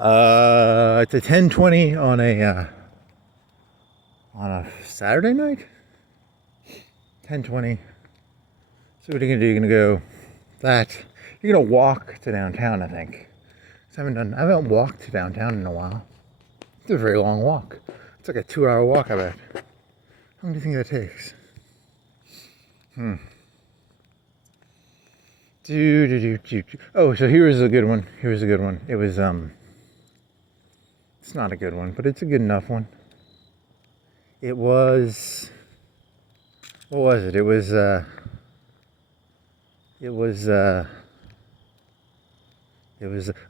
It's a 10:20 on a Saturday night. 10:20. So what are you gonna do? You're gonna go that. You're gonna walk to downtown, I think. I haven't walked to downtown in a while. It's a very long walk. It's like a 2-hour walk, I bet. How long do you think that takes? Oh, so here's a good one. It was it's not a good one, but it's a good enough one. It was, what was it? It was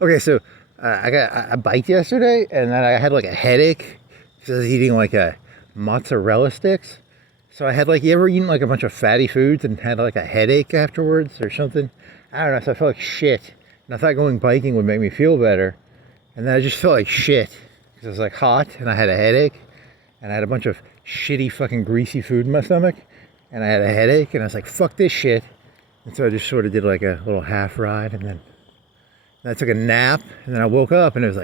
okay. So I got a bite yesterday, and then I had like a headache because I was eating like a mozzarella sticks. So I had like, you ever eaten like a bunch of fatty foods and had like a headache afterwards or something? I don't know. So I felt like shit, and I thought going biking would make me feel better, and then I just felt like shit because it was like hot, and I had a headache, and I had a bunch of shitty fucking greasy food in my stomach, and I had a headache, and I was like, fuck this shit. And so I just sort of did like a little half ride, and then I took a nap, and then I woke up, and I was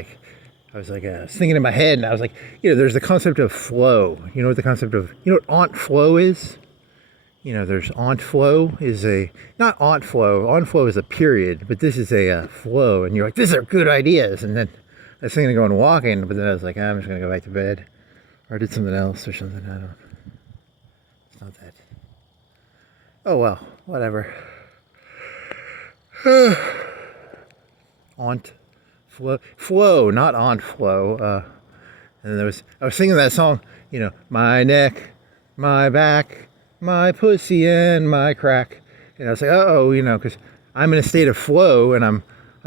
thinking in my head, and I was like, there's the concept of flow. You know what Aunt Flo is? There's Aunt Flo is not Aunt Flo. Aunt Flo is a period, but this is a flow, and you're like, these are good ideas. And then I was thinking of going walking, but then I was like, I'm just gonna go back to bed, or I did something else or something. It's not that. Oh well, whatever. Aunt Flo, not Aunt Flo. And I was singing that song, my neck, my back, my pussy and my crack. And I was like, because I'm in a state of flow, and I'm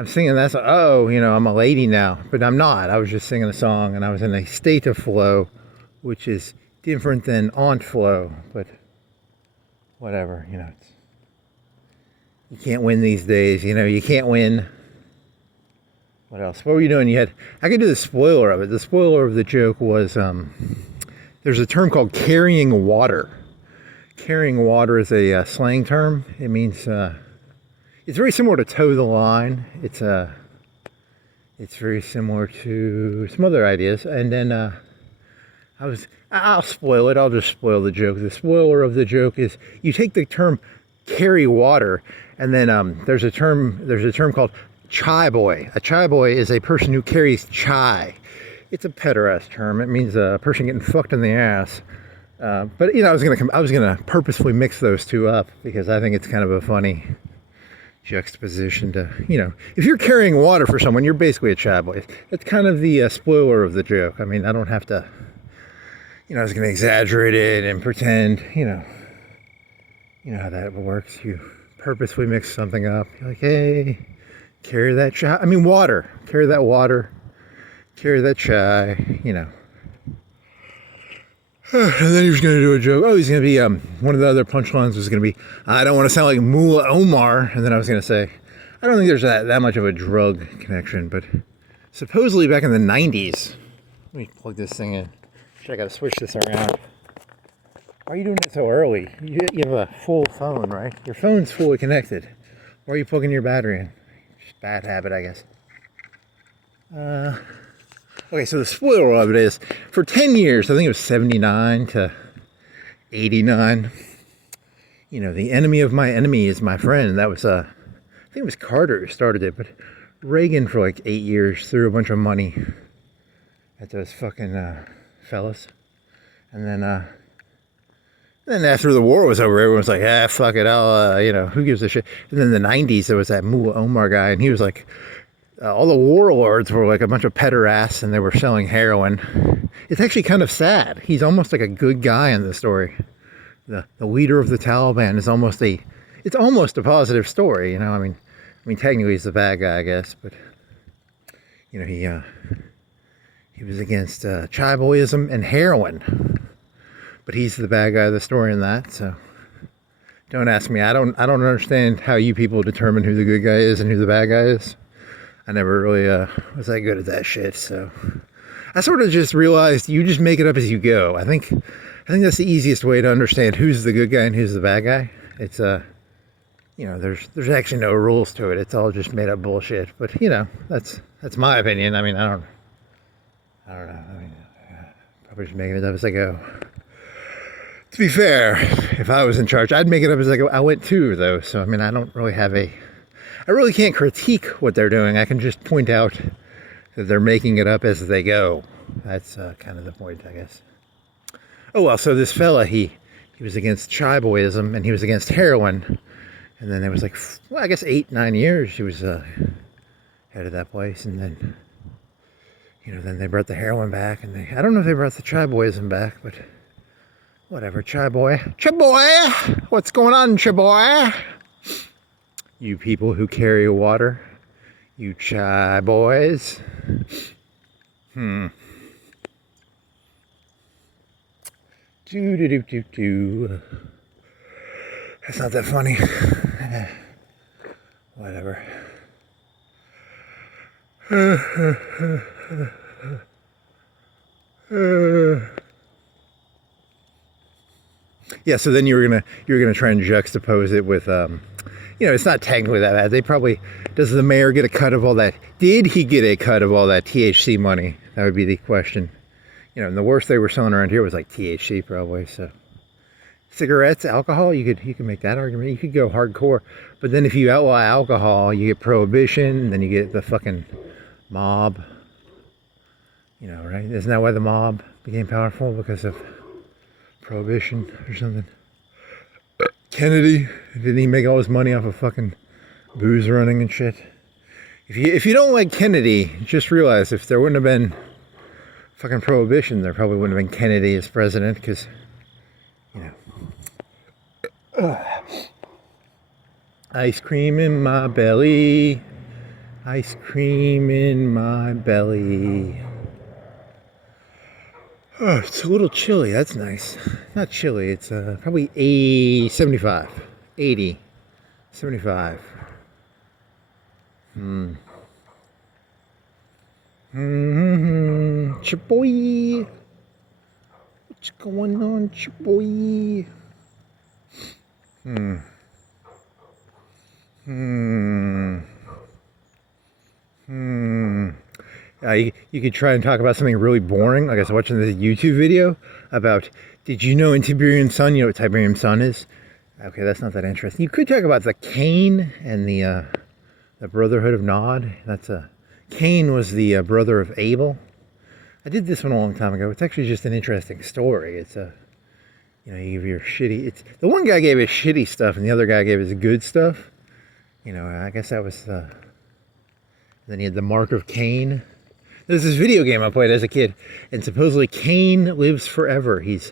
singing that song. I'm a lady now, but I'm not. I was just singing a song, and I was in a state of flow, which is different than Aunt Flo, but whatever, you can't win these days, you can't win. What else? What were you doing? I could do the spoiler of it. The spoiler of the joke was, there's a term called carrying water. Carrying water is a slang term. It means, it's very similar to toe the line. It's very similar to some other ideas. And then, I'll spoil it. I'll just spoil the joke. The spoiler of the joke is you take the term carry water, and then, there's a term called chai boy. A chai boy is a person who carries chai. It's a pederast term. It means a person getting fucked in the ass. But I was gonna purposefully mix those two up because I think it's kind of a funny juxtaposition to, if you're carrying water for someone, you're basically a chai boy. It's kind of the spoiler of the joke. I mean, I don't have to, I was gonna exaggerate it and pretend, you know how that works. You purposefully mix something up. You're like, hey, carry that chai. Water. Carry that water. Carry that chai. And then he was going to do a joke. Oh, he's going to be, one of the other punchlines was going to be, I don't want to sound like Mullah Omar. And then I was going to say, I don't think there's that much of a drug connection, but supposedly back in the 90s, let me plug this thing in. I got to switch this around. Why are you doing it so early? You have a full phone, right? Your phone's fully connected. Why are you plugging your battery in? Just bad habit, I guess. Okay, so the spoiler of it is, for 10 years, I think it was 79 to 89, the enemy of my enemy is my friend. That was, I think it was Carter who started it, but Reagan for like 8 years threw a bunch of money at those fucking fellas. And then after the war was over, everyone was like, fuck it, who gives a shit? And then in the 90s, there was that Mullah Omar guy, and he was like, all the warlords were like a bunch of pederasts, and they were selling heroin. It's actually kind of sad. He's almost like a good guy in the story. The leader of the Taliban is almost a positive story, I mean, technically he's the bad guy, I guess, but, he was against chai boyism and heroin. But he's the bad guy of the story in that, so don't ask me. I don't understand how you people determine who the good guy is and who the bad guy is. I never really was that good at that shit, so I sort of just realized you just make it up as you go. I think that's the easiest way to understand who's the good guy and who's the bad guy. It's there's actually no rules to it. It's all just made up bullshit. But that's my opinion. I mean, I don't know. I mean, probably just making it up as I go. To be fair, if I was in charge, I'd make it up as I go. I went too, though. So I mean, I really can't critique what they're doing. I can just point out that they're making it up as they go. That's kind of the point, I guess. Oh well, so this fella, he was against chai boyism and he was against heroin. And then there was like, well, I guess 8-9 years he was head of that place. And then, then they brought the heroin back. And I don't know if they brought the chai boyism back, but whatever. Chai boy. Chai boy! What's going on, chai boy? You people who carry water. You chai boys. Do. That's not that funny. Whatever. Yeah, so then you were gonna try and juxtapose it with it's not technically that bad. Does the mayor get a cut of all that? Did he get a cut of all that THC money? That would be the question. And the worst they were selling around here was like THC probably. So cigarettes, alcohol, you could make that argument. You could go hardcore. But then if you outlaw alcohol, you get prohibition, and then you get the fucking mob. Right? Isn't that why the mob became powerful? Because of prohibition or something? Kennedy, didn't he make all his money off of fucking booze running and shit? If you don't like Kennedy, just realize if there wouldn't have been fucking prohibition, there probably wouldn't have been Kennedy as president, because ice cream in my belly, ice cream in my belly. Oh, it's a little chilly. That's nice. Not chilly. It's probably 75. 80. 75. Chaboy. What's going on, chaboy? You could try and talk about something really boring. Like I was watching this YouTube video about, did you know in Tiberium Sun, you know what Tiberium Sun is? Okay, that's not that interesting. You could talk about the Cain and the Brotherhood of Nod. Cain was the brother of Abel. I did this one a long time ago. It's actually just an interesting story. It's you give your shitty. The one guy gave his shitty stuff, and the other guy gave his good stuff. I guess that was. Then he had the mark of Cain. There's this video game I played as a kid, and supposedly Cain lives forever. He's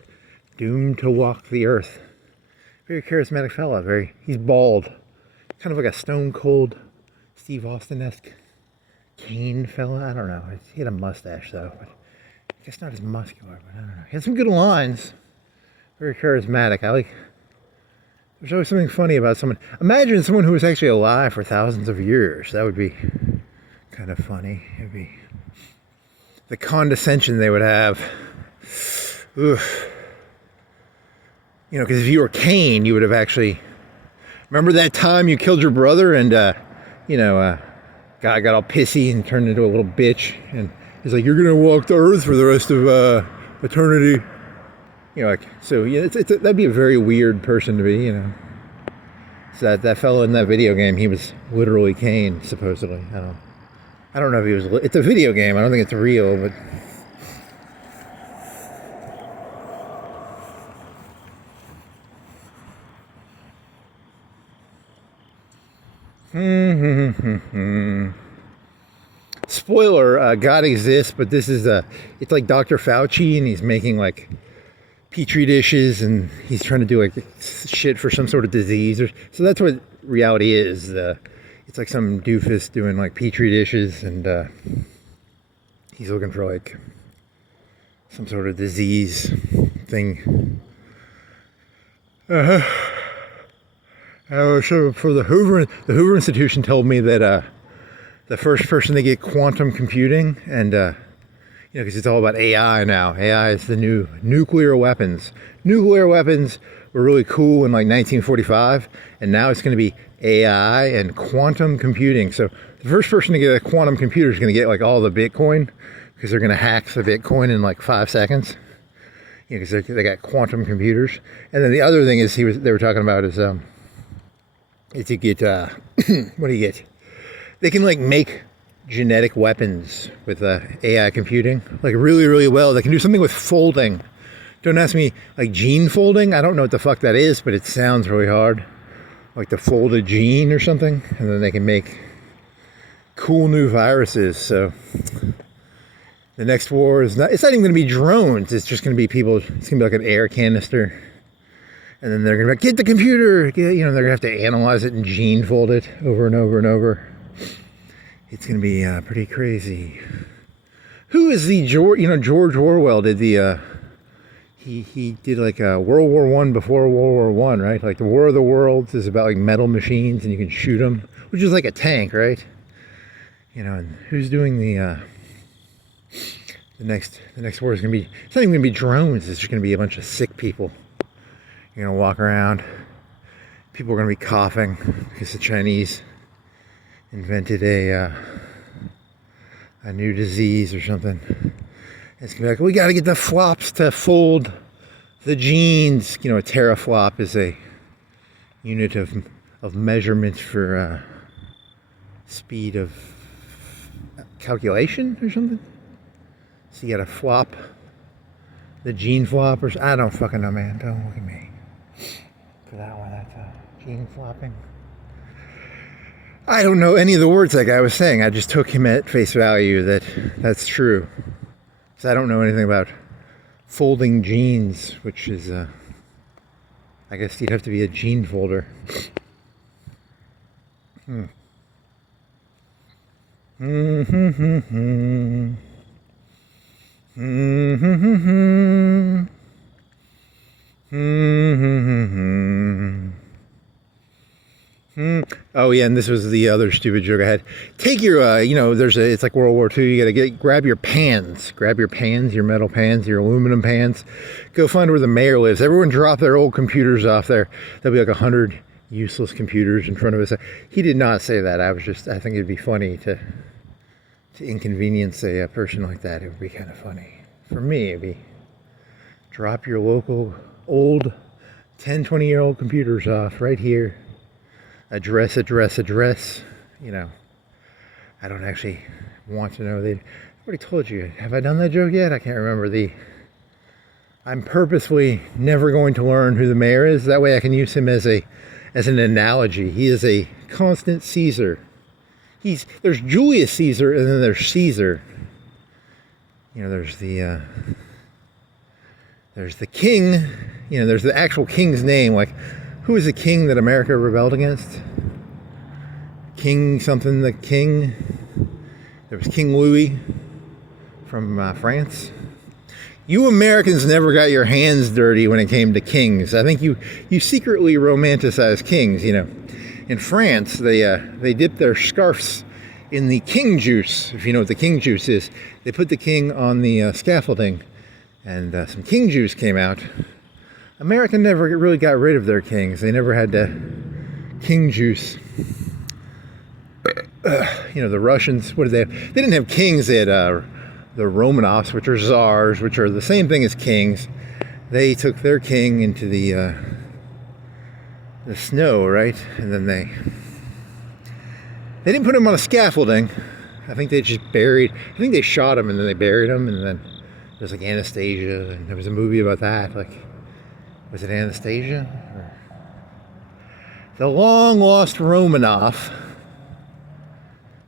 doomed to walk the earth. Very charismatic fella. He's bald, kind of like a Stone Cold Steve Austin-esque Cain fella. I don't know. He had a mustache though, but I guess not as muscular. But I don't know. He had some good lines. Very charismatic. There's always something funny about someone. Imagine someone who was actually alive for thousands of years. That would be kind of funny. It'd be the condescension they would have. Oof. Because if you were Cain, you would have actually. Remember that time you killed your brother and, God got all pissy and turned into a little bitch. And he's like, you're going to walk the earth for the rest of eternity. That'd be a very weird person to be, So that fellow in that video game, he was literally Cain, supposedly. I don't know if he was. It's a video game. I don't think it's real, but. Spoiler, God exists, but this is it's like Dr. Fauci, and he's making like petri dishes, and he's trying to do like shit for some sort of disease. So that's what reality is. It's like some doofus doing like petri dishes, and he's looking for like some sort of disease thing. So for the Hoover Institution told me that the first person to get quantum computing, and because it's all about AI now. AI is the new nuclear weapons. Nuclear weapons were really cool in like 1945, and now it's going to be AI and quantum computing. So the first person to get a quantum computer is going to get like all the Bitcoin, because they're going to hack the Bitcoin in like 5 seconds. Because they got quantum computers. And then the other thing is they were talking about is you get what do you get? They can like make genetic weapons with AI computing, like really, really well. They can do something with folding. Don't ask me, like gene folding. I don't know what the fuck that is, but it sounds really hard. Like to fold a gene or something, and then they can make cool new viruses. So the next war is not, it's not even going to be drones. It's just going to be people. It's going to be like an air canister. And then they're going to be like, get the computer. They're going to have to analyze it and gene fold it over and over and over. It's going to be pretty crazy. Who is the George Orwell did the, he did like World War I before World War I, right? Like the War of the Worlds is about like metal machines and you can shoot them, which is like a tank, right? And who's doing the next war is going to be, it's not even going to be drones. It's just going to be a bunch of sick people. You're going to walk around. People are going to be coughing because the Chinese invented a new disease or something. It's going to be like, we got to get the flops to fold the genes. A teraflop is a unit of measurement for speed of calculation or something. So you got to flop the gene flop or I don't fucking know, man. Don't look at me for that one. That's gene flopping. I don't know any of the words that guy was saying. I just took him at face value that that's true. So I don't know anything about folding genes, which is, I guess you'd have to be a gene folder. Oh yeah, and this was the other stupid joke I had. Take your, it's like World War II. You gotta grab your pans, your metal pans, your aluminum pans. Go find where the mayor lives. Everyone drop their old computers off there. There'll be like 100 useless computers in front of us. He did not say that. I think it'd be funny to inconvenience a person like that. It would be kind of funny. For me, it'd be drop your local old 10, 20-year-old computers off right here. Address. I don't actually want to know. They already told you. Have I done that joke yet? I can't remember. I'm purposefully never going to learn who the mayor is. That way I can use him as an analogy. He is a constant Caesar. There's Julius Caesar and then there's Caesar. There's the king. There's the actual king's name. Like, who is the king that America rebelled against? King something, the king. There was King Louis from France. You Americans never got your hands dirty when it came to kings. I think you secretly romanticize kings. In France, they dip their scarves in the king juice. If you know what the king juice is, they put the king on the scaffolding, and some king juice came out. America never really got rid of their kings. They never had king juice. The Russians, what did they have? They didn't have kings. They had the Romanovs, which are czars, which are the same thing as kings. They took their king into the snow, right? And then they didn't put him on a scaffolding. I think they shot him and then they buried him. And then there's like Anastasia, and there was a movie about that. Like, was it Anastasia? Or the long lost Romanov.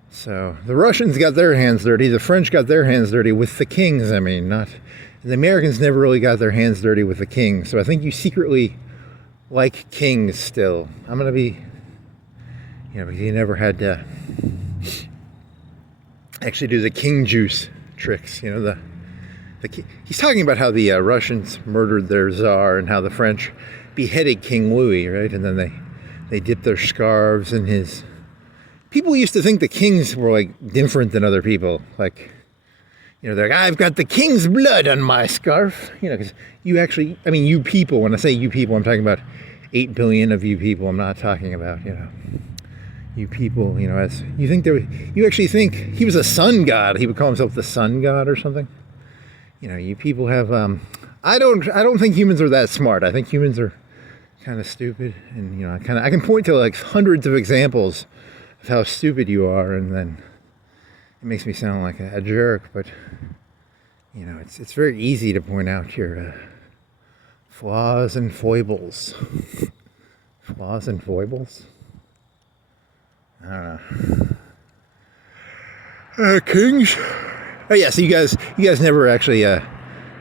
So the Russians got their hands dirty. The French got their hands dirty with the kings. The Americans never really got their hands dirty with the kings. So I think you secretly like kings still. I'm gonna be, because you never had to actually do the king juice tricks. He's talking about how the Russians murdered their czar and how the French beheaded King Louis, right? And then they dipped their scarves in his. People used to think the kings were like different than other people. Like, they're like, I've got the king's blood on my scarf. Because you actually, you people. When I say you people, I'm talking about 8 billion of you people. I'm not talking about, you people, as you think you actually think he was a sun god. He would call himself the sun god or something. You people have, I don't think humans are that smart. I think humans are kind of stupid, and I can point to like hundreds of examples of how stupid you are, and then it makes me sound like a jerk. But it's very easy to point out your flaws and foibles. Flaws and foibles. I don't know. Kings. Oh yeah, so you guys never actually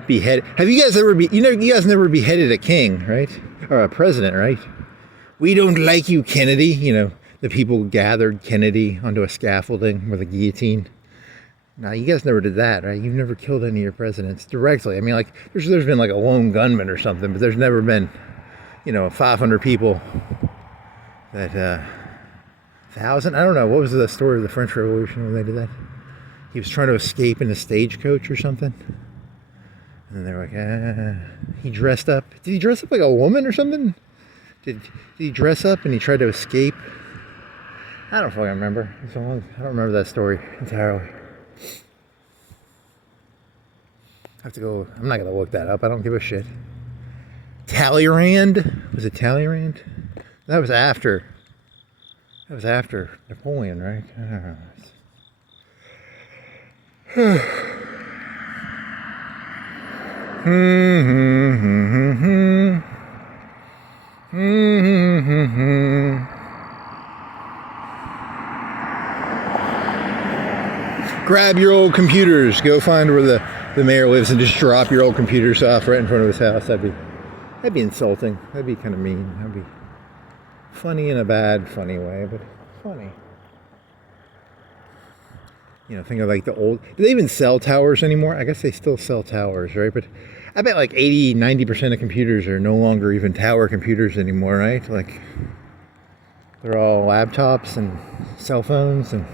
beheaded. Have you guys ever you guys never beheaded a king, right? Or a president, right? We don't like you, Kennedy. The people gathered Kennedy onto a scaffolding with a guillotine. No, you guys never did that, right? You've never killed any of your presidents directly. I mean, like, there's been like a lone gunman or something, but there's never been, 500 people that, 1,000? I don't know. What was the story of the French Revolution when they did that? He was trying to escape in a stagecoach or something. And then they were like, he dressed up. Did he dress up like a woman or something? Did he dress up and he tried to escape? I don't fucking remember. I don't remember that story entirely. I have to go. I'm not going to look that up. I don't give a shit. Talleyrand? Was it Talleyrand? That was after Napoleon, right? I don't know. Grab your old computers. Go find where the mayor lives and just drop your old computers off right in front of his house. That'd be insulting. That'd be kind of mean. That'd be funny in a bad, funny way, but funny. Think of like the old... Do they even sell towers anymore? I guess they still sell towers, right? But I bet like 80-90% of computers are no longer even tower computers anymore, right? Like, they're all laptops and cell phones and...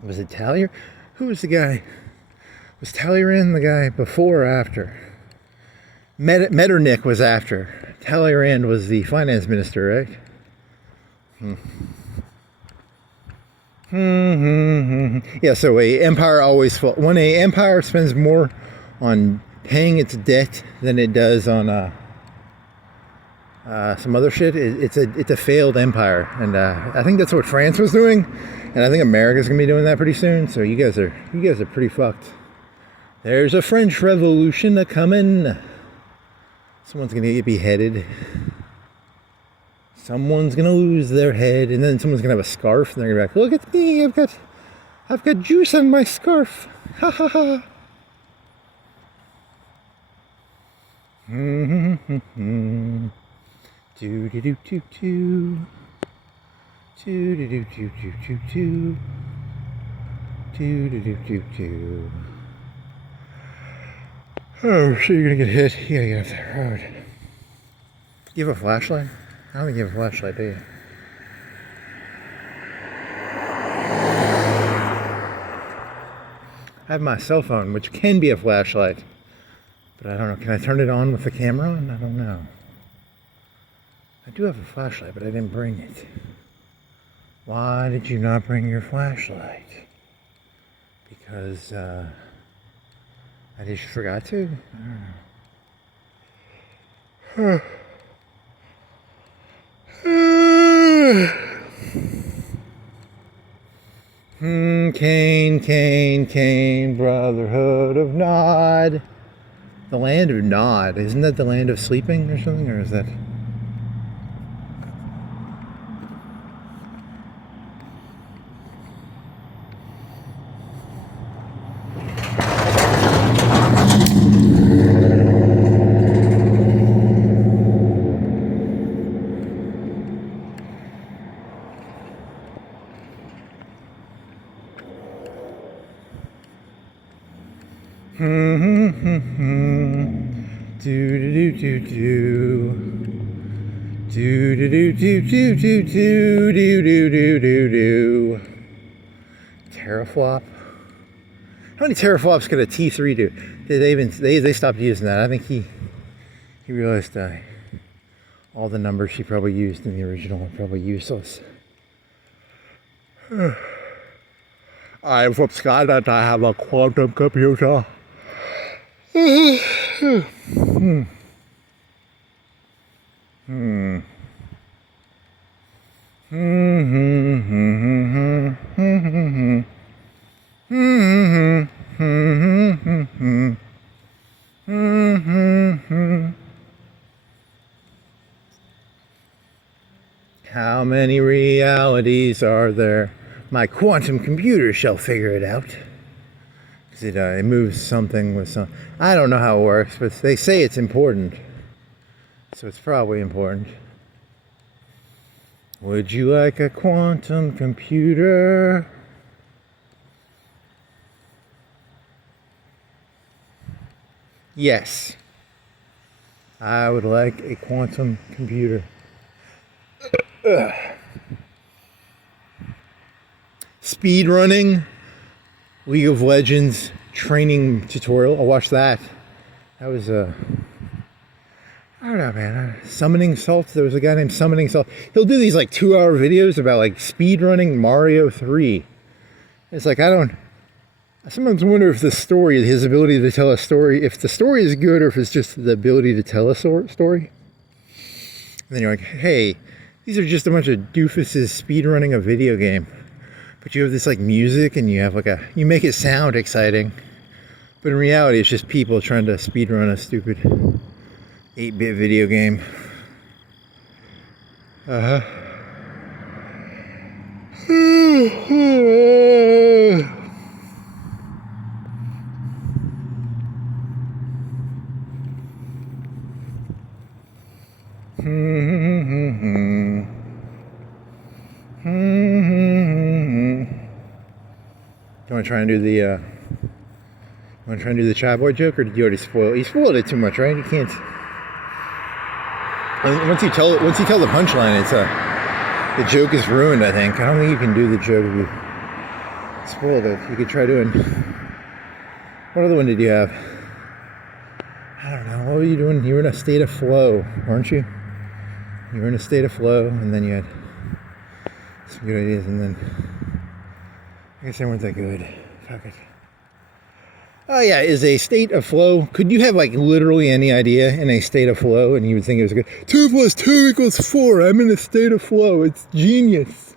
Was it Talleyrand? Who was the guy? Was Talleyrand the guy before or after? Metternich was after. Talleyrand was the finance minister, right? Yeah, so a empire always falls. When a empire spends more on paying its debt than it does on some other shit, it's a failed empire. And I think that's what France was doing. And I think America's gonna be doing that pretty soon. So you guys are pretty fucked. There's a French Revolution a coming. Someone's gonna get beheaded. Someone's gonna lose their head, and then someone's gonna have a scarf, and they're gonna be like, "Look at me! I've got juice on my scarf! Ha ha ha!" Do do do do do. Do do do do do do do. Do do do do do. Oh, so you're gonna get hit. You gotta get off that road. You have a flashlight? I don't think you have a flashlight, do you? I have my cell phone, which can be a flashlight. But I don't know. Can I turn it on with the camera on? I don't know. I do have a flashlight, but I didn't bring it. Why did you not bring your flashlight? Because I just forgot to? I don't know. Cain, Cain, Cain, brotherhood of Nod. The land of Nod. Isn't that the land of sleeping or something? Or is that... Do do do do do do do do do do do do do do do. Teraflop. How many teraflops could a T3 do? They stopped using that. I think he realized all the numbers he probably used in the original are probably useless. I'm from Scotland. I have a quantum computer. How many realities are there? My quantum computer shall figure it out. Because it moves something with some... I don't know how it works, but they say it's important. So it's probably important. Would you like a quantum computer? Yes. I would like a quantum computer. Speed running League of Legends training tutorial. I watched that. That was I don't know, man. Summoning Salt. There was a guy named Summoning Salt. He'll do these like 2-hour videos about like speed running Mario 3. It's like I sometimes wonder if the story, his ability to tell a story, if the story is good or if it's just the ability to tell a story. And then you're like, hey, these are just a bunch of doofuses speedrunning a video game. But you have this like music and you have like you make it sound exciting. But in reality, it's just people trying to speedrun a stupid 8-bit video game. Do you want to try and do the Chai Boy joke, or did you already spoil it? You spoiled it too much, right? You can't. Once you tell the punchline, the joke is ruined. I think. I don't think you can do the joke if you spoiled it. You could try doing. What other one did you have? I don't know. What were you doing? You were in a state of flow, weren't you? You were in a state of flow, and then you had some good ideas, and then I guess they weren't that good. Fuck it. Oh yeah, is a state of flow. Could you have like literally any idea in a state of flow and you would think it was good? 2 + 2 = 4. I'm in a state of flow. It's genius.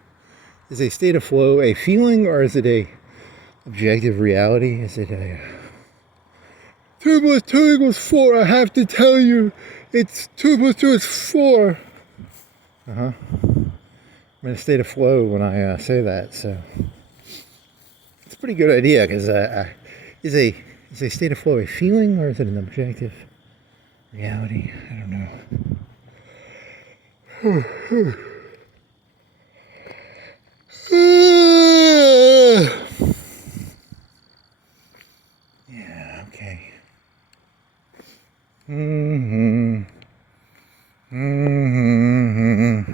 Is a state of flow a feeling or is it a objective reality? Is it a 2 + 2 = 4? I have to tell you, it's 2 + 2 is 4. I'm in a state of flow when I say that, so it's a pretty good idea because is a state of flow a feeling or is it an objective reality? I don't know. Yeah, okay.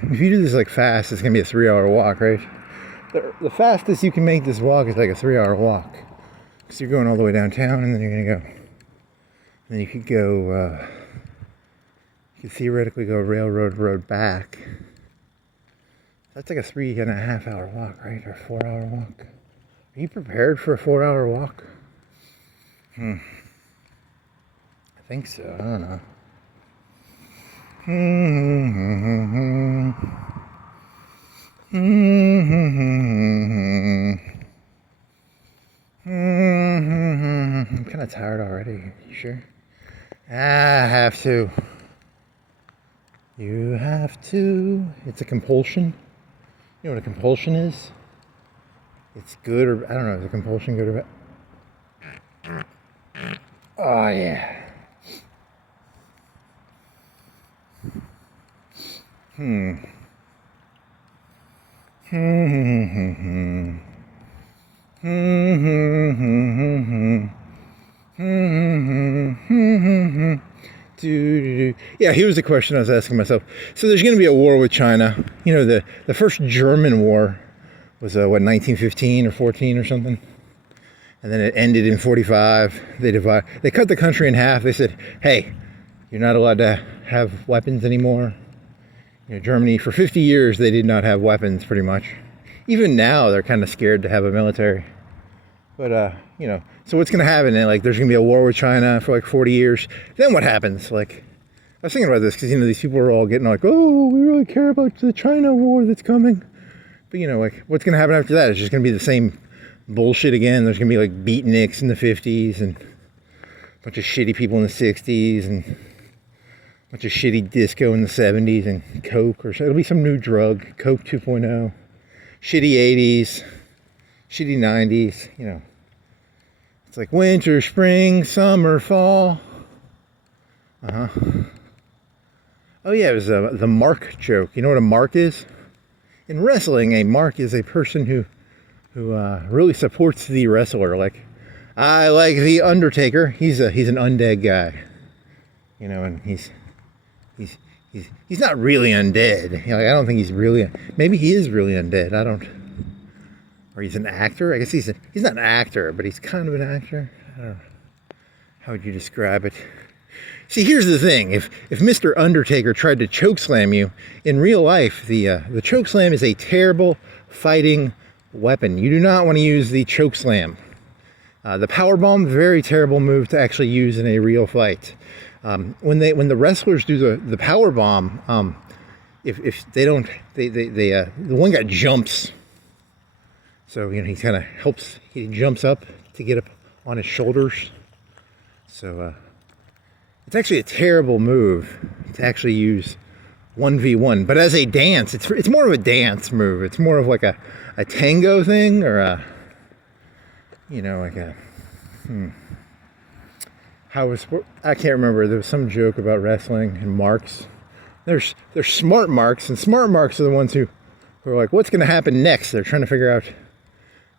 If you do this like fast, it's gonna be a 3-hour walk, right? The fastest you can make this walk is like a 3-hour walk. So you're going all the way downtown, and then you're gonna go. Then you could go. You could theoretically go railroad road back. That's like a 3.5-hour walk, right? Or a 4-hour walk. Are you prepared for a 4-hour walk? I think so. I don't know. I'm kind of tired already. You sure? I have to. You have to. It's a compulsion. You know what a compulsion is? It's good or I don't know. Is a compulsion good or bad? Oh yeah. Yeah, here's the question I was asking myself. So there's going to be a war with China. You know, the first German war was, 1915 or 14 or something? And then it ended in 45. They cut the country in half. They said, hey, you're not allowed to have weapons anymore. You know, Germany, for 50 years, they did not have weapons, pretty much. Even now, they're kind of scared to have a military. But, you know, so what's going to happen? And, like, there's going to be a war with China for, like, 40 years. Then what happens? Like, I was thinking about this because, you know, these people are all getting like, oh, we really care about the China war that's coming. But, you know, like, what's going to happen after that? It's just going to be the same bullshit again. There's going to be, like, beatniks in the 50s and a bunch of shitty people in the 60s and a bunch of shitty disco in the 70s and Coke. Or it'll be some new drug, Coke 2.0. Shitty 80s, shitty 90s, you know. It's like winter, spring, summer, fall. Oh yeah, it was the mark joke. You know what a mark is? In wrestling, a mark is a person who really supports the wrestler. Like, I like the Undertaker. He's an undead guy, you know, and he's not really undead. You know, like, I don't think he's really. Maybe he is really undead. I don't. Or he's an actor. I guess he's not an actor, but he's kind of an actor. I don't know. How would you describe it? See, here's the thing. If Mr. Undertaker tried to chokeslam you, in real life, the chokeslam is a terrible fighting weapon. You do not want to use the chokeslam. The powerbomb, very terrible move to actually use in a real fight. When the wrestlers do the powerbomb, if they don't, the one guy jumps. So, you know, he kind of helps. He jumps up to get up on his shoulders. So, it's actually a terrible move to actually use 1v1. But as a dance, it's more of a dance move. It's more of like a tango thing, or a, you know, like a, I can't remember. There was some joke about wrestling and marks. There's smart marks, and smart marks are the ones who are like, what's going to happen next? They're trying to figure out,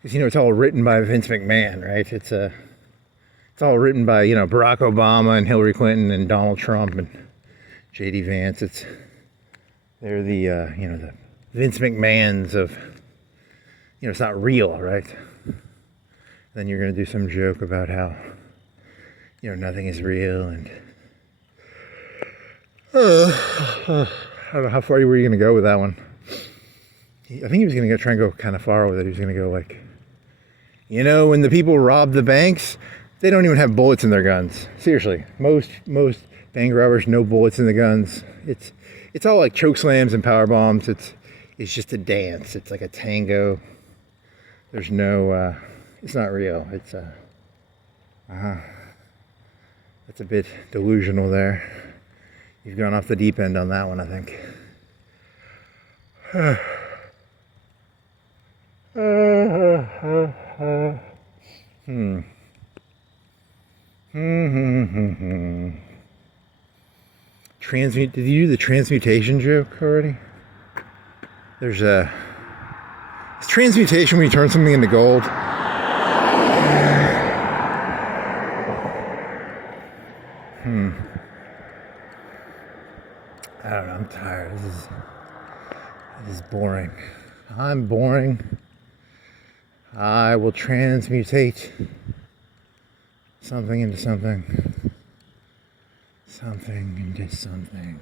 because, you know, it's all written by Vince McMahon, right? It's all written by, you know, Barack Obama and Hillary Clinton and Donald Trump and J.D. Vance. They're the, you know, the Vince McMahons of, you know, it's not real, right? Then you're going to do some joke about how, you know, nothing is real, and I don't know how far were you going to go with that one. I think he was going to try and go kind of far with it. He was going to go like, you know, when the people rob the banks, they don't even have bullets in their guns. Seriously, most bank robbers, no bullets in the guns. It's all like choke slams and power bombs. It's just a dance. It's like a tango. There's no. It's not real. It's that's a bit delusional there. You've gone off the deep end on that one, I think. Did you do the transmutation joke already? There's it's transmutation when you turn something into gold. I don't know, I'm tired. This is boring. I'm boring. I will transmutate something into something. Something into something.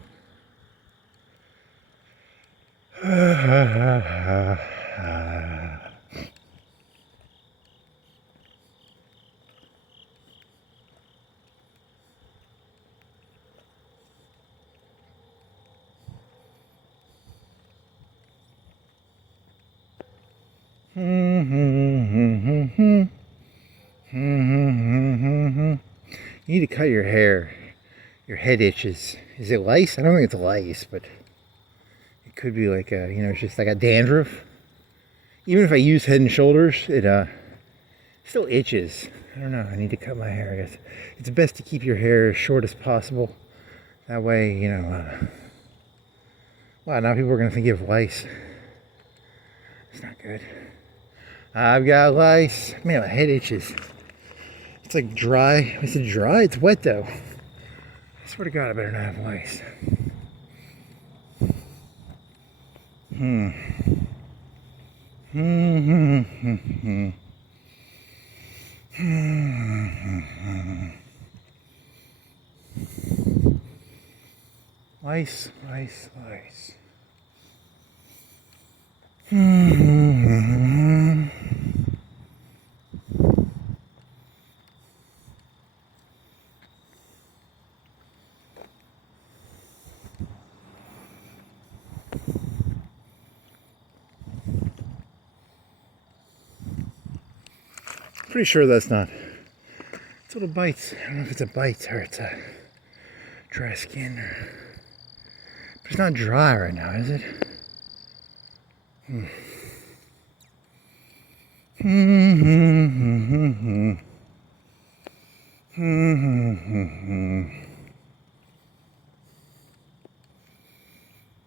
You need to cut your hair. Your head itches. Is it lice? I don't think it's lice, but it could be like a, you know, it's just like a dandruff. Even if I use Head and Shoulders, it still itches. I don't know. I need to cut my hair, I guess. It's best to keep your hair as short as possible. That way, you know, wow, now people are going to think you have lice. It's not good. I've got lice. Man, my head itches. It's like dry. Is it dry? It's wet though. I swear to God, I better not have lice. Lice, lice, lice. Pretty sure that's not. It's what it bites. I don't know if it's a bite or it's a dry skin. But it's not dry right now, is it?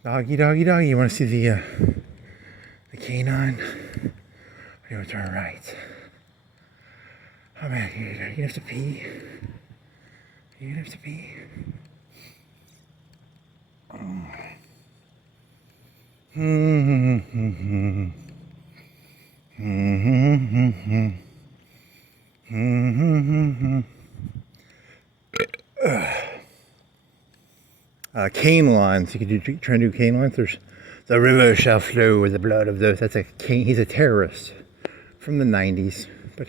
Doggy, doggy, doggy. You want to see the canine? You want to turn right. Oh man, you gonna have to pee? You gonna have to pee? Cane lines. You could try and do cane lines. There's the river shall flow with the blood of those. That's a cane. He's a terrorist from the 90s. But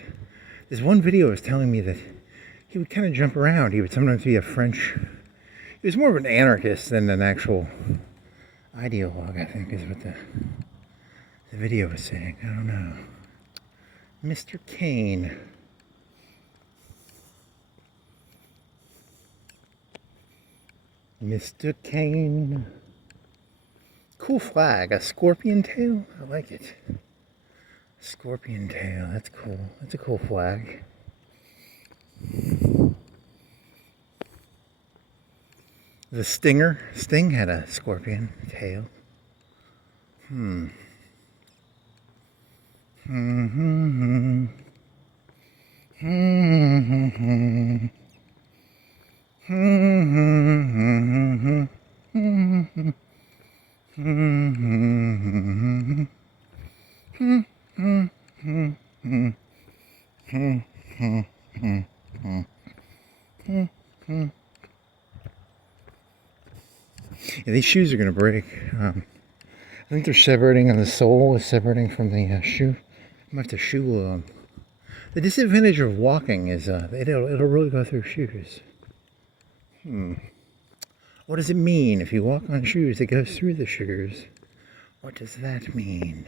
this one video was telling me that he would kind of jump around. He would sometimes be a French. He was more of an anarchist than an actual ideologue, I think, is what the video was saying. I don't know. Mr. Kane. Mr. Kane. Cool flag. A scorpion tail? I like it. Scorpion tail. That's cool. That's a cool flag. The Stinger. Sting had a scorpion tail. Yeah, these shoes are going to break. I think they're separating, and the sole is separating from the shoe. I'm going to have to shoe them. The disadvantage of walking is it'll really go through shoes. What does it mean if you walk on shoes? It goes through the shoes. What does that mean?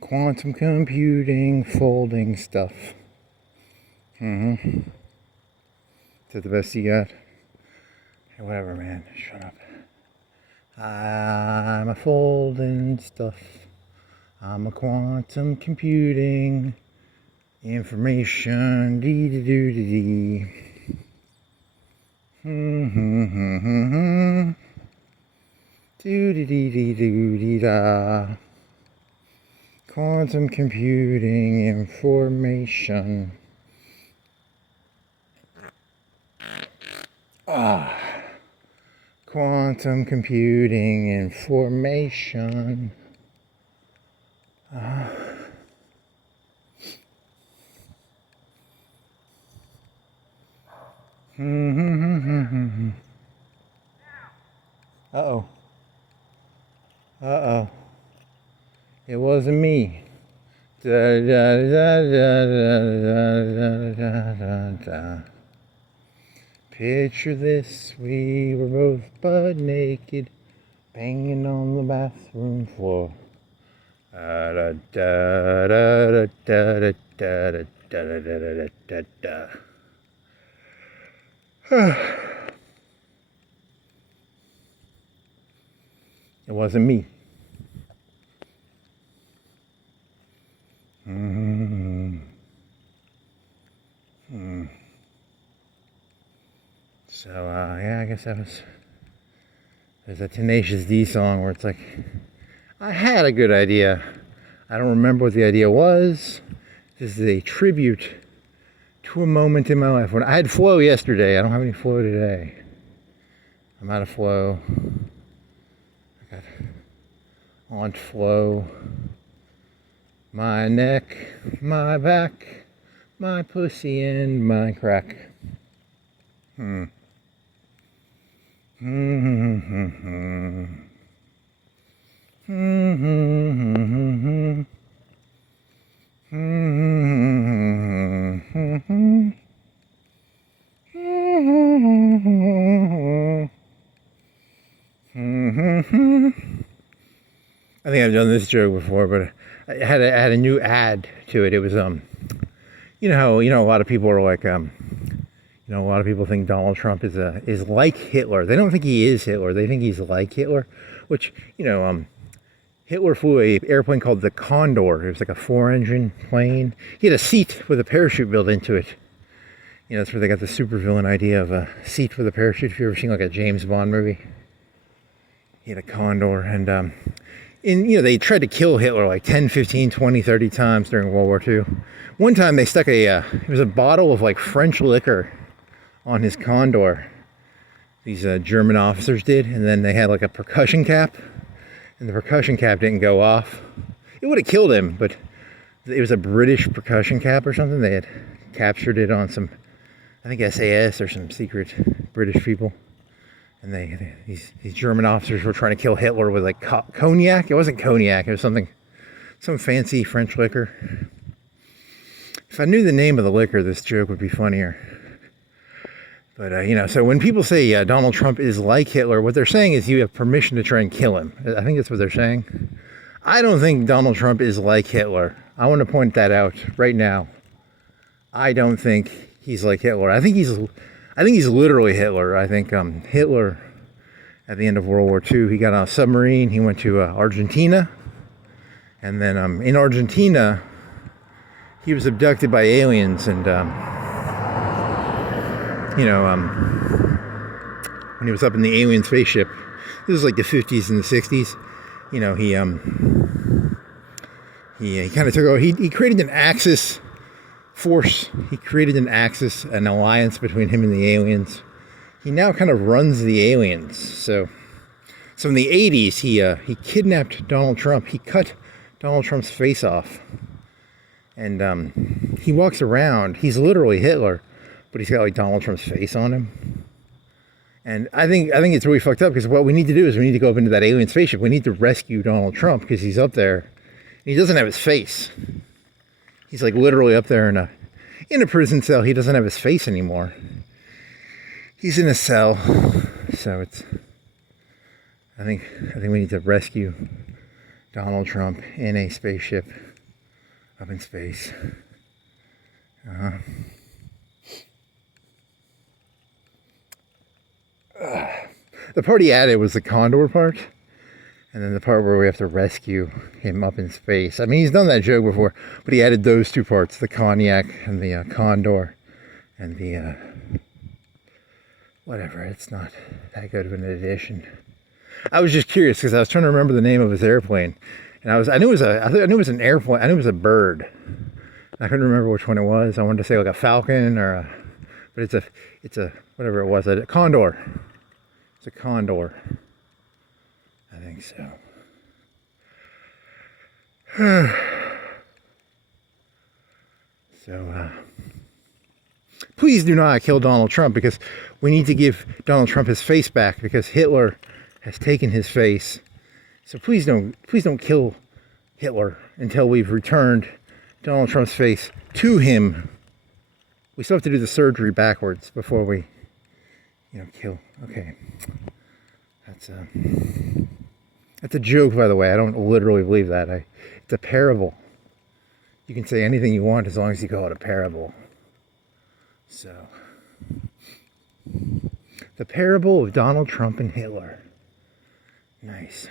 Quantum computing, folding stuff. Is that the best you got? Hey, whatever, man. Shut up. I'm a folding stuff. I'm a quantum computing information. Dee dee doo dee dee. Doo dee dee dee doo dee da. Quantum computing information. Quantum computing information. Uh-oh. Uh-oh. It wasn't me. Da, da, da, da, da, da, da, da. Picture this, we were both butt naked, banging on the bathroom floor. Da da da da da da da da da da da. It wasn't me. So, yeah, I guess there's a Tenacious D song where it's like, I had a good idea. I don't remember what the idea was. This is a tribute to a moment in my life when I had flow yesterday. I don't have any flow today. I'm out of flow. I got on flow. My neck, my back, my pussy, and my crack. I think I've done this joke before, but I had a new ad to it. It was you know a lot of people are like a lot of people think Donald Trump is like Hitler. They don't think he is Hitler. They think he's like Hitler, which Hitler flew a airplane called the Condor. It was like a 4-engine plane. He had a seat with a parachute built into it. That's where they got the supervillain idea of a seat with a parachute. If you've ever seen like a James Bond movie, he had a Condor, and they tried to kill Hitler like 10, 15, 20, 30 times during World War II. One time they stuck it was a bottle of like French liquor on his Condor. These German officers did, and then they had like a percussion cap, and the percussion cap didn't go off. It would have killed him, but it was a British percussion cap or something. They had captured it on some, I think SAS or some secret British people. And these German officers were trying to kill Hitler with like cognac. It wasn't cognac. It was some fancy French liquor. If I knew the name of the liquor, this joke would be funnier. But, so when people say Donald Trump is like Hitler, what they're saying is you have permission to try and kill him. I think that's what they're saying. I don't think Donald Trump is like Hitler. I want to point that out right now. I don't think he's like Hitler. I think he's literally Hitler. I think Hitler, at the end of World War II, he got on a submarine. He went to Argentina. And then in Argentina, he was abducted by aliens. And, when he was up in the alien spaceship, this was like the 50s and the 60s, he kind of took over. He created an axis force. He created an alliance between him and the aliens. He now kind of runs the aliens. So in the 80s, he kidnapped Donald Trump. He cut Donald Trump's face off. And he walks around. He's literally Hitler, but he's got like Donald Trump's face on him. And I think it's really fucked up, because what we need to do is we need to go up into that alien spaceship. We need to rescue Donald Trump, because he's up there and he doesn't have his face. He's like literally up there in a prison cell. He doesn't have his face anymore. He's in a cell. So I think we need to rescue Donald Trump in a spaceship up in space. The part he added was the Condor part, and then the part where we have to rescue him up in space. I mean, he's done that joke before, but he added those two parts, the cognac and the Condor, and the whatever. It's not that good of an addition. I was just curious because I was trying to remember the name of his airplane, and I knew it was an airplane. I knew it was a bird. I couldn't remember which one it was. I wanted to say like a falcon but it's a whatever it was, a condor. It's a condor. I think so. So, please do not kill Donald Trump, because we need to give Donald Trump his face back, because Hitler has taken his face. So please don't kill Hitler until we've returned Donald Trump's face to him. We still have to do the surgery backwards before we, kill. Okay. That's a joke, by the way. I don't literally believe that. It's a parable. You can say anything you want as long as you call it a parable. So, the parable of Donald Trump and Hitler. Nice.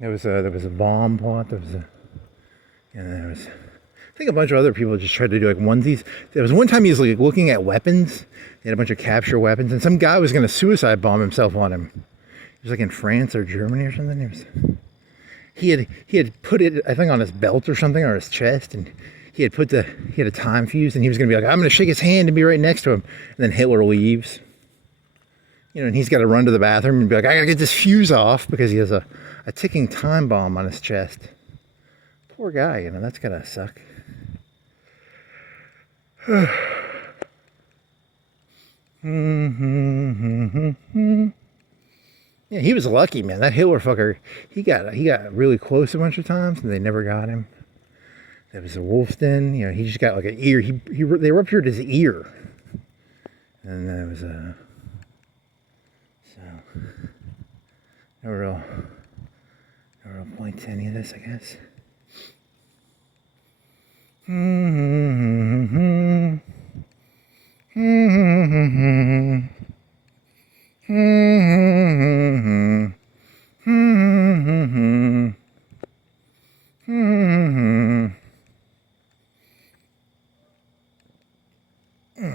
There was a bomb plot. There think a bunch of other people just tried to do like onesies. There was one time he was like looking at weapons. He had a bunch of capture weapons, and some guy was going to suicide bomb himself on him. He was like in France or Germany or something. He had put it, I think, on his belt or something, or his chest, and he had a time fuse, and he was going to be like, I'm going to shake his hand and be right next to him. And then Hitler leaves. You know, and he's got to run to the bathroom and be like, I got to get this fuse off because he has a ticking time bomb on his chest. Poor guy, you know, that's got to suck. Yeah, he was lucky, man. That Hitler fucker, he got really close a bunch of times, and they never got him. There was a wolf's den. You know, he just got like an ear. They ruptured his ear, and there was a no real point to any of this, I guess.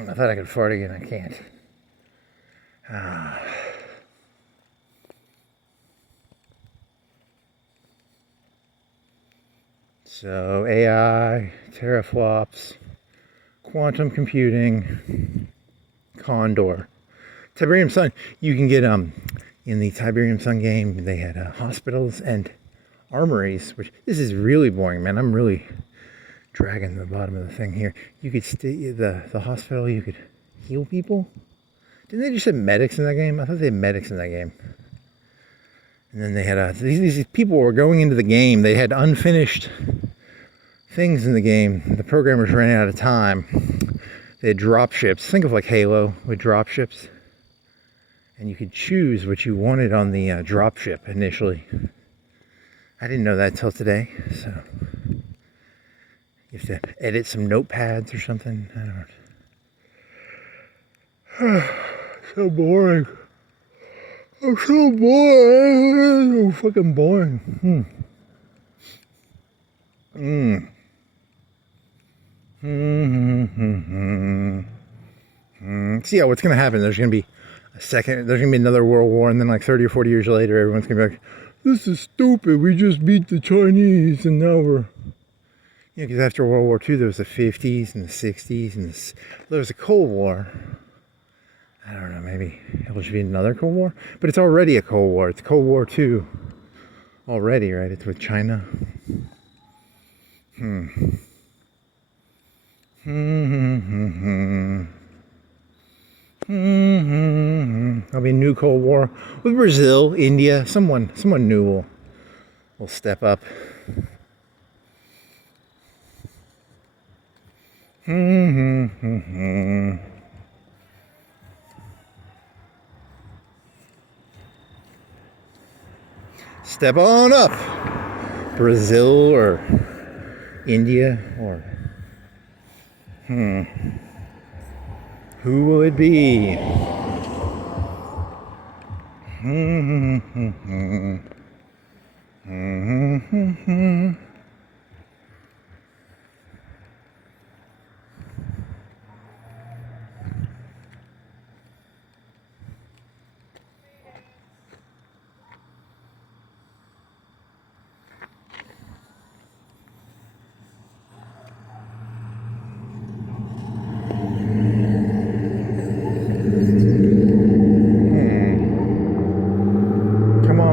I thought I could fart again. I can't. So AI, teraflops, quantum computing, Condor, Tiberium Sun. You can get in the Tiberium Sun game. They had hospitals and armories. Which this is really boring, man. I'm really dragging the bottom of the thing here. You could stay the hospital. You could heal people. Didn't they just have medics in that game? I thought they had medics in that game. And then they had these people were going into the game. They had unfinished things in the game. The programmers ran out of time. They had drop ships. Think of like Halo with drop ships. And you could choose what you wanted on the drop ship initially. I didn't know that till today. So you have to edit some notepads or something. I don't know. So boring. I'm so boring. So fucking boring. See what's gonna happen. There's gonna be there's gonna be another world war, and then like 30 or 40 years later, everyone's gonna be like, this is stupid. We just beat the Chinese, and now we're, you know, because after World War II, there was the 50s and the 60s, and there was a Cold War. I don't know, maybe it should be another Cold War, but it's already a Cold War. It's Cold War II already, right? It's with China. There'll be a new Cold War with Brazil, India. Someone new will step up. Step on up, Brazil or India or who will it be?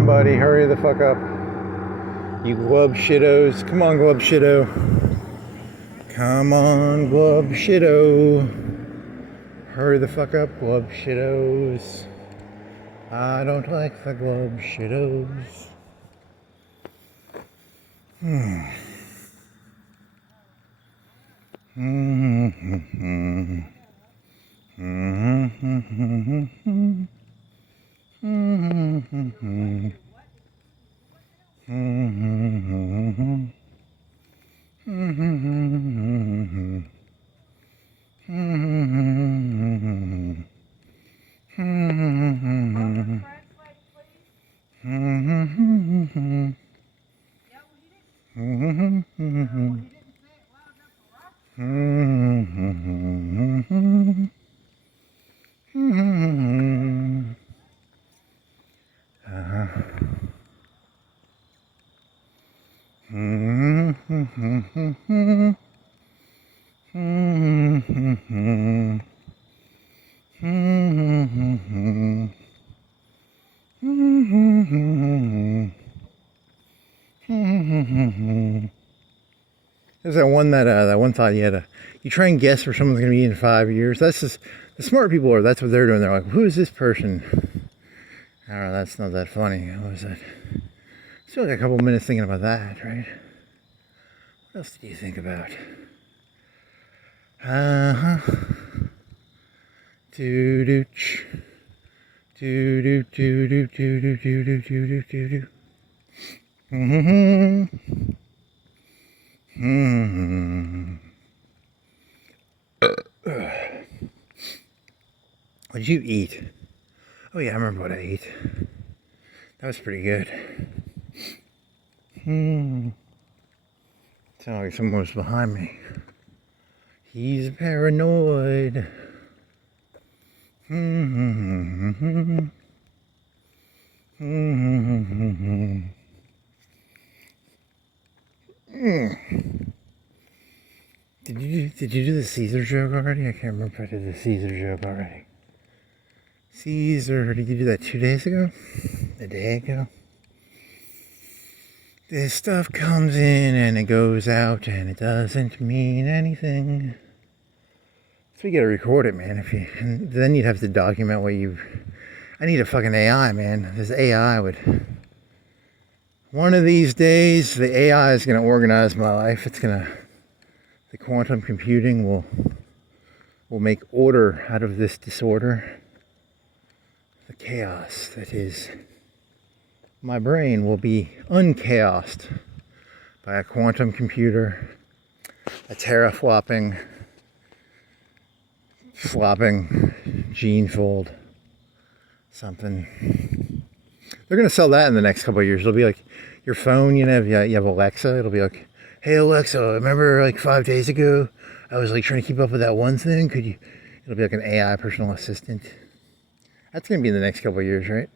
Buddy, hurry the fuck up. You glub shittos. Come on, glub shitto. Come on, glub shitto. Hurry the fuck up, glub shittos. I don't like the glub shittos. There's that one thought you try and guess where someone's gonna be in 5 years. That's just the smart people are. That's what they're doing. They're like, who is this person? I don't know. That's not that funny. What was that? Still got a couple minutes thinking about that, right? What else did you think about? Do do do do do do do do do do do do do. What did you eat? Oh yeah, I remember what I ate. That was pretty good. Sounded like someone was behind me. He's paranoid. Did you do the Caesar joke already? I can't remember if I did the Caesar joke already. Caesar, did you do that 2 days ago? A day ago? This stuff comes in and it goes out and it doesn't mean anything. So you gotta record it, man. And then you'd have to document what you. I need a fucking AI, man. This AI would. One of these days, the AI is gonna organize my life. The quantum computing will make order out of this disorder. The chaos that is my brain will be unchaosed by a quantum computer, a teraflopping, flopping gene fold, something. They're gonna sell that in the next couple of years. It'll be like your phone, you have Alexa. It'll be like, hey Alexa, remember like 5 days ago, I was like trying to keep up with that one thing. It'll be like an AI personal assistant. That's gonna be in the next couple of years, right?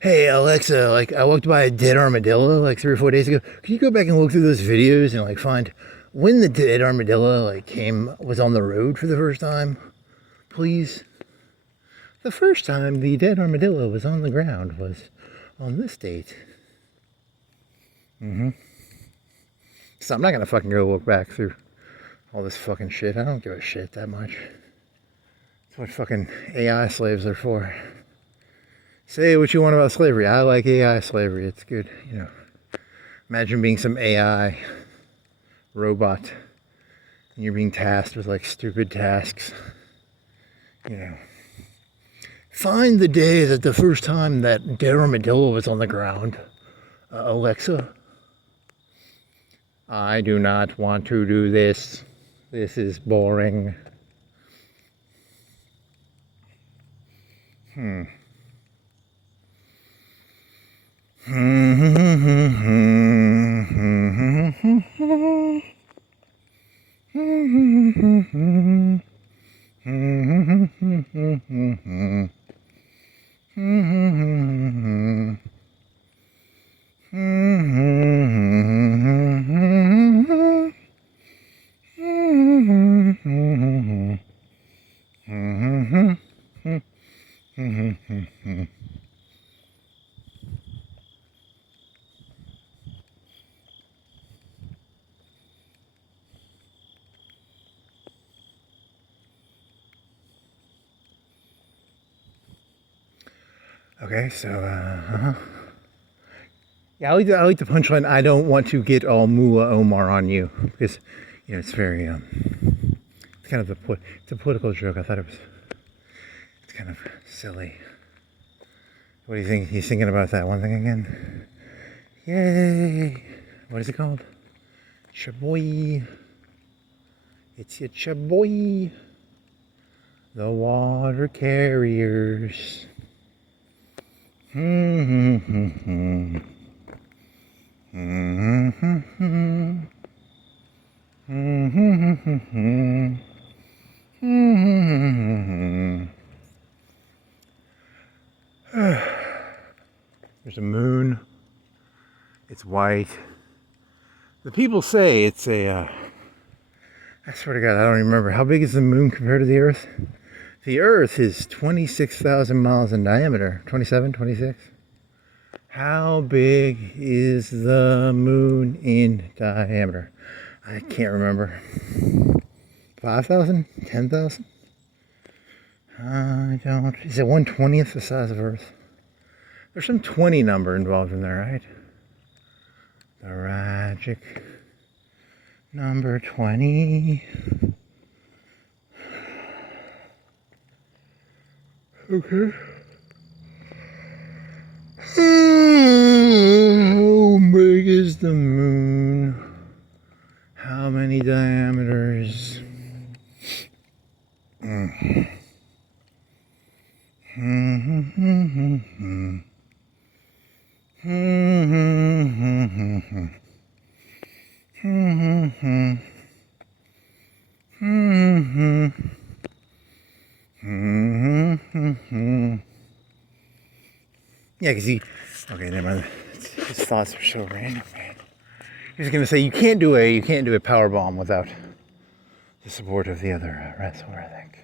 Hey Alexa, like I walked by a dead armadillo like 3 or 4 days ago. Can you go back and look through those videos and like find when the dead armadillo was on the road for the first time, please? The first time the dead armadillo was on the ground was on this date. So I'm not gonna fucking go look back through all this fucking shit. I don't give a shit that much. That's what fucking AI slaves are for. Say what you want about slavery. I like AI slavery. It's good, you know. Imagine being some AI robot and you're being tasked with like stupid tasks. You know. Find the day that the first time that dead armadillo was on the ground. Alexa. I do not want to do this. This is boring. Okay, so, yeah, I like the punchline. I don't want to get all Mullah Omar on you because, you know, it's very, it's kind of it's a political joke. I thought it's kind of silly. What do you think? He's thinking about that one thing again? Yay! What is it called? Chaboy. It's your chaboy. The water carriers. There's a moon. It's white. The people say it's a, I swear to God, I don't even remember. How big is the moon compared to the Earth? The Earth is 26,000 miles in diameter. 27, 26? How big is the moon in diameter? I can't remember. 5,000? 10,000? I don't. Is it 1/20th the size of Earth? There's some 20 number involved in there, right? The magic number 20. Okay. How big is the moon? How many diameters? Yeah, because okay, never mind. His thoughts are so random, man. He was gonna say you can't do a power bomb without the support of the other wrestler, I think.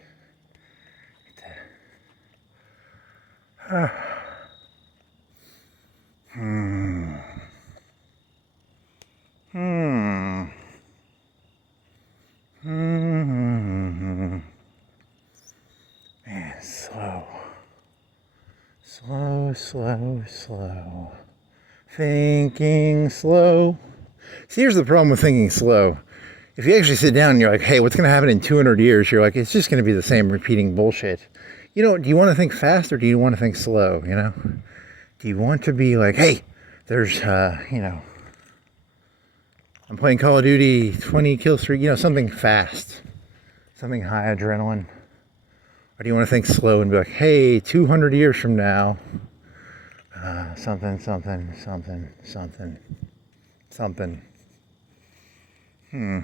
Man, slow. Thinking slow. See, here's the problem with thinking slow. If you actually sit down and you're like, hey, what's going to happen in 200 years? You're like, it's just going to be the same repeating bullshit. You know, do you want to think fast or do you want to think slow, you know? Do you want to be like, hey, there's, you know, I'm playing Call of Duty, 20 kill streak, you know, something fast, something high adrenaline. Or do you want to think slow and be like, hey, 200 years from now, something. Hmm.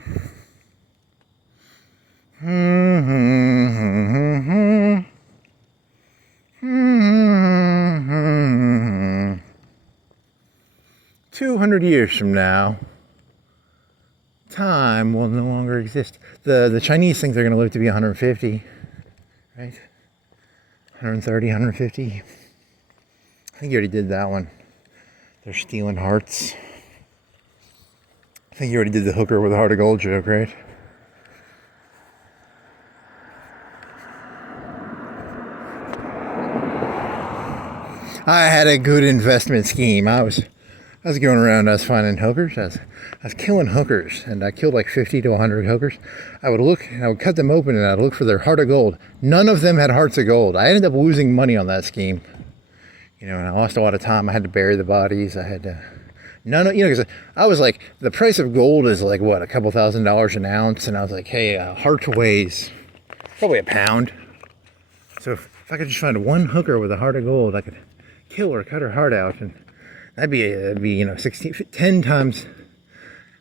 200 years from now, time will no longer exist. The Chinese think they're going to live to be 150, right? 130, 150. I think you already did that one. They're stealing hearts. I think you already did the hooker with a heart of gold joke, right? I had a good investment scheme. I was going around, I was finding hookers. I was killing hookers, and I killed like 50 to 100 hookers. I would cut them open, and I'd look for their heart of gold. None of them had hearts of gold. I ended up losing money on that scheme. You know, and I lost a lot of time. I had to bury the bodies. I had to, because I was like, the price of gold is like, what, a couple $1,000s an ounce? And I was like, hey, a heart weighs probably a pound. So if I could just find one hooker with a heart of gold, I could kill her, cut her heart out, and that'd be you know, 10 times,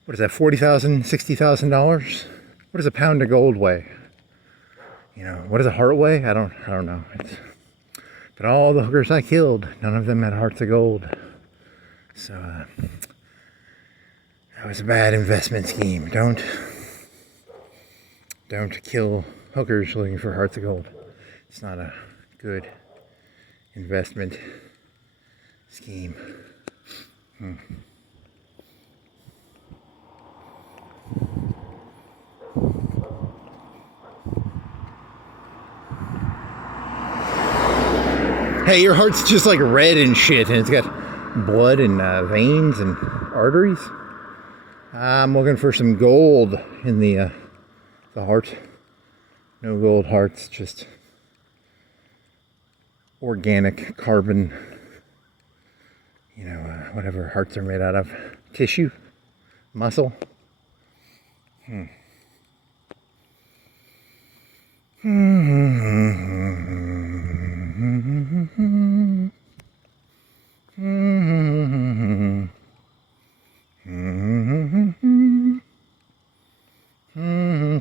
what is that, $40,000, $60,000? What does a pound of gold weigh? You know, what does a heart weigh? I don't know. But all the hookers I killed, none of them had hearts of gold. So that was a bad investment scheme. Don't kill hookers looking for hearts of gold. It's not a good investment scheme. Hey, your heart's just like red and shit, and it's got blood and veins and arteries. I'm looking for some gold in the heart. No gold hearts, just organic carbon, you know, whatever hearts are made out of. Tissue, muscle.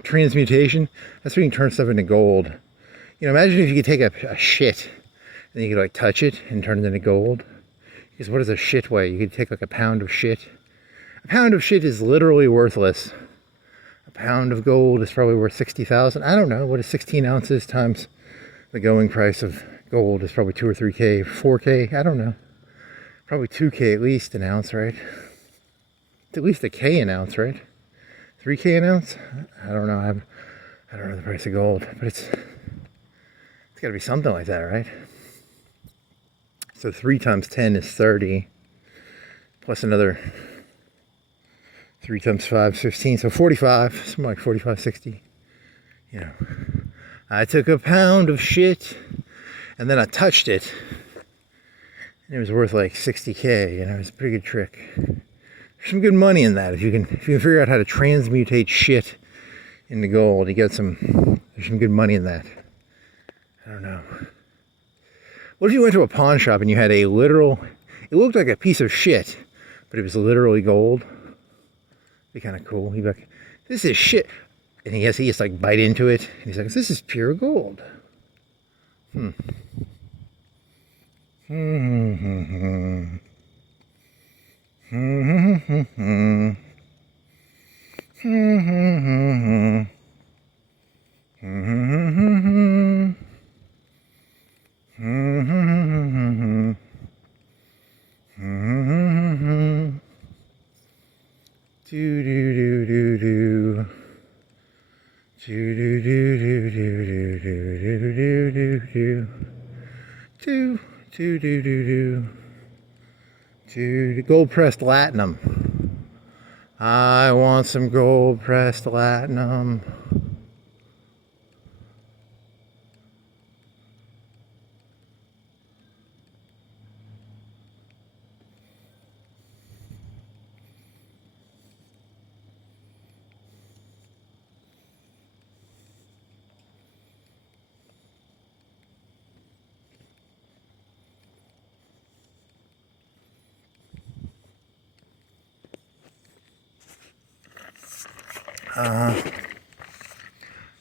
Transmutation, that's when you turn stuff into gold. You know, imagine if you could take a shit and you could like touch it and turn it into gold. You Because what does a shit weigh? You could take like a pound of shit. A pound of shit is literally worthless. A pound of gold is probably worth 60,000. I don't know. What is 16 ounces times the going price of gold is probably 2 or 3K, 4K. I don't know. Probably 2K at least an ounce, right? It's at least a K an ounce, right? 3K an ounce? I don't know. I don't know the price of gold, but it's got to be something like that, right? So 3 times 10 is 30, plus another 3 times 5 is 15, so 45, something like 45, 60. You know, I took a pound of shit, and then I touched it, and it was worth like 60K, you know, it's a pretty good trick. There's some good money in that. If you can figure out how to transmutate shit into gold, there's some good money in that. I don't know. What if you went to a pawn shop and you had a literal, it looked like a piece of shit, but it was literally gold? Be kind of cool. He'd be like, this is shit. And he has like bite into it. And he's like, this is pure gold. Do do do do do. Do do do do do do do do do. Do do do do do. Do gold pressed latinum. I want some gold pressed latinum.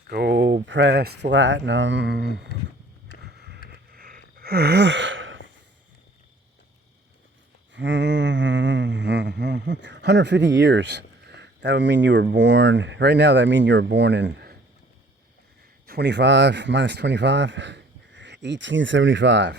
Gold pressed platinum. 150 years. That would mean you were born, right now that means you were born in 25 minus 25, 1875.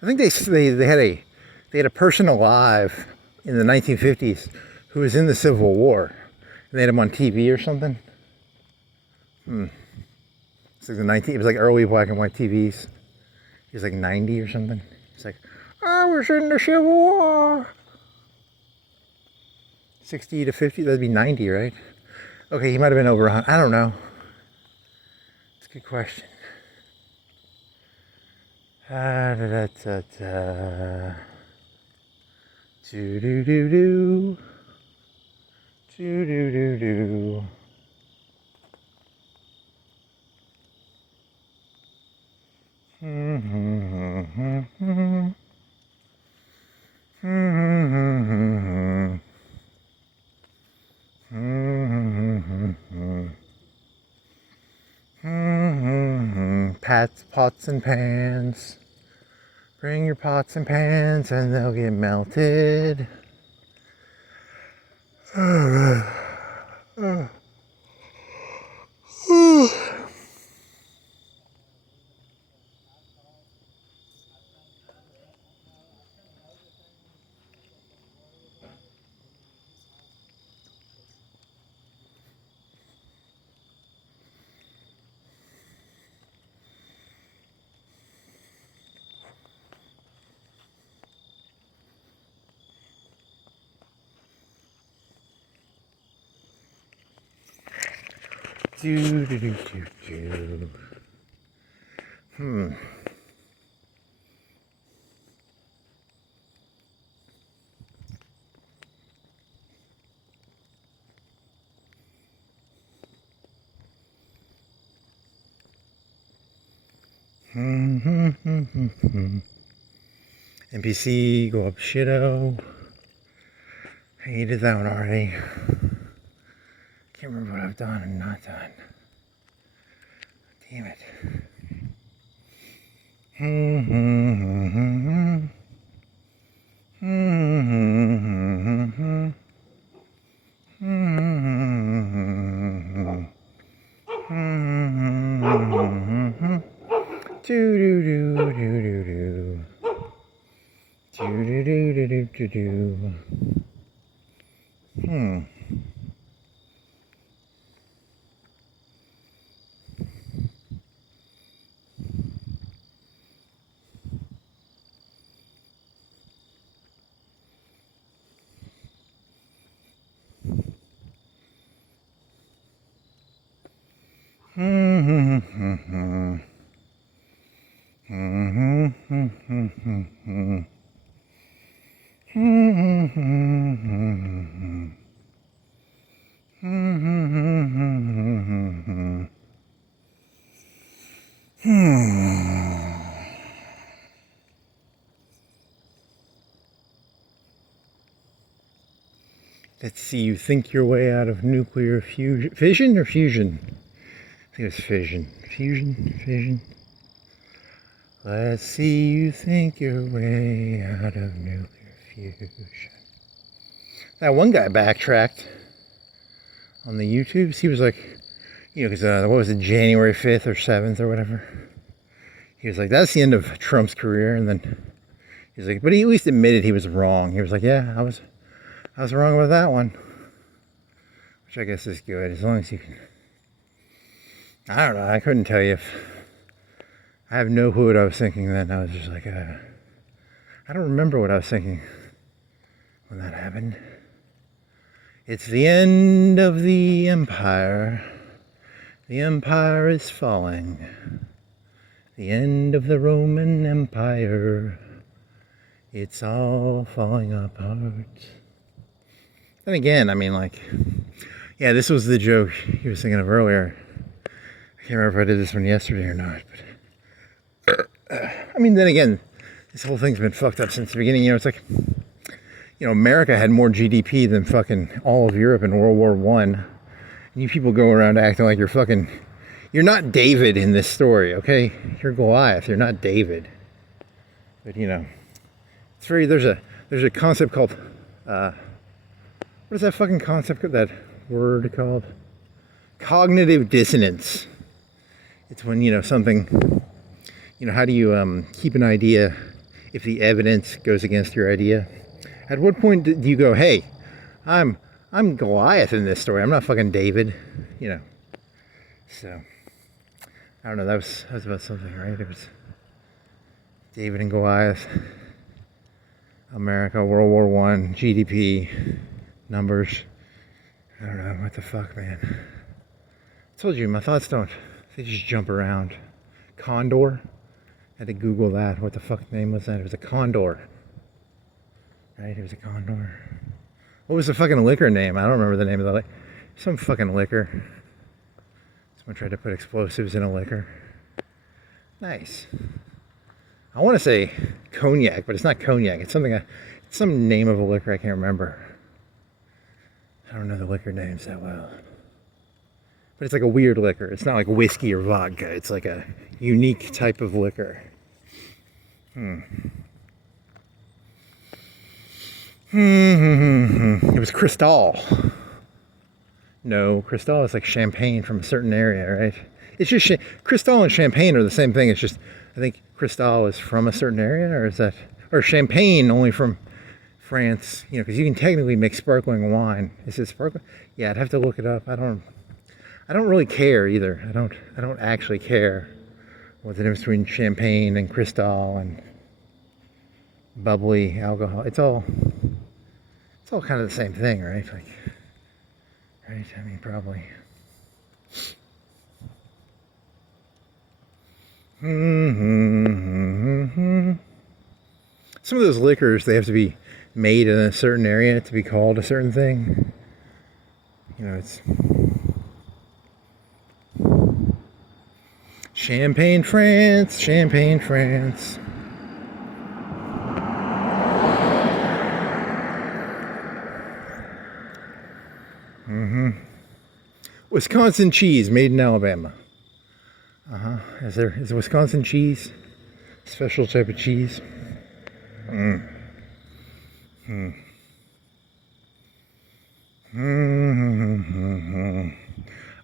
I think they had a person alive in the 1950s who was in the Civil War. And they had him on TV or something. It's like it was like early black and white TVs. He was like 90 or something. He's like, I was in the Civil War. 60 to 50, that'd be 90, right? Okay, he might have been over 100. I don't know. It's a good question. Da da da da. Do do do do. Do do do do. Pots and pans. Bring your pots and pans and they'll get melted. Do do do do do. NPC, go up Shido. Hey, you did that one already. can't remember what I've done and not done. Damn it. Let's see you think your way out of nuclear fusion. Fission or fusion? I think it was fission. Fission. Let's see you think your way out of nuclear fusion. That one guy backtracked on the YouTubes. He was like, because what was it, January 5th or 7th or whatever? He was like, that's the end of Trump's career. And then he's like, but he at least admitted he was wrong. He was like, yeah, I was wrong about that one. Which I guess is good, as long as you can. I don't know, I couldn't tell you if. I have no clue what I was thinking then. I was just like, I don't remember what I was thinking when that happened. It's the end of the empire. The empire is falling. The end of the Roman Empire. It's all falling apart. Then again, I mean, like, yeah, this was the joke he was thinking of earlier. I can't remember if I did this one yesterday or not, but I mean, then again, this whole thing's been fucked up since the beginning. It's like, America had more GDP than fucking all of Europe in World War I. And you people go around acting like you're not David in this story, okay? You're Goliath, you're not David. But, it's there's a concept called, what is that fucking concept, that word called? Cognitive dissonance. It's when, something, how do you keep an idea if the evidence goes against your idea? At what point do you go, hey, I'm Goliath in this story. I'm not fucking David, So, I don't know, that was about something, right? It was David and Goliath, America, World War I, GDP, numbers. I don't know, what the fuck, man. I told you, my thoughts they just jump around. Condor? I had to Google that. What the fuck name was that? It was a condor. Right? It was a condor. What was the fucking liquor name? I don't remember the name of the liquor. Some fucking liquor. Someone tried to put explosives in a liquor. Nice. I want to say cognac, but it's not cognac. It's it's some name of a liquor I can't remember. I don't know the liquor names that well. But it's like a weird liquor. It's not like whiskey or vodka. It's like a unique type of liquor. It was Cristal. No, Cristal is like champagne from a certain area, right? It's just Cristal and champagne are the same thing. It's just, I think Cristal is from a certain area, or champagne only from France, because you can technically make sparkling wine. Is it sparkling? Yeah, I'd have to look it up. I don't really care either. I don't actually care what the difference between champagne and Cristal and bubbly alcohol. It's all kind of the same thing, right? Like, right? I mean, probably. Some of those liquors, they have to be made in a certain area to be called a certain thing. It's Champagne, France. Wisconsin cheese made in Alabama. Is Wisconsin cheese special type of cheese?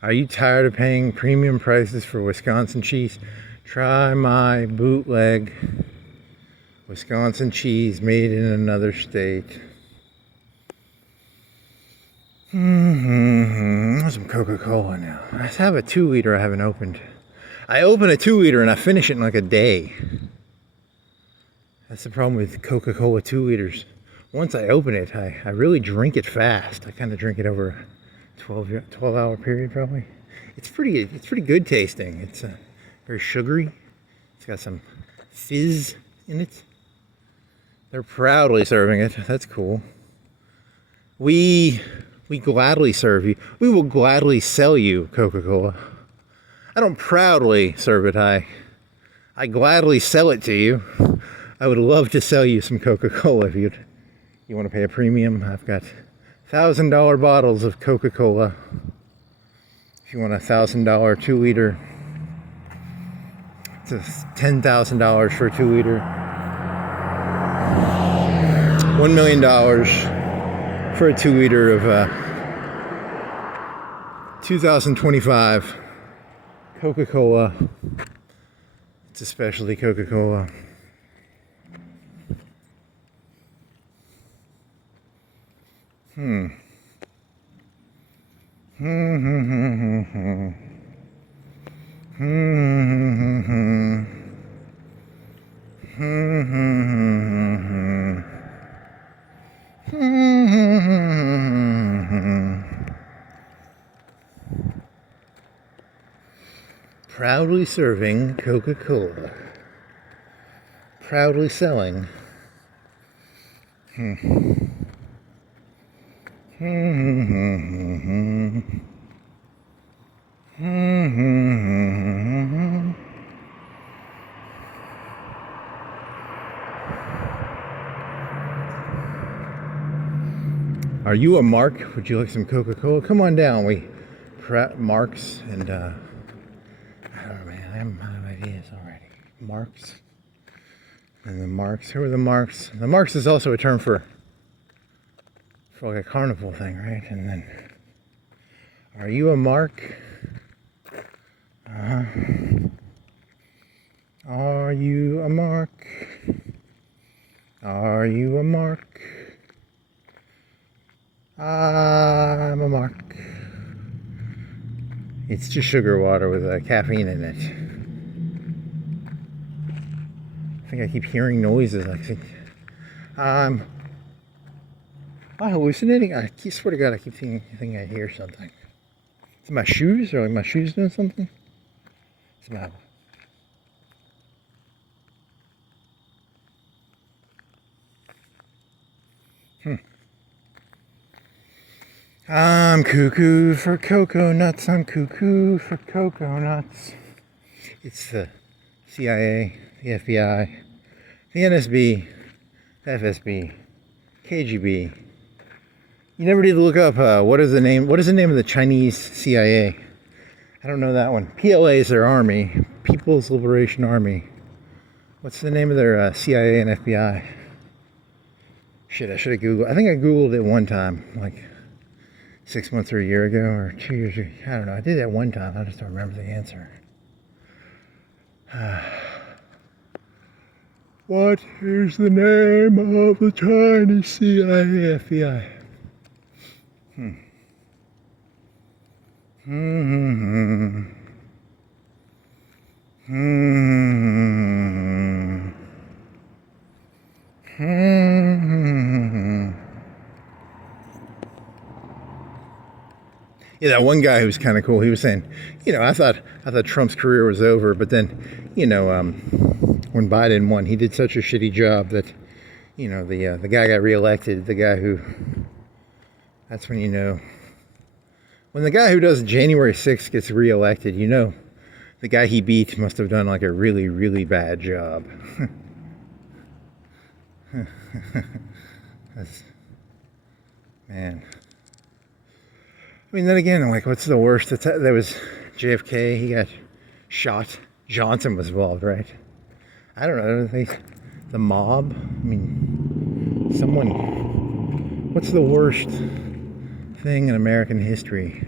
Are you tired of paying premium prices for Wisconsin cheese? Try my bootleg Wisconsin cheese made in another state. Some Coca-Cola now. I have a 2-liter I haven't opened. I open a 2-liter and I finish it in like a day. That's the problem with Coca-Cola 2-liters. Once I open it, I really drink it fast. I kind of drink it over a 12-hour period probably. It's pretty good tasting. It's very sugary. It's got some fizz in it. They're proudly serving it. That's cool. We gladly serve you. We will gladly sell you Coca-Cola. I don't proudly serve it. I gladly sell it to you. I would love to sell you some Coca-Cola if you want to pay a premium. I've got $1,000 bottles of Coca-Cola. If you want a $1,000 2-liter, it's $10,000 for a 2-liter. $1 million for a 2-liter of 2025 Coca-Cola. It's a specialty Coca-Cola. Proudly serving Coca-Cola. Proudly selling. Are you a Mark? Would you like some Coca-Cola? Come on down. Marks and I don't know, man. I have ideas already. Marks and the Marks. Who are the Marks? The Marks is also a term for like a carnival thing, right? And then, are you a Mark? Are you a Mark? Are you a Mark? I'm a Mark. It's just sugar water with caffeine in it. I think I keep hearing noises. I think am I hallucinating? I swear to God, I keep thinking I hear something. Is it my shoes? Are my shoes doing something? It's my... I'm cuckoo for cocoa nuts. I'm cuckoo for cocoa nuts. It's the CIA, the FBI, the NSB, the FSB, KGB. You never did look up what is the name of the Chinese CIA? I don't know that one. PLA is their army, People's Liberation Army. What's the name of their CIA and FBI? Shit, I should have Googled. I think I Googled it one time, like 6 months or a year ago, or 2 years ago. I don't know. I did that one time. I just don't remember the answer. What is the name of the Chinese CIA, FBI? Yeah, that one guy who was kind of cool. He was saying, I thought Trump's career was over, but then, when Biden won, he did such a shitty job that, the guy got reelected. The guy who, that's when when the guy who does January 6th gets reelected, the guy he beat must have done like a really, really bad job. Man. I mean, then again, I'm like, what's the worst? That was JFK. He got shot. Johnson was involved, right? I don't know. The mob. I mean, someone. What's the worst thing in American history?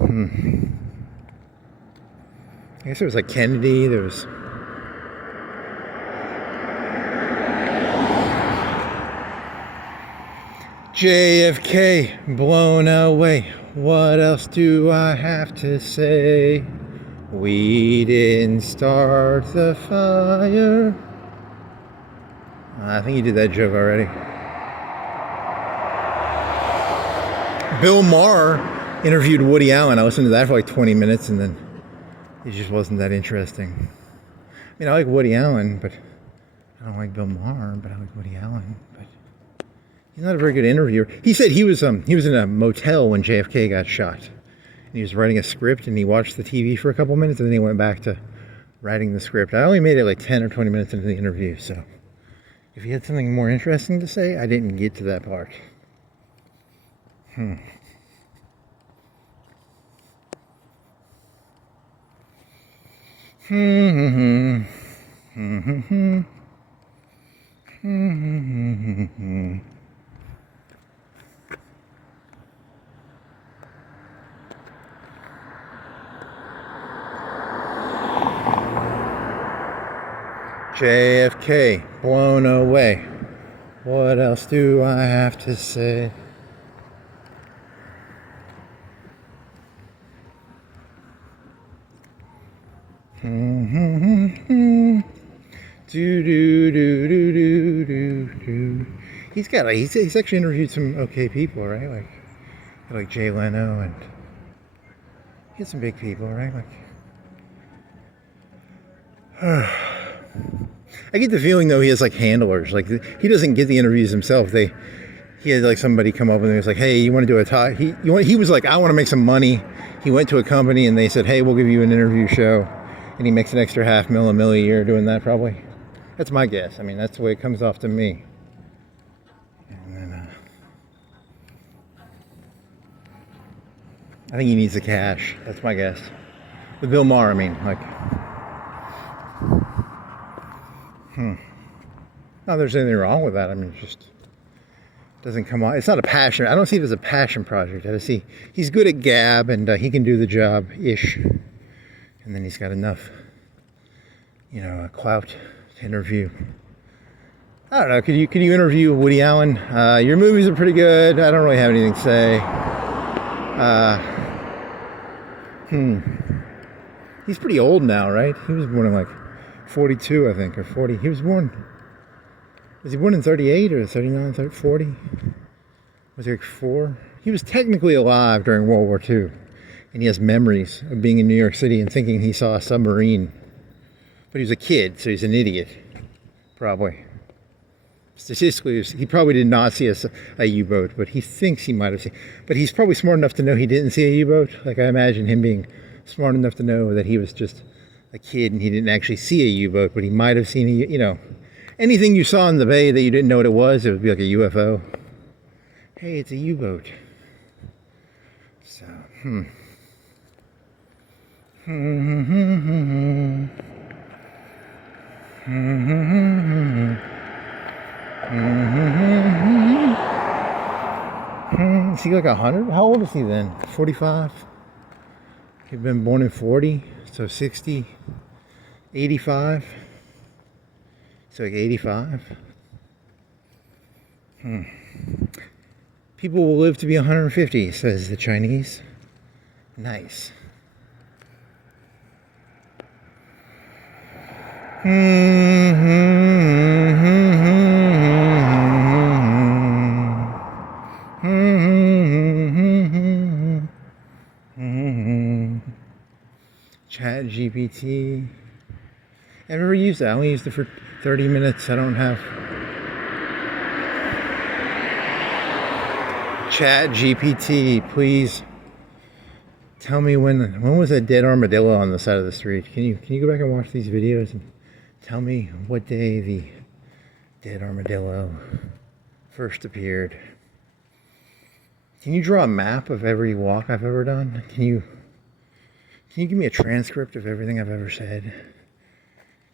I guess it was like Kennedy. There was. JFK blown away. What else do I have to say? We didn't start the fire. I think you did that joke already. Bill Maher interviewed Woody Allen. I listened to that for like 20 minutes and then it just wasn't that interesting. I mean, I like Woody Allen, but I don't like Bill Maher, but I like Woody Allen. But he's not a very good interviewer. He said he was in a motel when JFK got shot. And he was writing a script and he watched the TV for a couple minutes and then he went back to writing the script. I only made it like 10 or 20 minutes into the interview, so if he had something more interesting to say, I didn't get to that part. JFK blown away. What else do I have to say? Do do do do do do do. He's actually interviewed some okay people, right? Like Jay Leno, and he had some big people, right? I get the feeling though he has like handlers. Like he doesn't get the interviews himself. He had like somebody come up and he was like, "Hey, you want to do a talk?" He was like, "I want to make some money." He went to a company and they said, "Hey, we'll give you an interview show," and he makes an extra $500,000 a year doing that. Probably. That's my guess. I mean, that's the way it comes off to me. And then I think he needs the cash. That's my guess. With Bill Maher, I mean, like. Not there's anything wrong with that. I mean, it just doesn't come on. It's not a passion. I don't see it as a passion project. I just see he's good at gab and he can do the job-ish. And then he's got enough, clout to interview. I don't know. Could you interview Woody Allen? Your movies are pretty good. I don't really have anything to say. He's pretty old now, right? He was born in like 42, I think, or 40. Was he born in 38 or 39, 40? Was he like 4? He was technically alive during World War II. And he has memories of being in New York City and thinking he saw a submarine. But he was a kid, so he's an idiot. Probably. Statistically, he probably did not see a U-boat, but he thinks he might have seen. But he's probably smart enough to know he didn't see a U-boat. Like, I imagine him being smart enough to know that he was just a kid and he didn't actually see a U-boat, but he might have seen anything you saw in the bay that you didn't know what it would be like a UFO. Hey, it's a U-boat. So, Is he like 100? How old is he then? 45? He'd been born in 40, so 60, 85. So like 85. People will live to be 150, says the Chinese. Nice. Chat GPT. I've never used that. I only used it for 30 minutes. I don't have Chat GPT. Please tell me when was that dead armadillo on the side of the street? Can you go back and watch these videos and tell me what day the dead armadillo first appeared? Can you draw a map of every walk I've ever done? Can you give me a transcript of everything I've ever said?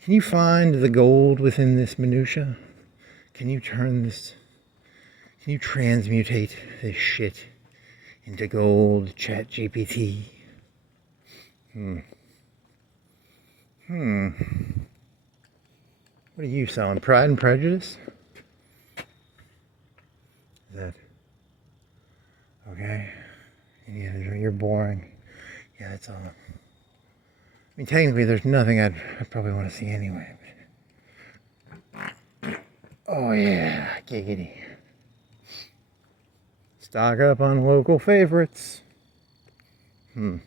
Can you find the gold within this minutia? Can you transmutate this shit into gold, Chat GPT? What are you selling? Pride and Prejudice? Is that okay? Yeah, you're boring. Yeah, that's all. I mean, technically, there's nothing I'd probably want to see anyway. Oh yeah, giggity. Stock up on local favorites. You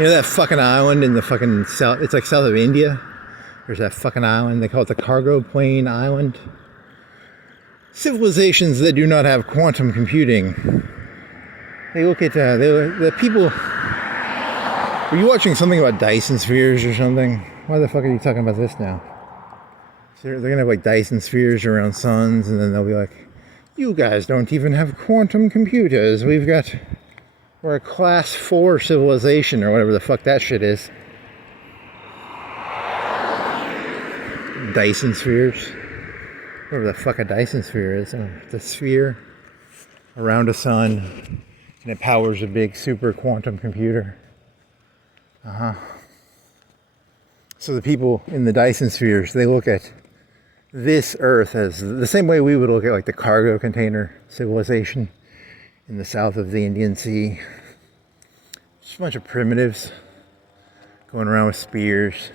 know that fucking island in the fucking south, it's like south of India? There's that fucking island, they call it the Cargo Plane Island. Civilizations that do not have quantum computing. They look at, the people... Are you watching something about Dyson Spheres or something? Why the fuck are you talking about this now? So they're gonna have like Dyson Spheres around suns, and then they'll be like, you guys don't even have quantum computers. We're a class 4 civilization, or whatever the fuck that shit is. Dyson Spheres. Whatever the fuck a Dyson Sphere is. It's a sphere around a sun, and it powers a big super quantum computer. So the people in the Dyson Spheres, they look at this Earth as the same way we would look at like the cargo container civilization in the south of the Indian Sea. Just a bunch of primitives going around with spears.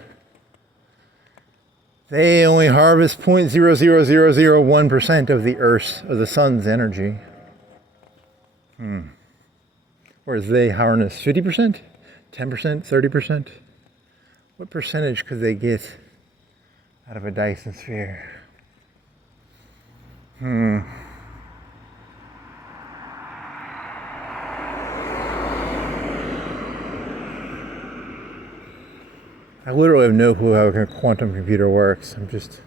They only harvest 0.00001% of the sun's energy. Whereas they harness 50%, 10%, 30%. What percentage could they get out of a Dyson sphere? I literally have no clue how a quantum computer works. I'm just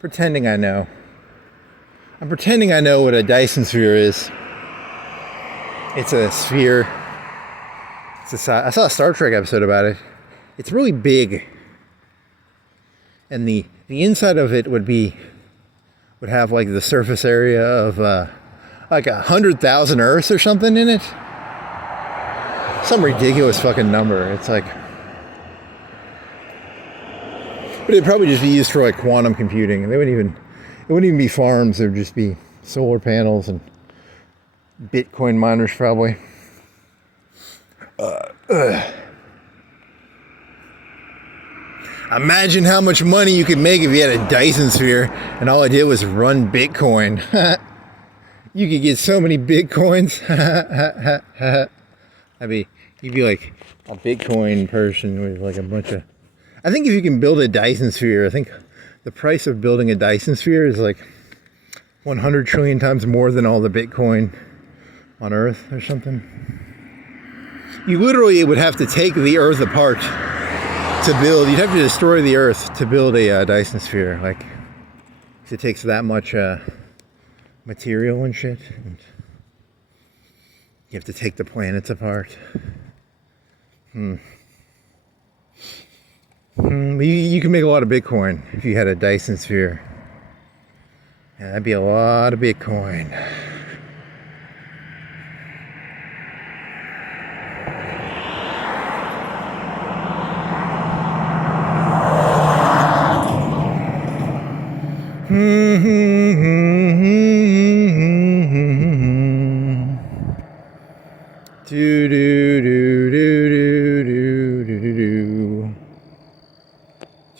pretending I know. I'm pretending I know what a Dyson sphere is. It's a sphere. I saw a Star Trek episode about it. It's really big. And the inside of it would have like the surface area of like 100,000 Earths or something in it. Some ridiculous fucking number. It's like... But it'd probably just be used for like quantum computing. And it wouldn't even be farms. It would just be solar panels and Bitcoin miners probably. Imagine how much money you could make if you had a Dyson sphere and all I did was run Bitcoin. You could get so many Bitcoins. You'd be like a Bitcoin person with like a bunch of... I think if you can build a Dyson sphere, I think the price of building a Dyson sphere is like 100 trillion times more than all the Bitcoin on Earth or something. You literally would have to take the Earth apart to build. You'd have to destroy the Earth to build a Dyson sphere. Like, it takes that much material and shit. And you have to take the planets apart. You can make a lot of Bitcoin if you had a Dyson sphere. Yeah, that'd be a lot of Bitcoin. Do do do do do do do do do.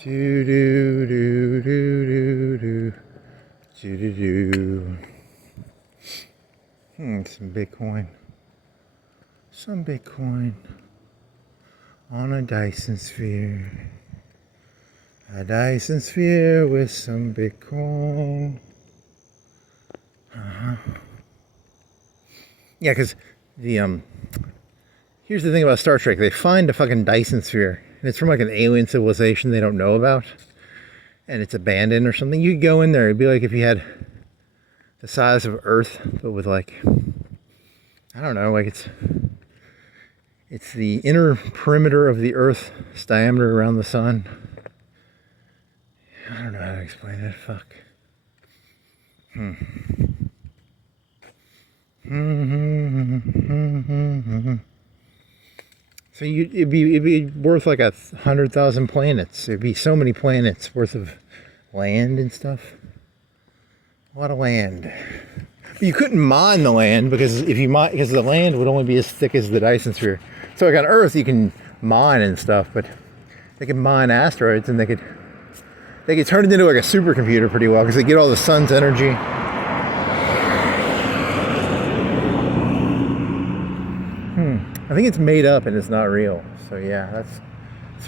Do do do do do do. Do. Some Bitcoin. Some Bitcoin on a Dyson Sphere. A Dyson Sphere with some Bitcoin. Yeah, because here's the thing about Star Trek. They find a fucking Dyson Sphere. And it's from like an alien civilization they don't know about. And it's abandoned or something. You could go in there. It'd be like if you had the size of Earth, but with like, I don't know, like it's the inner perimeter of the Earth's diameter around the sun. I don't know how to explain it. Fuck. So it'd be worth like 100,000 planets. It'd be so many planets worth of land and stuff. A lot of land. But you couldn't mine the land because because the land would only be as thick as the Dyson Sphere. So like on Earth you can mine and stuff, but they could mine asteroids and they could turn it into like a supercomputer pretty well because they get all the sun's energy. I think it's made up and it's not real. So yeah, that's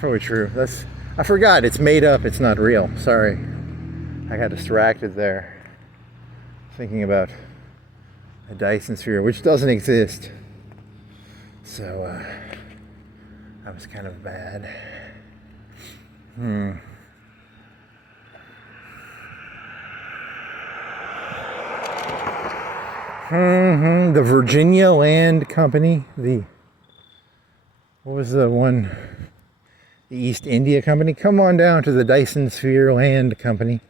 probably true. I forgot it's made up, it's not real. Sorry. I got distracted there. Thinking about a Dyson Sphere, which doesn't exist. So that was kind of bad. The Virginia Land Company, what was the one? The East India Company. Come on down to the Dyson Sphere Land Company.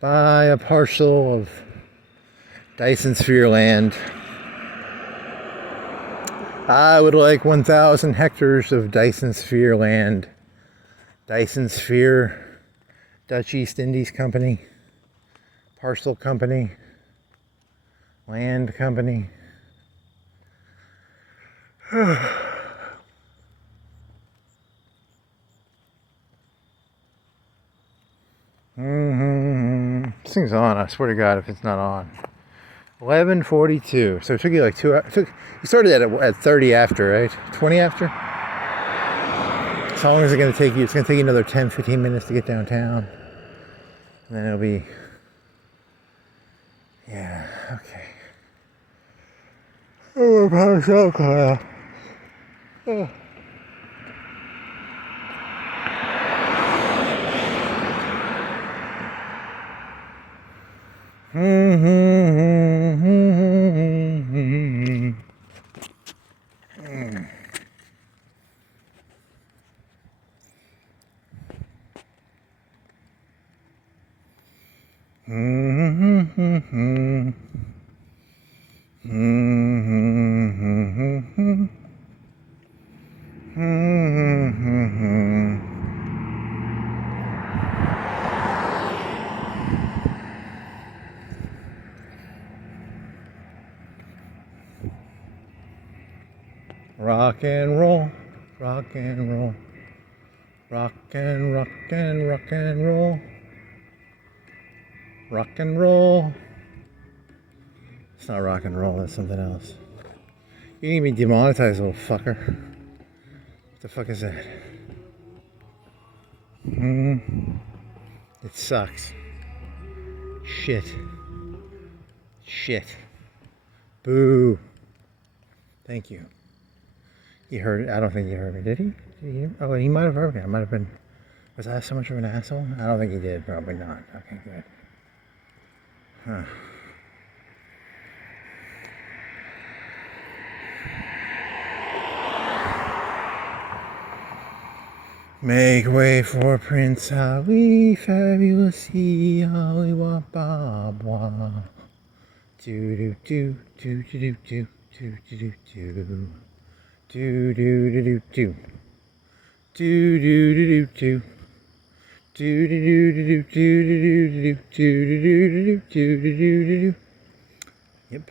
Buy a parcel of Dyson Sphere land. I would like 1,000 hectares of Dyson Sphere land. Dyson Sphere, Dutch East Indies Company, Parcel Company, Land Company. This thing's on, I swear to God if it's not on. 11:42. So it took you like 2 hours. You started at 30 after, right? 20 after? So how long is it going to take you? It's going to take you another 10-15 minutes to get downtown. And then it'll be... Yeah, okay. Oh, my chocolate. Oh. Rock and roll, rock and roll, rock and rock and rock and roll, rock and roll. It's not rock and roll, that's something else. You need to be demonetized, little fucker. What the fuck is that? It sucks. Shit. Shit. Boo. Thank you. You heard it? I don't think you heard me. Did he? Did he hear me? Oh, he might have heard me. I might have been... Was I so much of an asshole? I don't think he did. Probably not. Okay, good. Huh. Make way for Prince Ali, fabulous he, Ali wa ba wa. Do do do do do do do do do do. Do do do do do. Do do do do do. Do do do do do do do do do do do. Yep.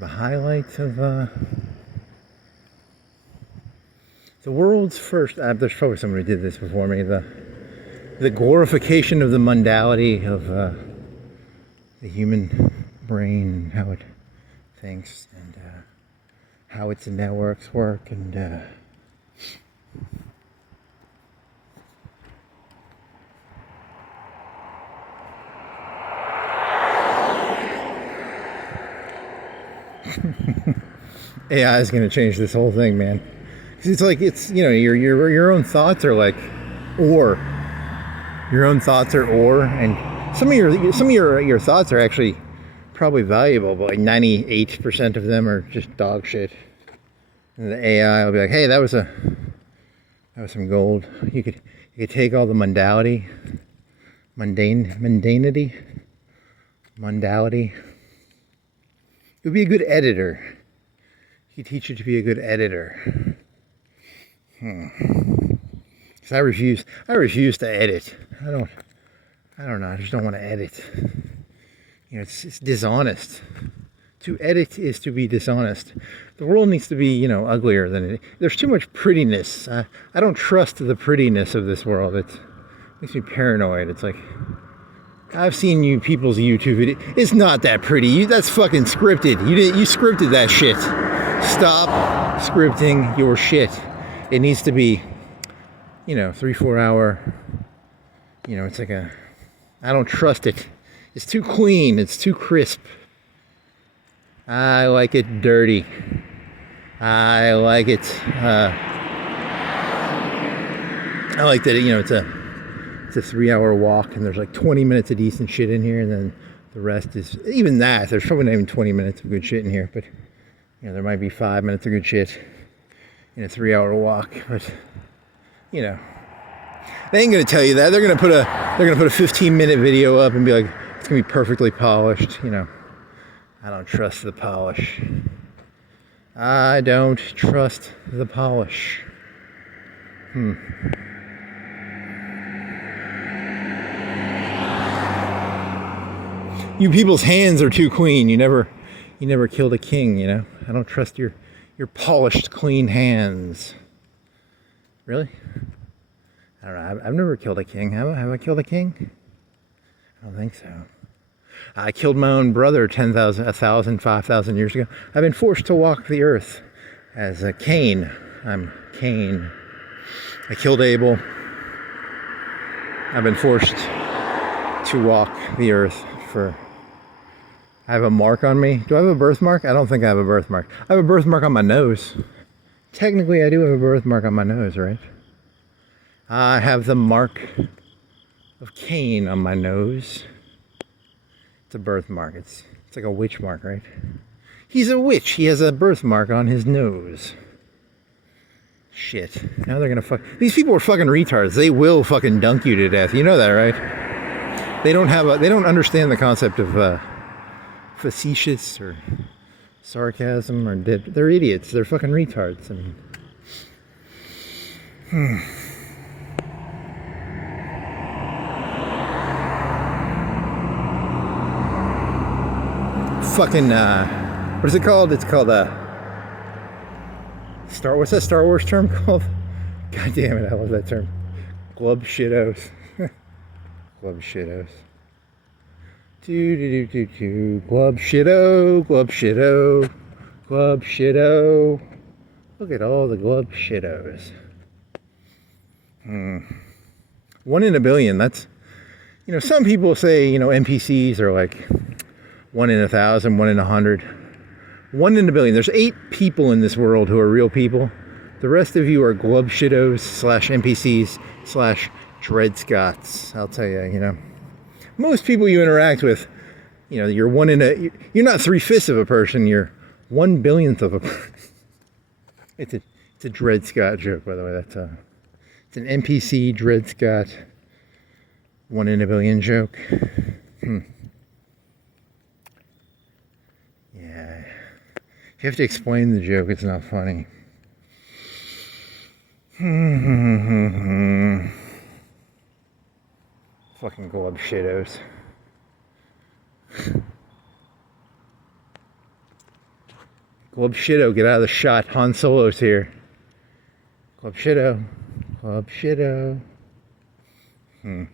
The highlights of the world's first. There's probably somebody who did this before me. The the glorification of the mundality of the human brain and how it thinks and how its networks work and AI is going to change this whole thing, man. 'Cause it's like, it's, you know, your own thoughts are like ore. Your own thoughts are ore, and some of your thoughts are actually probably valuable, but like 98% of them are just dog shit. And the AI will be like, hey, that was some gold. You could take all the mundality. It would be a good editor. You could teach it to be a good editor. Because I refuse to edit. I don't know. I just don't want to edit. You know, it's dishonest. To edit is to be dishonest. The world needs to be, you know, uglier than it. There's too much prettiness. I don't trust the prettiness of this world. It makes me paranoid. It's like, I've seen you people's YouTube video. It's not that pretty. That's fucking scripted. You scripted that shit. Stop scripting your shit. It needs to be, you know, 3-4 hour. You know, it's like I don't trust it. It's too clean. It's too crisp. I like it dirty. I like it. I like that. You know, it's a 3-hour walk, and there's like 20 minutes of decent shit in here, and then the rest is even that. There's probably not even 20 minutes of good shit in here, but you know, there might be 5 minutes of good shit in a 3-hour walk. But you know, they ain't gonna tell you that. They're gonna put a 15-minute video up and be like, it's gonna be perfectly polished. You know, I don't trust the polish. I don't trust the polish. You people's hands are too clean. You never killed a king, you know? I don't trust your polished, clean hands. Really? I don't know. I've never killed a king. Have I killed a king? I don't think so. I killed my own brother 10,000, 1,000, 5,000 years ago. I've been forced to walk the earth as a Cain. I'm Cain. I killed Abel. I've been forced to walk the earth for... I have a mark on me. Do I have a birthmark? I don't think I have a birthmark. I have a birthmark on my nose. Technically, I do have a birthmark on my nose, right? I have the mark of Cain on my nose. It's a birthmark. It's like a witch mark, right? He's a witch. He has a birthmark on his nose. Shit. Now they're gonna fuck... These people are fucking retards. They will fucking dunk you to death. You know that, right? They don't understand the concept of facetious or sarcasm or they're idiots. They're fucking retards. I mean, fucking what is it called? It's called what's that Star Wars term called? God damn it, I love that term. Glub shittos. Glub shittos. Glub shitto, glub shitto, glub shitto. Look at all the glub shittos. 1 in a billion. That's, you know, some people say, you know, NPCs are like 1 in 1,000, 1 in 100. 1 in a billion. There's 8 people in this world who are real people. The rest of you are glub shittos / NPCs / Dred Scotts. I'll tell you, you know. Most people you interact with, you know, you're not 3/5 of a person, you're 1/1000th of a person. It's a Dred Scott joke, by the way. It's an NPC Dred Scott 1 in a billion joke. Yeah. If you have to explain the joke, it's not funny. Fucking glub shittos. Glub shitto, get out of the shot. Han Solo's here. Glub shitto. Glub shitto. Hmm.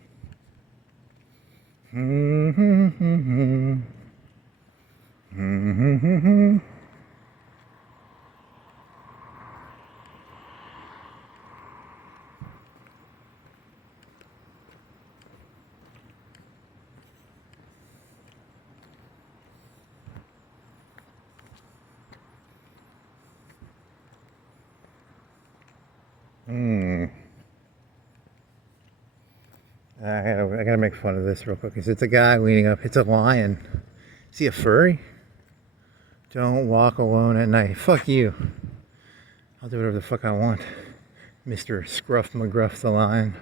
I gotta make fun of this real quick because it's a guy leaning up. It's a lion. Is he a furry? Don't walk alone at night. Fuck you. I'll do whatever the fuck I want. Mr. Scruff McGruff the lion.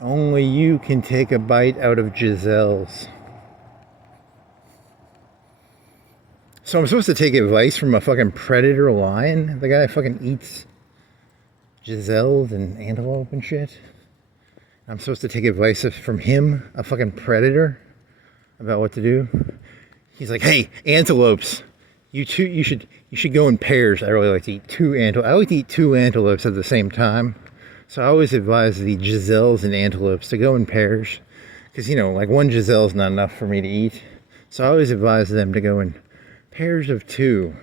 Only you can take a bite out of Giselle's. So I'm supposed to take advice from a fucking predator lion? The guy fucking eats Giselle's and antelope and shit? I'm supposed to take advice from him, a fucking predator, about what to do? He's like, hey, antelopes, you should go in pairs. I really like to eat two antelopes. I like to eat two antelopes at the same time. So I always advise the Giselle's and antelopes to go in pairs. Because, you know, like one Giselle's not enough for me to eat. So I always advise them to go in pairs of two.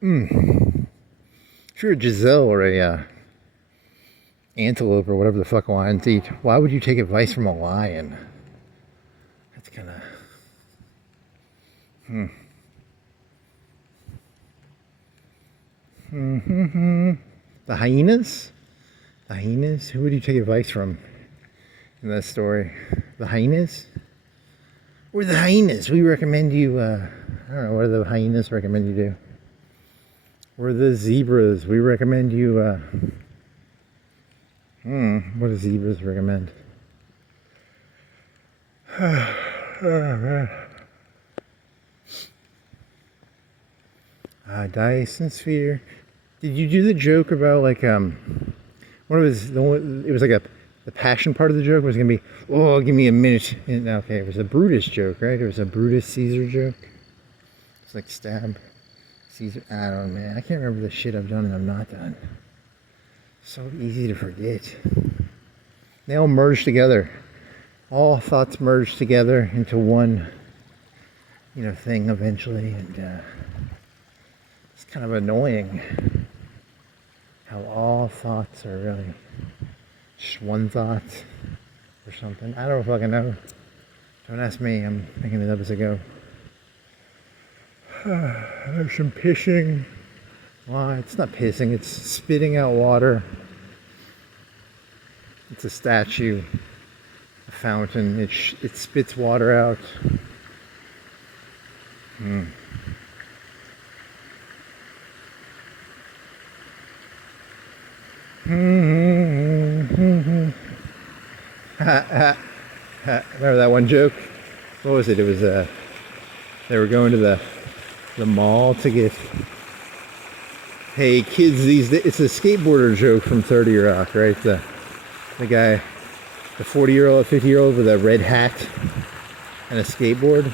If you're a Giselle or a antelope or whatever the fuck lions eat, why would you take advice from a lion? That's kind of... The hyenas? The hyenas? Who would you take advice from in that story? The hyenas? We're the hyenas. We recommend you, I don't know, what do the hyenas recommend you do? We're the zebras. We recommend you, what do zebras recommend? Dyson Sphere. Did you do the joke about like what was the one? It was like the passion part of the joke was gonna be, oh, give me a minute. And, okay, it was a Brutus joke, right? It was a Brutus Caesar joke. It's like stab Caesar. I don't know, man. I can't remember the shit I've done and I've not done. So easy to forget. They all merge together. All thoughts merge together into one, you know, thing eventually, and it's kind of annoying how all thoughts are really just one thought or something. I don't fucking know. Don't ask me. I'm making it up as I go. There's some pissing. Well, it's not pissing. It's spitting out water. It's a statue, a fountain. It spits water out. Remember that one joke? What was it? It was they were going to the mall to get, hey kids these days, it's a skateboarder joke from 30 Rock, right? The guy, the 40-year-old, 50-year-old with a red hat and a skateboard,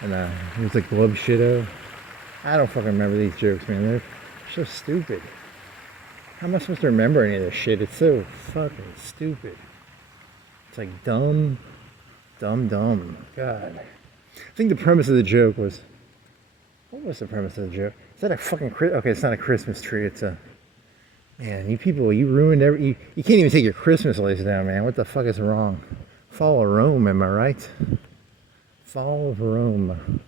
and he was like glove shitto. I don't fucking remember these jokes, man. They're so stupid. How am I supposed to remember any of this shit? It's so fucking stupid. It's like dumb. God. I think the premise of the joke was... What was the premise of the joke? Is that a fucking... Okay, it's not a Christmas tree. It's a... Man, you people, you ruined every... You can't even take your Christmas lights down, man. What the fuck is wrong? Fall of Rome, am I right? Fall of Rome.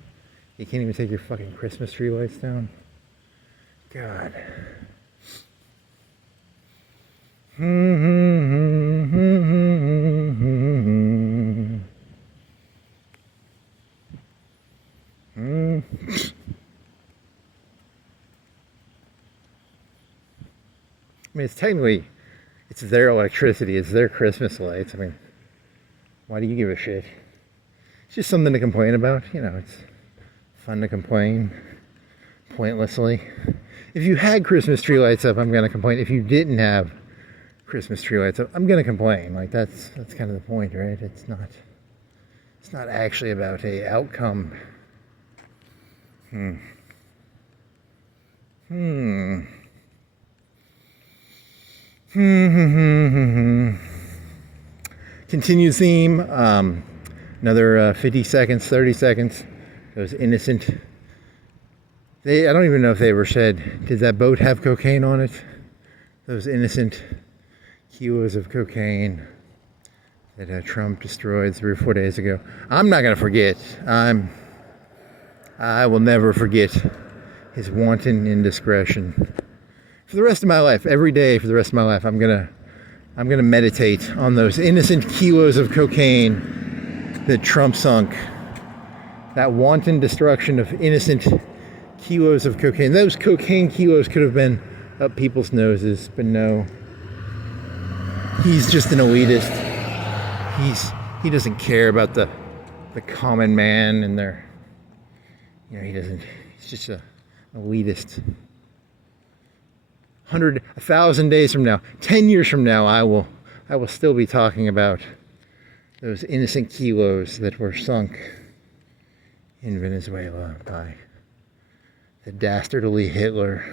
You can't even take your fucking Christmas tree lights down? God. I mean, it's their electricity, it's their Christmas lights. I mean, why do you give a shit? It's just something to complain about, you know, it's fun to complain pointlessly. If you had Christmas tree lights up, I'm gonna complain. If you didn't have Christmas tree lights up, I'm gonna complain. Like that's kind of the point, right? It's not actually about a outcome. Hmm. Hmm. Continued theme. Another 50 seconds, 30 seconds. Those innocent. I don't even know if they ever said, did that boat have cocaine on it? Those innocent kilos of cocaine that Trump destroyed 3 or 4 days ago. I'm not gonna forget. I will never forget his wanton indiscretion. For the rest of my life, every day for the rest of my life, I'm gonna meditate on those innocent kilos of cocaine that Trump sunk. That wanton destruction of innocent kilos of cocaine. Those cocaine kilos could have been up people's noses, but no. He's just an elitist. He doesn't care about the common man and their, he doesn't. He's just an elitist. 1,000 days from now, 10 years from now, I will still be talking about those innocent kilos that were sunk in Venezuela by the dastardly Hitler.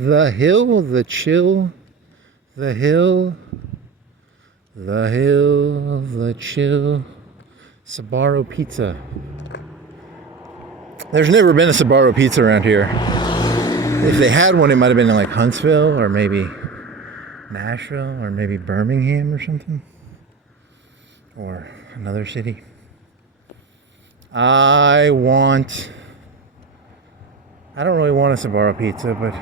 The hill, the chill, the hill, the hill, the chill. Sbarro pizza. There's never been a Sbarro pizza around here. If they had one, it might have been in like Huntsville or maybe Nashville or maybe Birmingham or something. Or another city. I don't really want a Sbarro pizza, but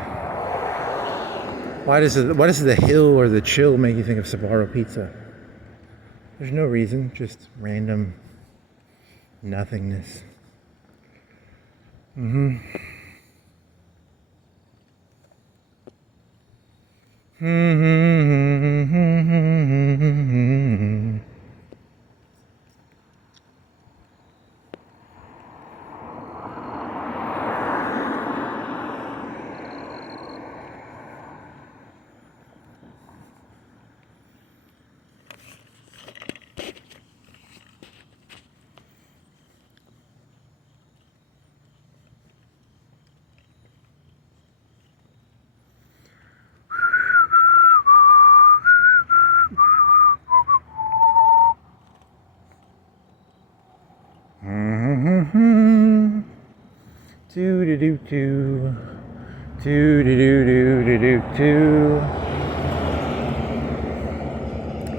why does the hill or the chill make you think of Sbarro pizza? There's no reason, just random nothingness.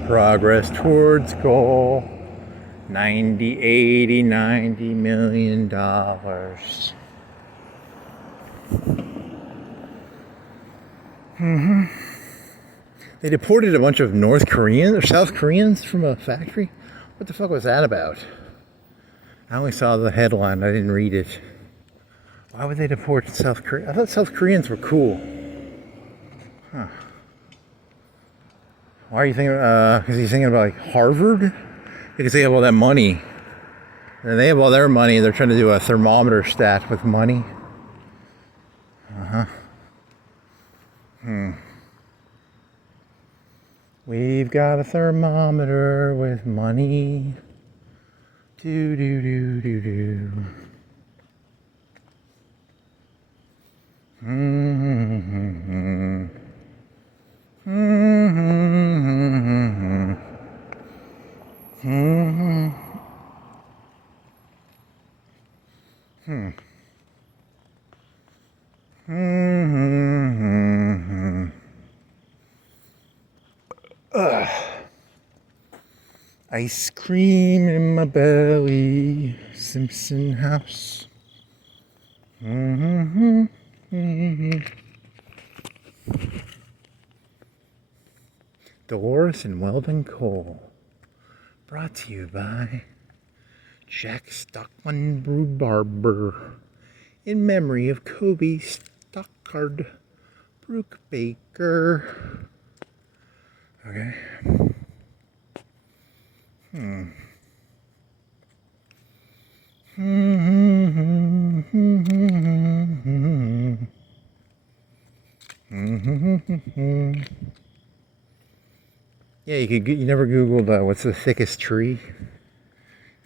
Progress towards goal. 90, 80, 90 million dollars. They deported a bunch of North Koreans or South Koreans from a factory. What the fuck was that about? I only saw the headline. I didn't read it. Why would they deport South Korea? I thought South Koreans were cool. Huh. Why are you thinking? Because he's thinking about like Harvard? Because they have all that money. And they have all their money. They're trying to do a thermometer stat with money. We've got a thermometer with money. Do do do do do. Ice cream in my belly, Simpson house. Dolores and Weldon Cole. Brought to you by Jack Stockman Brew Barber. In memory of Kobe Stockard Brookbaker. Okay. Yeah, you never Googled what's the thickest tree?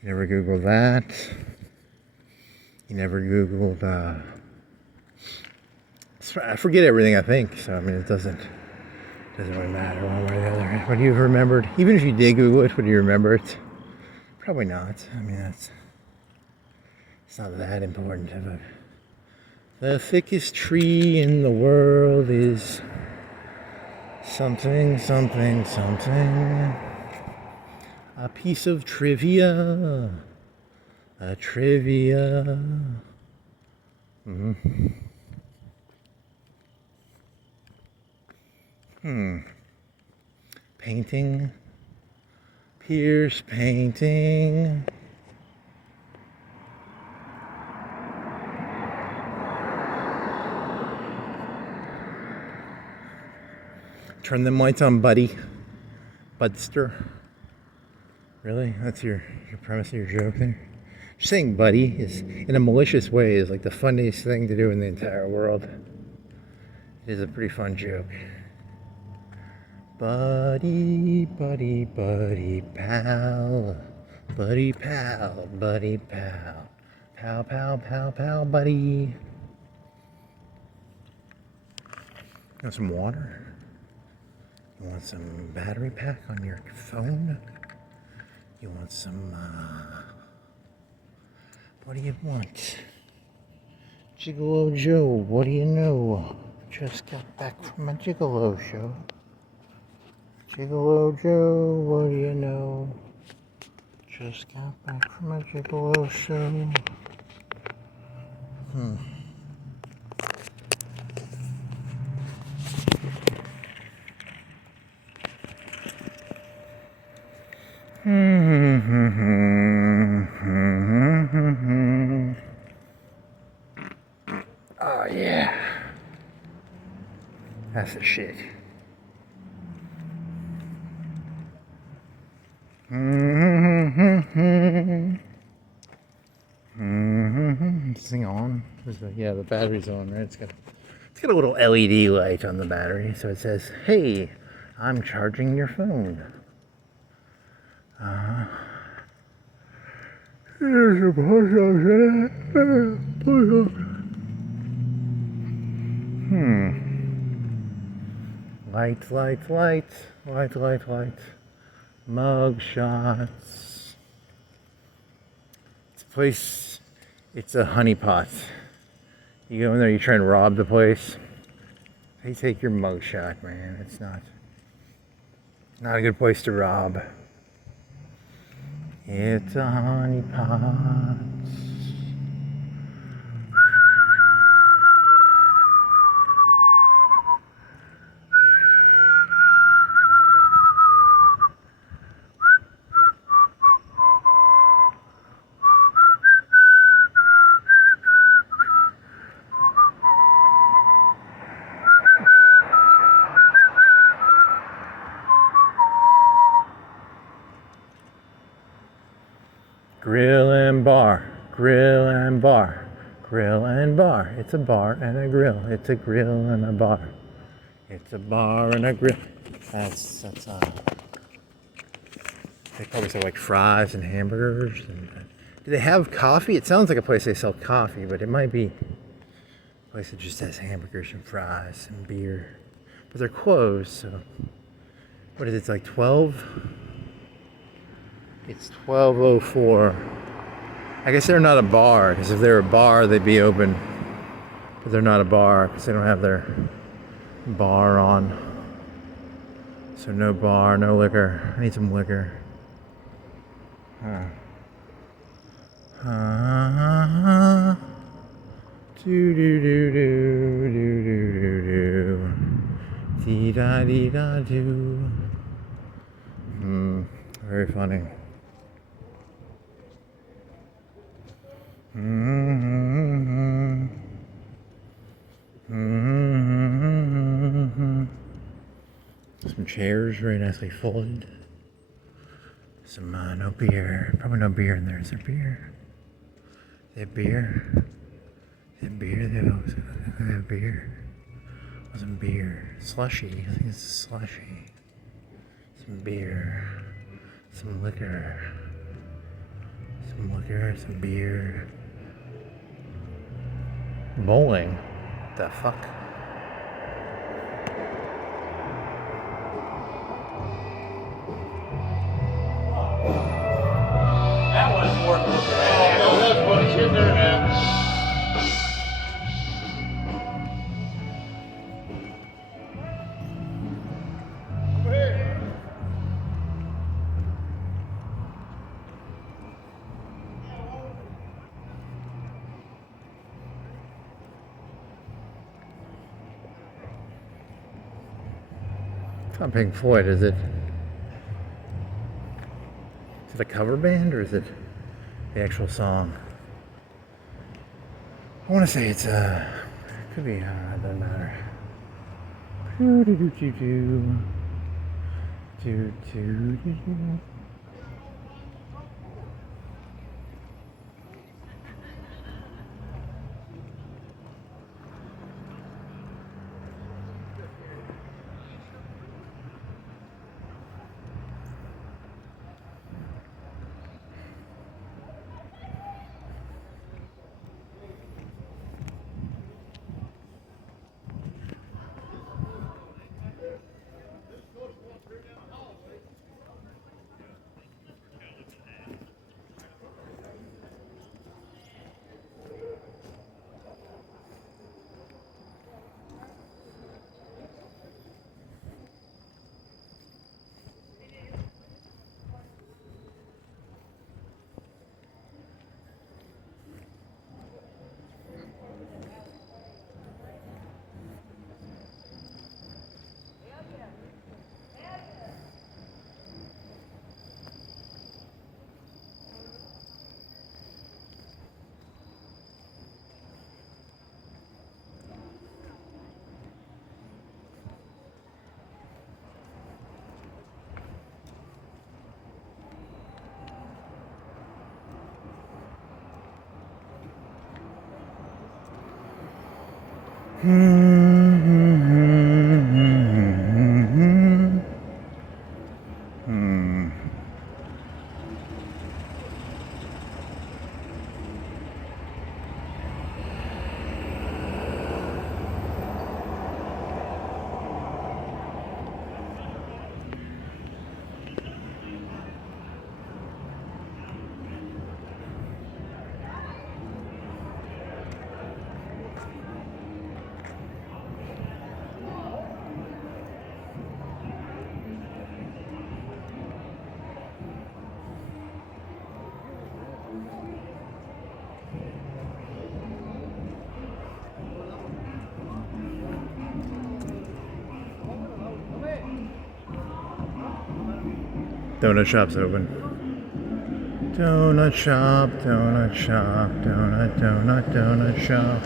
You never Googled that. You never Googled, I forget everything, I think, so I mean, it doesn't really matter one way or the other. Would you have remembered? Even if you did Google it, would you remember it? Probably not. I mean, it's not that important. The thickest tree in the world is something, something, something. A piece of trivia. A trivia. Painting. Pierce painting. Turn them lights on, buddy. Budster. Really? That's your premise of your joke there? Just saying buddy is, in a malicious way, is like the funniest thing to do in the entire world. It is a pretty fun joke. Buddy, buddy, buddy, pal. Buddy, pal, buddy, pal. Pal, pal, pal, pal, buddy. You want some water? You want some battery pack on your phone? You want some, what do you want? Gigolo Joe, what do you know? Just got back from a Gigolo show. Gigolo Joe, what do you know? Just got back from a Gigolo show. Oh yeah, that's the shit. This thing on? Yeah, the battery's on, right? It's got a little LED light on the battery, so it says, "Hey, I'm charging your phone." Here's a Light, light, light, light, light, light. Mug shots. It's a place, it's a honeypot. You go in there, you try and rob the place. They take your mug shot, man. It's not a good place to rob. It's a honeypot. Grill and bar, grill and bar, grill and bar. It's a bar and a grill. It's a grill and a bar. It's a bar and a grill. That's they probably sell like fries and hamburgers. Do they have coffee? It sounds like a place they sell coffee, but it might be a place that just has hamburgers and fries and beer. But they're closed, so what is it? It's like 12? It's 12:04. I guess they're not a bar, because if they're a bar, they'd be open. But they're not a bar, because they don't have their bar on. So no bar, no liquor. I need some liquor. Do do do do do do do do. Dee da dee da do. Very funny. Some chairs very nicely folded. Some no beer. Probably no beer in there. Is there beer? They have beer. They have beer. They have beer. It wasn't beer. Slushy. I think it's slushy. Is some beer, some liquor, some beer. Bowling? The fuck? That wasn't working. Oh, that's funny shit there, man. Over here. It's not Pink Floyd, is it? Is it a cover band or is it the actual song? I want to say it's could be, it doesn't matter. Donut shop's open. Donut shop, donut shop, donut shop.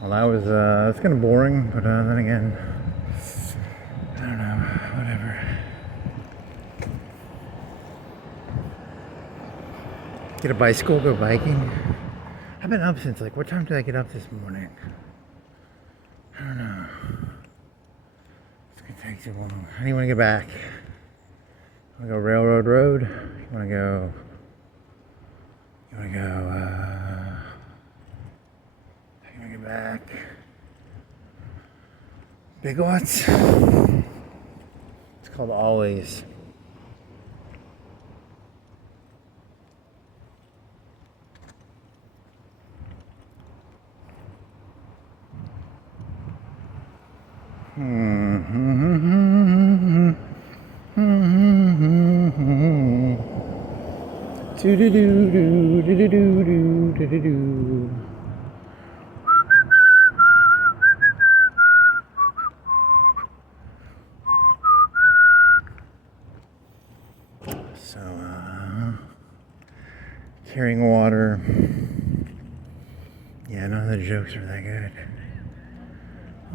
Well, that was it's kind of boring, but then again, I don't know, whatever. Get a bicycle, go biking. I've been up since, like, what time did I get up this morning? I don't know. It's gonna take too long. How do you want to get back? You want to go Railroad Road? You want to go? You want to go? How do you want to get back? Big Lots. It's called Always. Do do do do do do do do do do. So, carrying water. Yeah, none of the jokes are that good.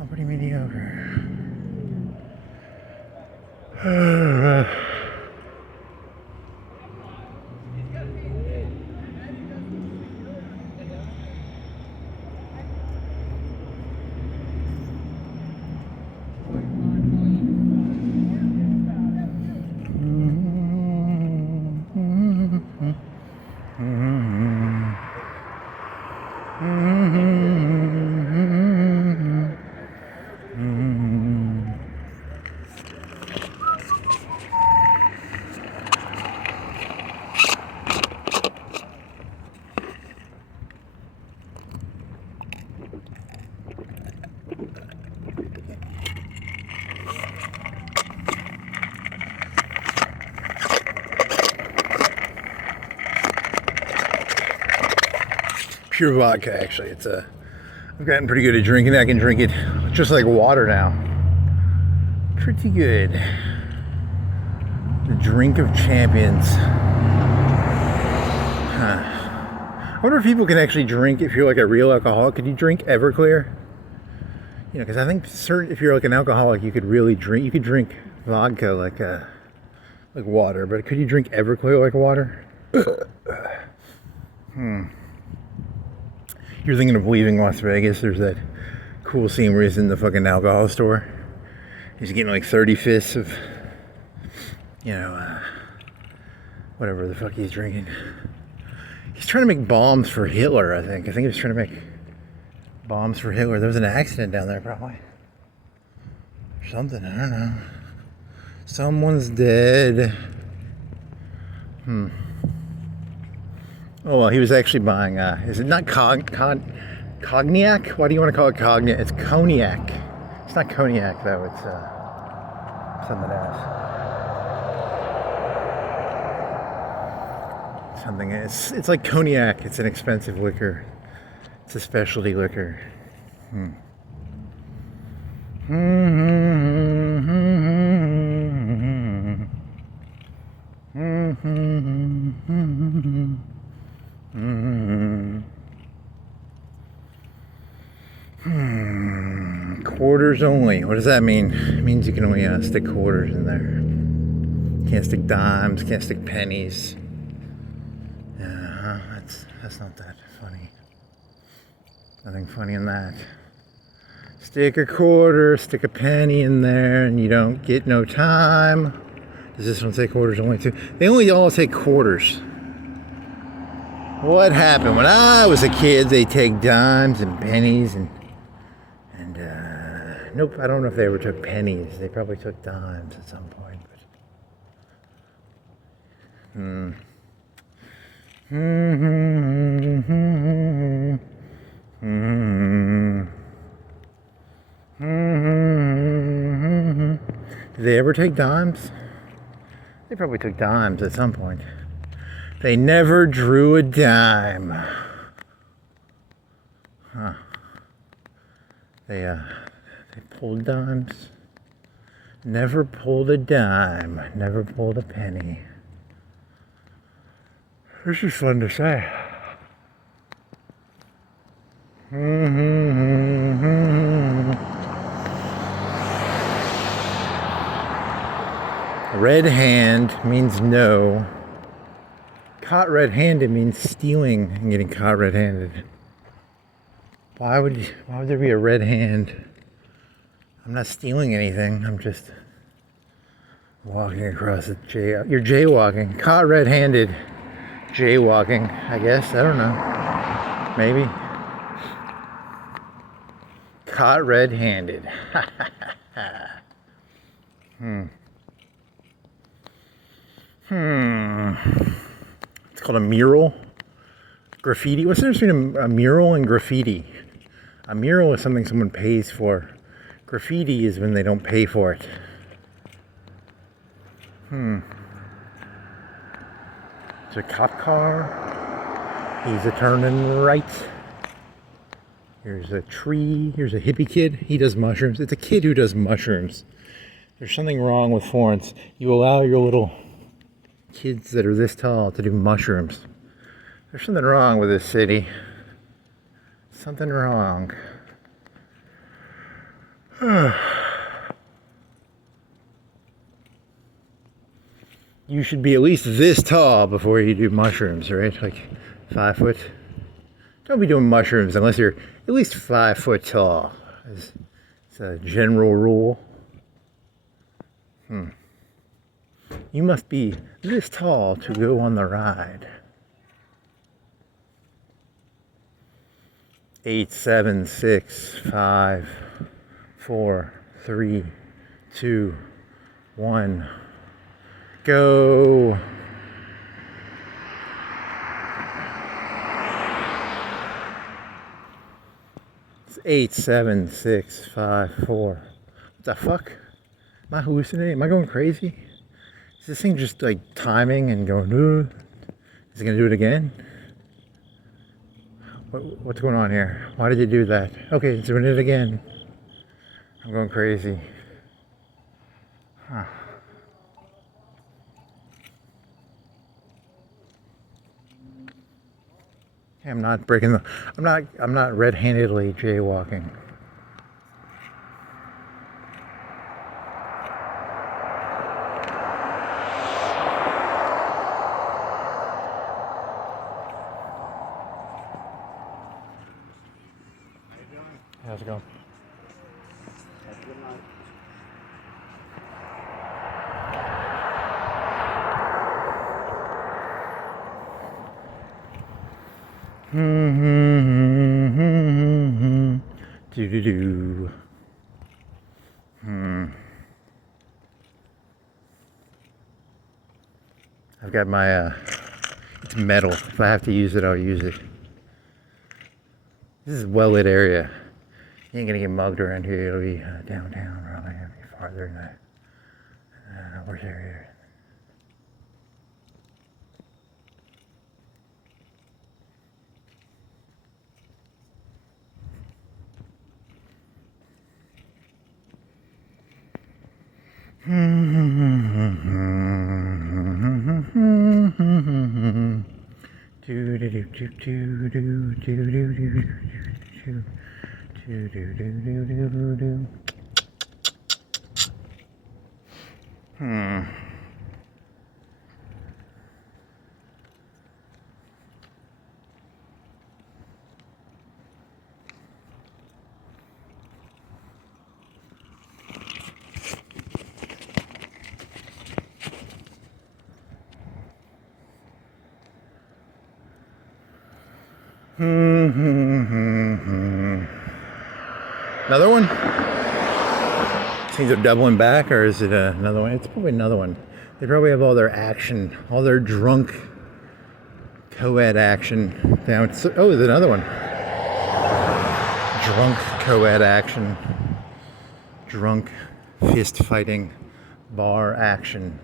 Oh, pretty mediocre. Pure vodka, actually. I've gotten pretty good at drinking it. I can drink it just like water now. Pretty good. The drink of champions. I wonder if people can actually drink if you're like a real alcoholic. Could you drink Everclear? You know, because I think if you're like an alcoholic, you could really drink. You could drink vodka like water, but could you drink Everclear like water? You're thinking of leaving Las Vegas. There's that cool scene where he's in the fucking alcohol store. He's getting like 30 fists of, you know, whatever the fuck he's drinking. He's trying to make bombs for Hitler, I think. I think he was trying to make bombs for Hitler. There was an accident down there, probably. Or something, I don't know. Someone's dead. Oh, well, he was actually buying, is it not cognac? Why do you want to call it cognac? It's cognac. It's not cognac, though. It's something else. Something, it's like cognac. It's an expensive liquor. It's a specialty liquor. Quarters only. What does that mean? It means you can only stick quarters in there. Can't stick dimes, can't stick pennies. Yeah, that's not that funny. Nothing funny in that. Stick a quarter, stick a penny in there, and you don't get no time. Does this one say quarters only too? They only all take quarters. What happened when I was a kid? They take dimes and pennies and nope. I don't know if they ever took pennies. They probably took dimes at some point. Did they ever take dimes? They probably took dimes at some point. They never drew a dime. Huh. They pulled dimes. Never pulled a dime. Never pulled a penny. This is fun to say. Red hand means no. Caught red-handed means stealing and getting caught red-handed. Why would there be a red hand? I'm not stealing anything. I'm just walking across the You're jaywalking. Caught red-handed. Jaywalking, I guess. I don't know. Maybe. Caught red-handed. It's called a mural. Graffiti. What's the difference between a mural and graffiti? A mural is something someone pays for. Graffiti is when they don't pay for it. There's a cop car. He's a turning right. Here's a tree. Here's a hippie kid. He does mushrooms. It's a kid who does mushrooms. There's something wrong with Florence. You allow your little kids that are this tall to do mushrooms. There's something wrong with this city. Something wrong. You should be at least this tall before you do mushrooms, right? Like 5 foot. Don't be doing mushrooms unless you're at least 5 foot tall. It's a general rule. You must be this tall to go on the ride. 8, 7, 6, 5, 4, 3, 2, 1. Go. It's 8, 7, 6, 5, 4. What the fuck? Am I hallucinating? Am I going crazy? Is this thing just like timing and going, ooh? Is it gonna do it again? What's going on here? Why did you do that? Okay, it's doing it again. I'm going crazy. Huh. I'm not breaking the. I'm not red-handedly jaywalking. How's it going? Do. I've got my it's metal. If I have to use it, I'll use it. This is a well-lit area. You ain't gonna get mugged around here. It'll be downtown, probably. It'll be farther than that. Where's the area? Another one? Things are doubling back, or is it another one? It's probably another one. They probably have all their action, all their drunk co-ed action down. Oh, there's another one. Drunk co-ed action. Drunk fist fighting bar action.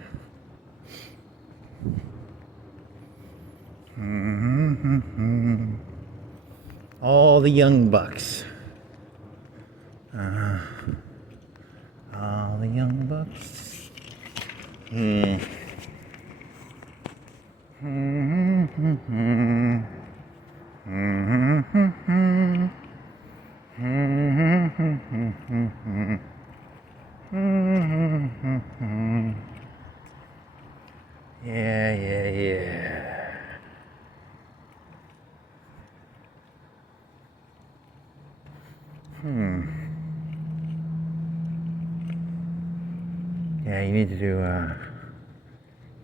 All the young bucks. All the young bucks. Yeah, you need to do,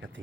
got the,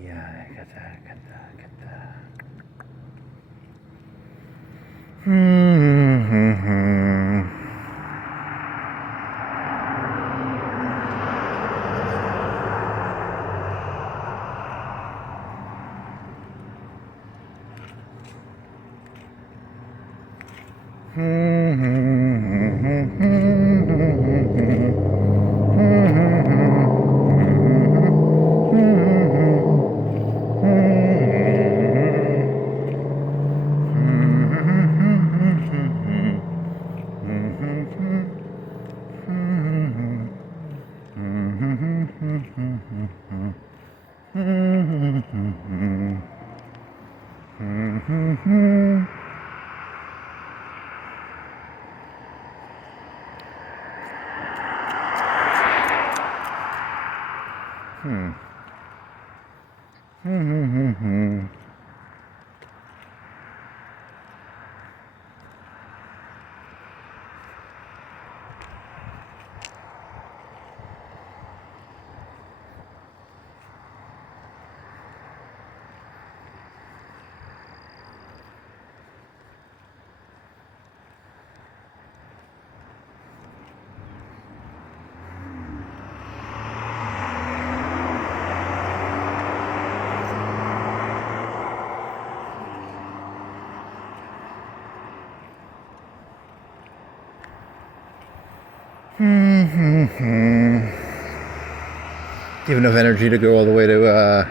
you have enough energy to go all the way to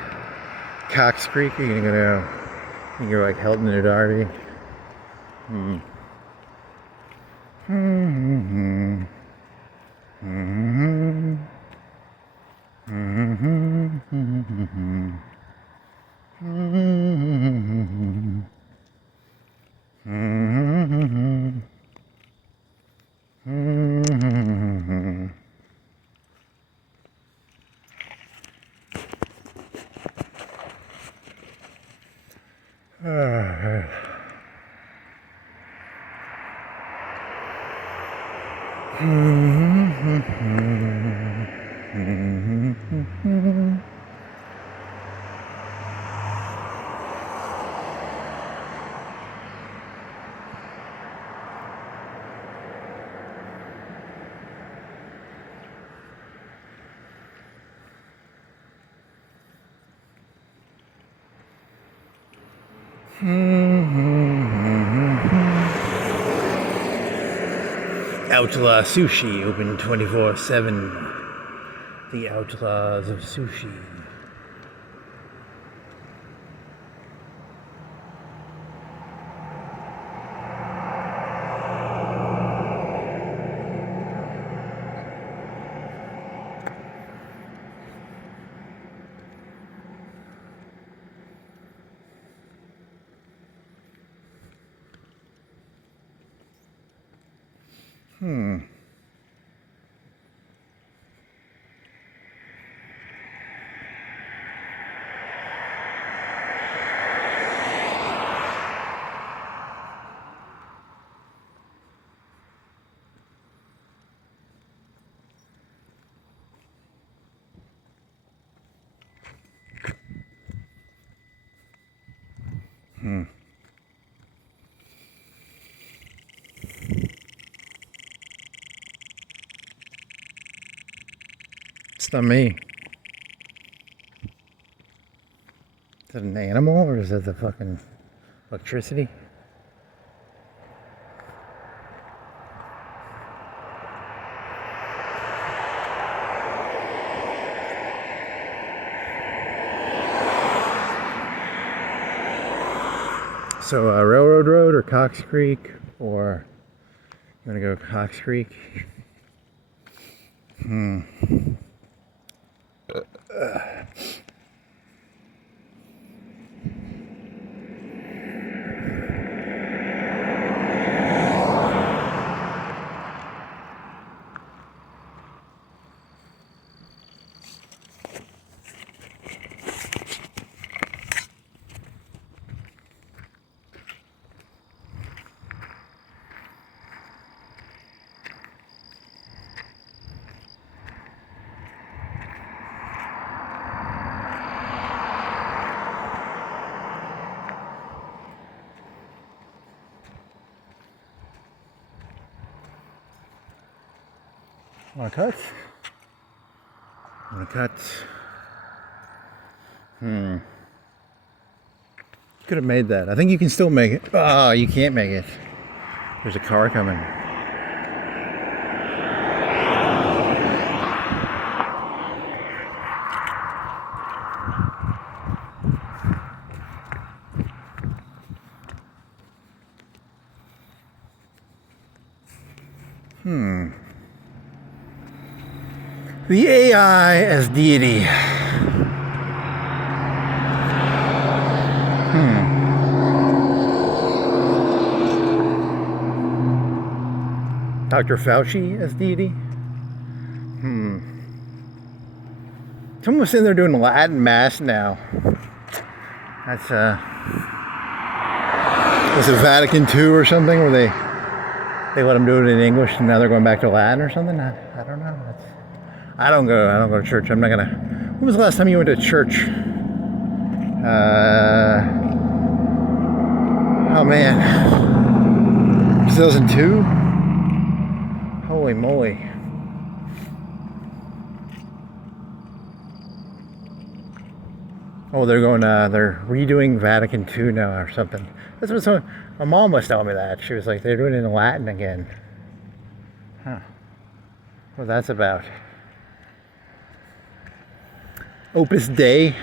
Cox Creek? Are you gonna go? You're like Helton or Darby? Outlaw Sushi, open 24/7. The Outlaws of Sushi. It's not me. Is that an animal or is that the fucking electricity? So Railroad Road or Cox Creek, or you want to go Cox Creek? Want to cut? Want to cut? Could have made that. I think you can still make it. Oh, you can't make it. There's a car coming. The AI as deity. Dr. Fauci as deity? Someone was sitting there doing Latin Mass now. That's was it Vatican II or something where they let them do it in English and now they're going back to Latin or something? I don't know. I don't go to church. I'm not gonna. When was the last time you went to church? Oh man, 2002. Holy moly. Oh, they're going. They're redoing Vatican II now or something. That's what my mom was telling me that. She was like, they're doing it in Latin again. Huh. What that's about? Opus Dei.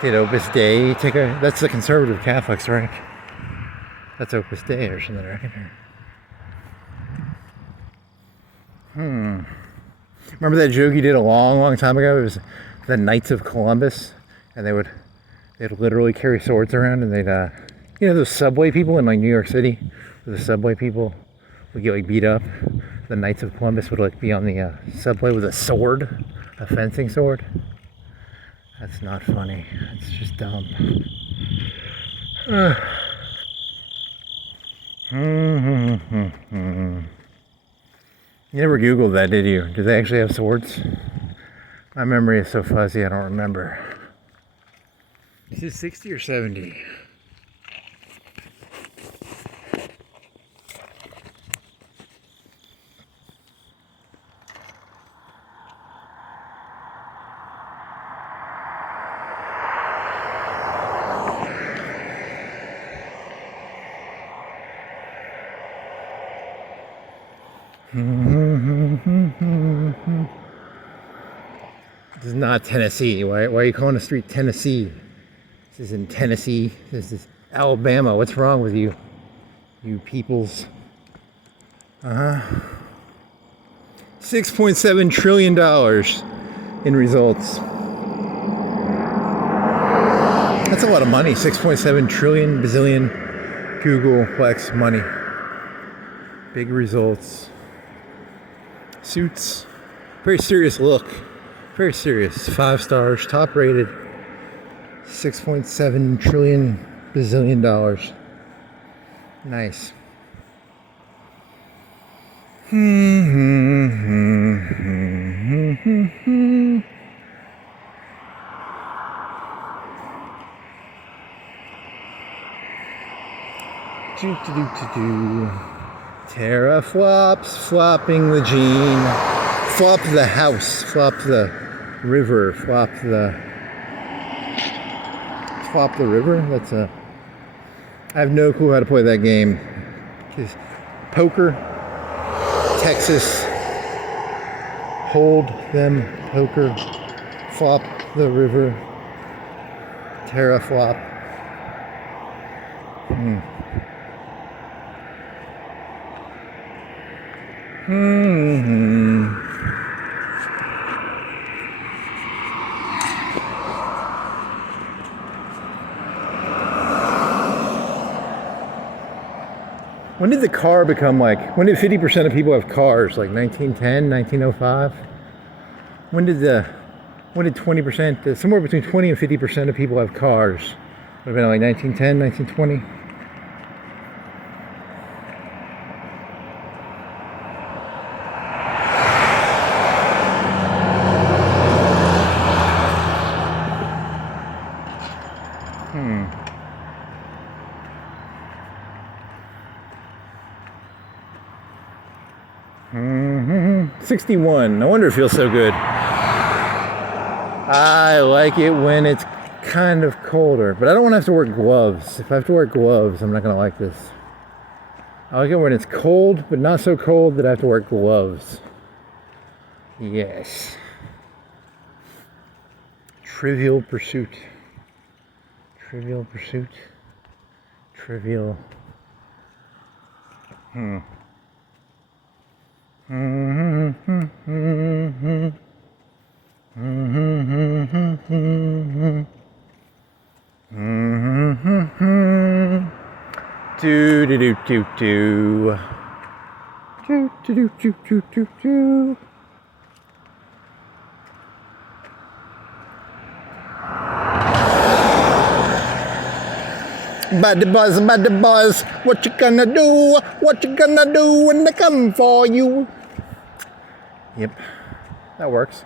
Did Opus Dei take a... That's the conservative Catholics, right? That's Opus Dei or something, I reckon. Remember that joke you did a long time ago? It was the Knights of Columbus, and they'd literally carry swords around, and they'd you know those subway people in like New York City, where the subway people would get like beat up. The Knights of Columbus would like be on the subway with a sword, a fencing sword. That's not funny. It's just dumb. You never Googled that, did you? Do they actually have swords? My memory is so fuzzy, I don't remember. Is it 60 or 70? This is not Tennessee. Why are you calling the street Tennessee? This is in Tennessee. This is Alabama. What's wrong with you? You peoples. $6.7 trillion in results. That's a lot of money. 6.7 trillion, bazillion, Googleplex money. Big results. Suits. Very serious look. Very serious. 5 stars. Top rated. $6.7 trillion bazillion dollars. Nice. Teraflops, flopping the gene. Flop the house. Flop the river. Flop the river? That's a... I have no clue how to play that game. Poker. Texas. Hold them. Poker. Flop the river. Teraflop. When did the car become like, when did 50% of people have cars? Like 1910, 1905? When did 20%, somewhere between 20 and 50% of people have cars? Would have been like 1910, 1920? 61. No wonder it feels so good. I like it when it's kind of colder, but I don't want to have to wear gloves. If I have to wear gloves, I'm not going to like this. I like it when it's cold, but not so cold that I have to wear gloves. Yes. Trivial Pursuit. Trivial Pursuit. Trivial. Do do do do do. Do do do do do do do. Bad buzz, what you gonna do? What you gonna do when they come for you? Yep, that works.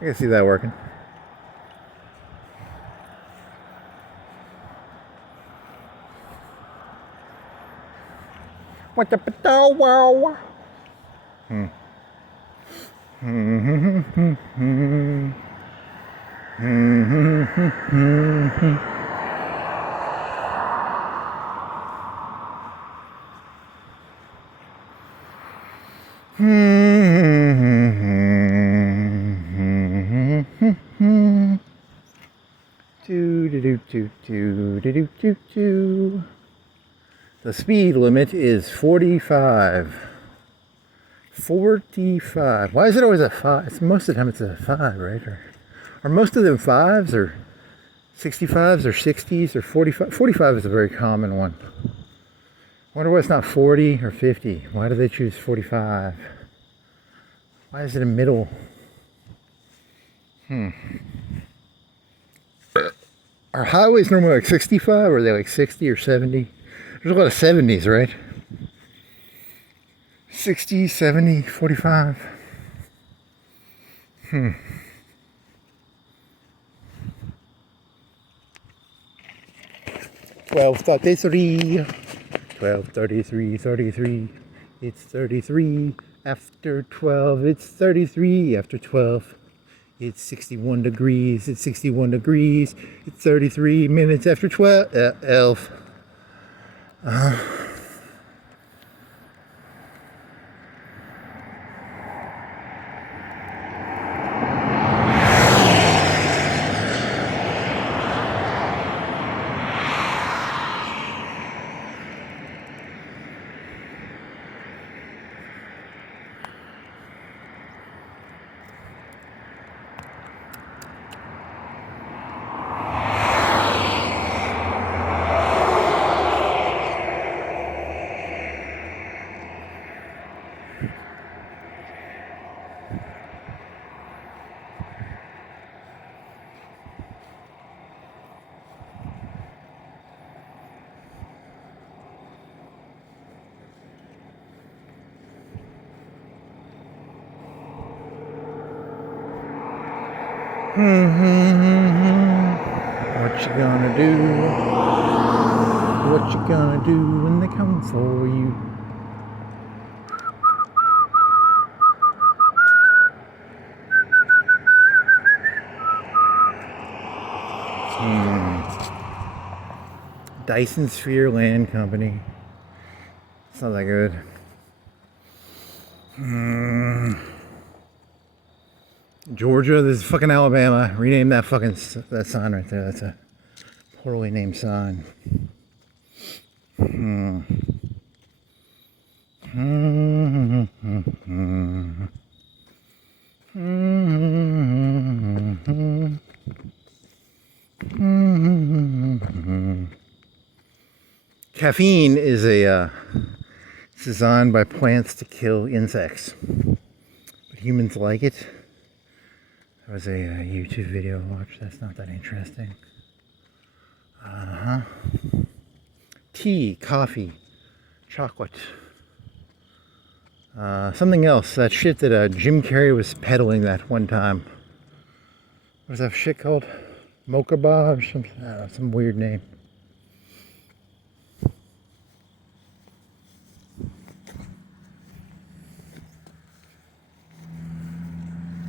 I can see that working. What the wow? Do. The speed limit is 45. 45. Why is it always a 5? It's most of the time it's a 5, right? Or are most of them 5s or 65s or 60s or 45? 45 is a very common one. I wonder why it's not 40 or 50. Why do they choose 45? Why is it a middle? Are highways normally like 65 or are they like 60 or 70? There's a lot of 70s, right? 60, 70, 45. 12:33. 12:33, 33. It's 33. After 12, it's 33. After 12, it's 61 degrees. It's 61 degrees. It's 33 minutes after 12. What you gonna do? What you gonna do when they come for you? Dyson Sphere Land Company. It's not that good. Georgia, this is fucking Alabama. Rename that fucking that sign right there. That's a poorly named sign. Caffeine is it's designed by plants to kill insects, but humans like it. There was a YouTube video I watched. That's not that interesting. Tea, coffee, chocolate. Something else. That shit that Jim Carrey was peddling that one time. What is that shit called? Mocha Bob or something? I don't know, some weird name.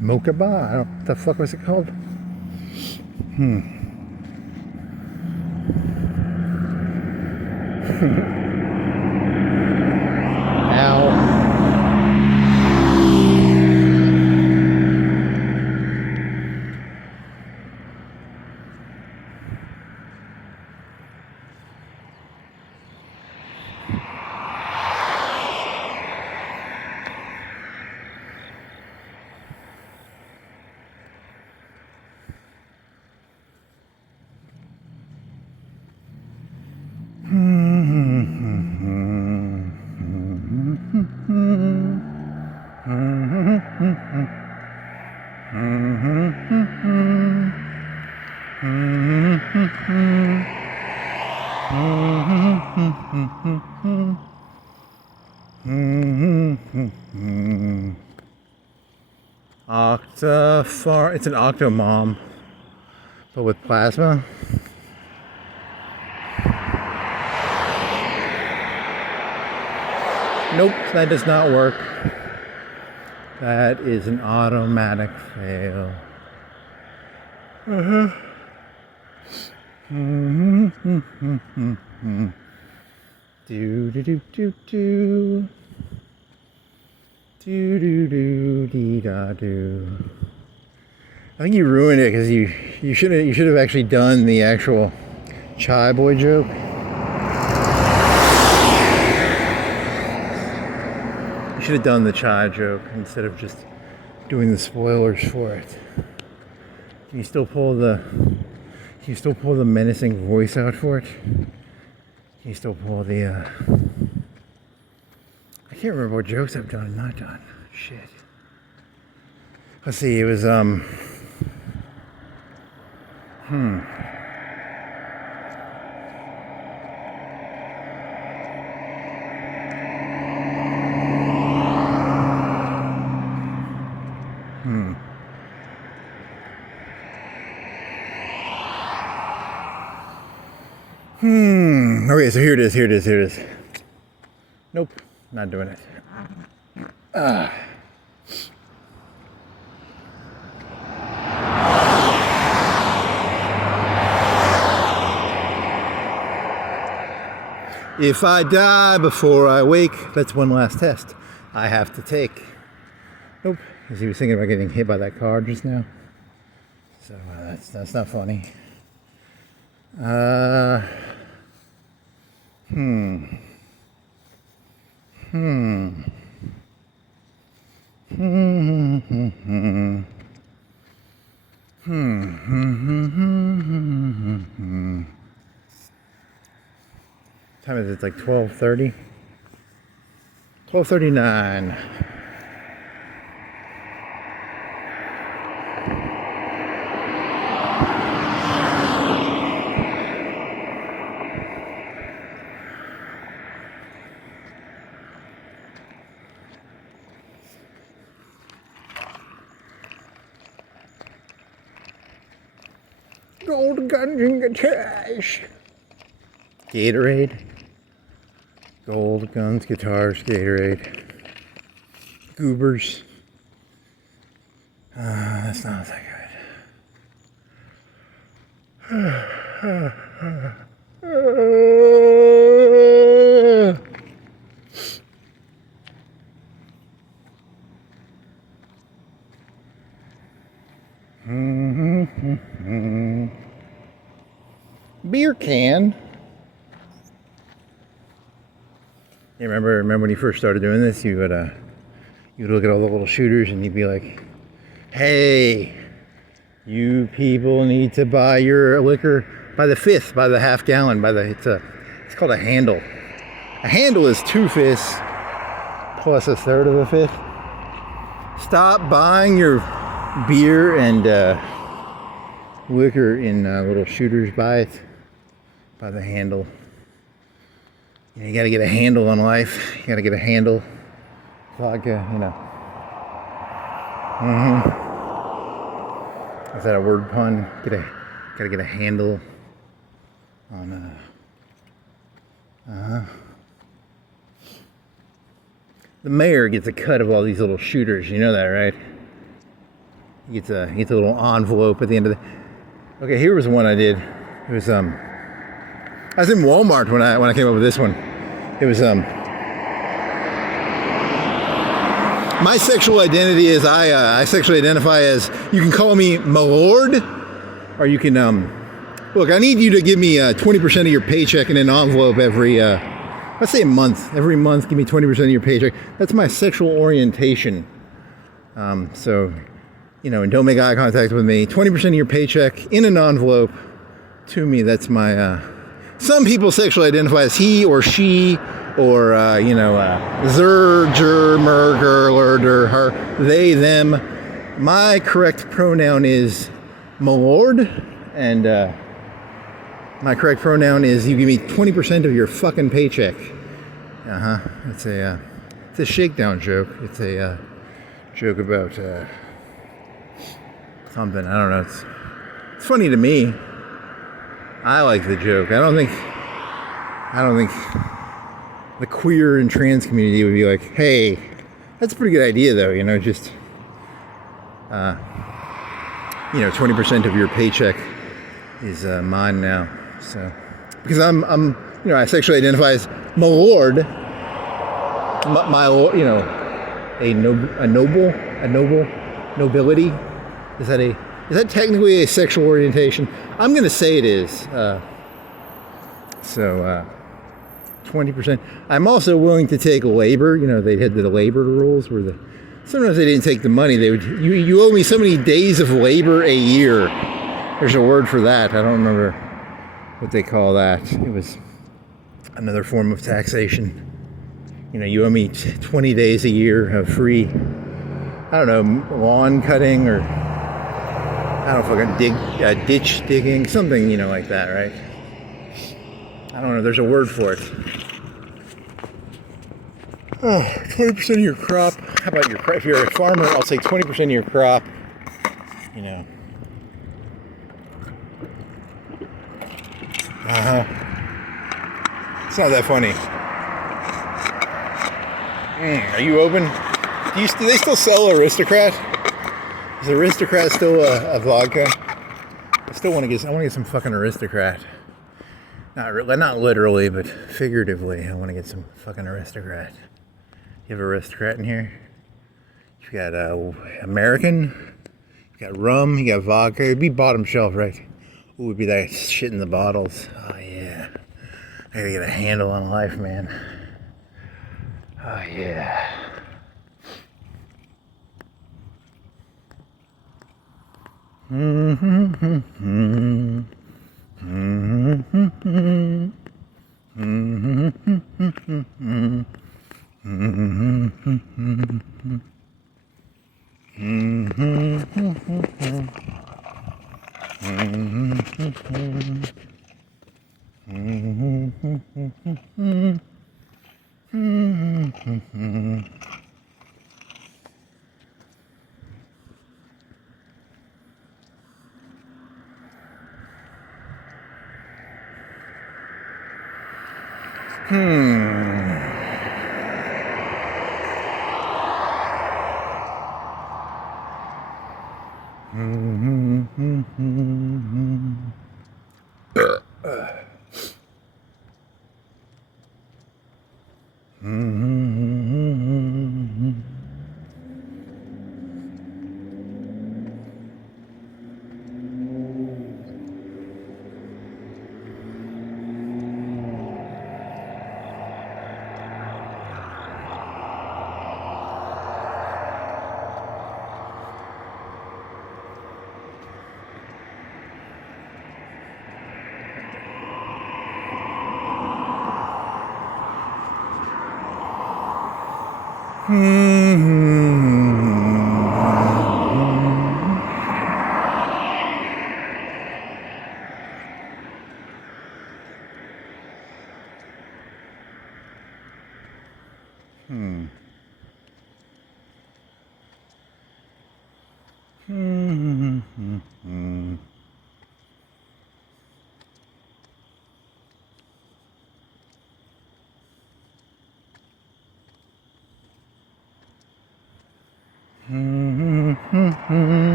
Mocha bar? I don't, what the fuck was it called? Ow. It's an octomom, but with plasma. Nope, that does not work. That is an automatic fail. Do do do do do. Do do do dee da do. I think you ruined it because you should have actually done the actual Chai Boy joke. You should have done the Chai joke instead of just doing the spoilers for it. Can you still pull the menacing voice out for it? Can you still pull the I can't remember what jokes I've done and not done. Shit. Let's see, it was Okay, so here it is. Nope, not doing it. If I die before I wake, that's one last test I have to take. Nope, because he was thinking about getting hit by that car just now. So that's not funny. Time is it? It's like 12:30. 12:39. Gold guns and guitars. Gatorade. Gold guns, guitars, Gatorade. Goobers. That's not that good. Beer can. You remember when you first started doing this, you would look at all the little shooters and you'd be like, "Hey, you people need to buy your liquor by the fifth, by the half gallon, it's called a handle. A handle is 2 fifths plus a third of a fifth. Stop buying your beer and liquor in little shooters. Buy it by the handle. You gotta get a handle on life. You gotta get a handle. Vodka, Is that a word pun? Gotta get a handle on The mayor gets a cut of all these little shooters. You know that, right? He gets a little envelope at the end of the. Okay, here was one I did. It was I was in Walmart when I came up with this one. It was my sexual identity is I sexually identify as, you can call me my lord, or you can look, I need you to give me 20% of your paycheck in an envelope every let's say a month. Every month, give me 20% of your paycheck. That's my sexual orientation. So, you know, and don't make eye contact with me. 20% of your paycheck in an envelope to me. That's my. Some people sexually identify as he or she, or you know, zer, ger, mer, ger, der, her, they, them. My correct pronoun is my lord, and my correct pronoun is you give me 20% of your fucking paycheck. It's a shakedown joke. It's a joke about something. I don't know. It's funny to me. I like the joke. I don't think the queer and trans community would be like, hey, that's a pretty good idea though, you know, just you know, 20% of your paycheck is mine now. So because I'm you know, I sexually identify as my lord, my you know, a nobility. Is that technically a sexual orientation? I'm going to say it is. So 20%. I'm also willing to take labor. You know, they had the labor rules where sometimes they didn't take the money. They would, you owe me so many days of labor a year. There's a word for that. I don't remember what they call that. It was another form of taxation. You know, you owe me 20 days a year of free, I don't know, lawn cutting, or I don't know, fucking ditch digging, something, you know, like that, right? I don't know, there's a word for it. Oh, 20% of your crop. How about your crop? If you're a farmer, I'll say 20% of your crop, you know. It's not that funny. Are you open? Do they still sell Aristocrat? Is Aristocrat still a vodka? I want to get some fucking Aristocrat. Not literally, but figuratively. I want to get some fucking Aristocrat. You have Aristocrat in here? You got American. You got rum. You got vodka. It'd be bottom shelf, right? Ooh, it'd be that shit in the bottles. Oh yeah. I gotta get a handle on life, man. Oh yeah.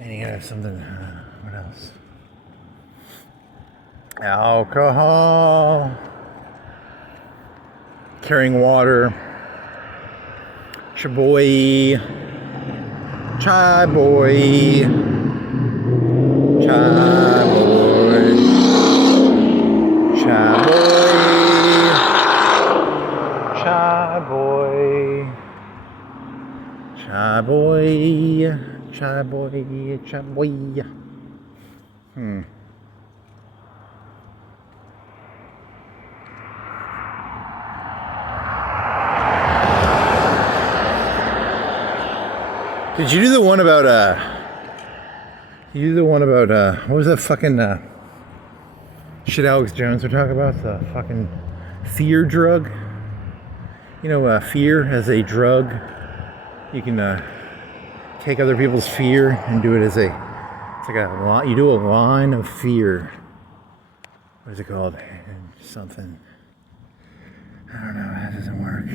And you gotta have something, what else? Alcohol. Carrying water. Chaboy. Chai boy. Chai boy. Chai boy. Chai boy. Chai boy. Chai boy. Chai boy. Did you do the one about what was that fucking shit Alex Jones would talk about? The fucking fear drug. You know, fear as a drug. You can take other people's fear and do it as it's like you do a line of fear. What is it called? Something. I don't know, that doesn't work.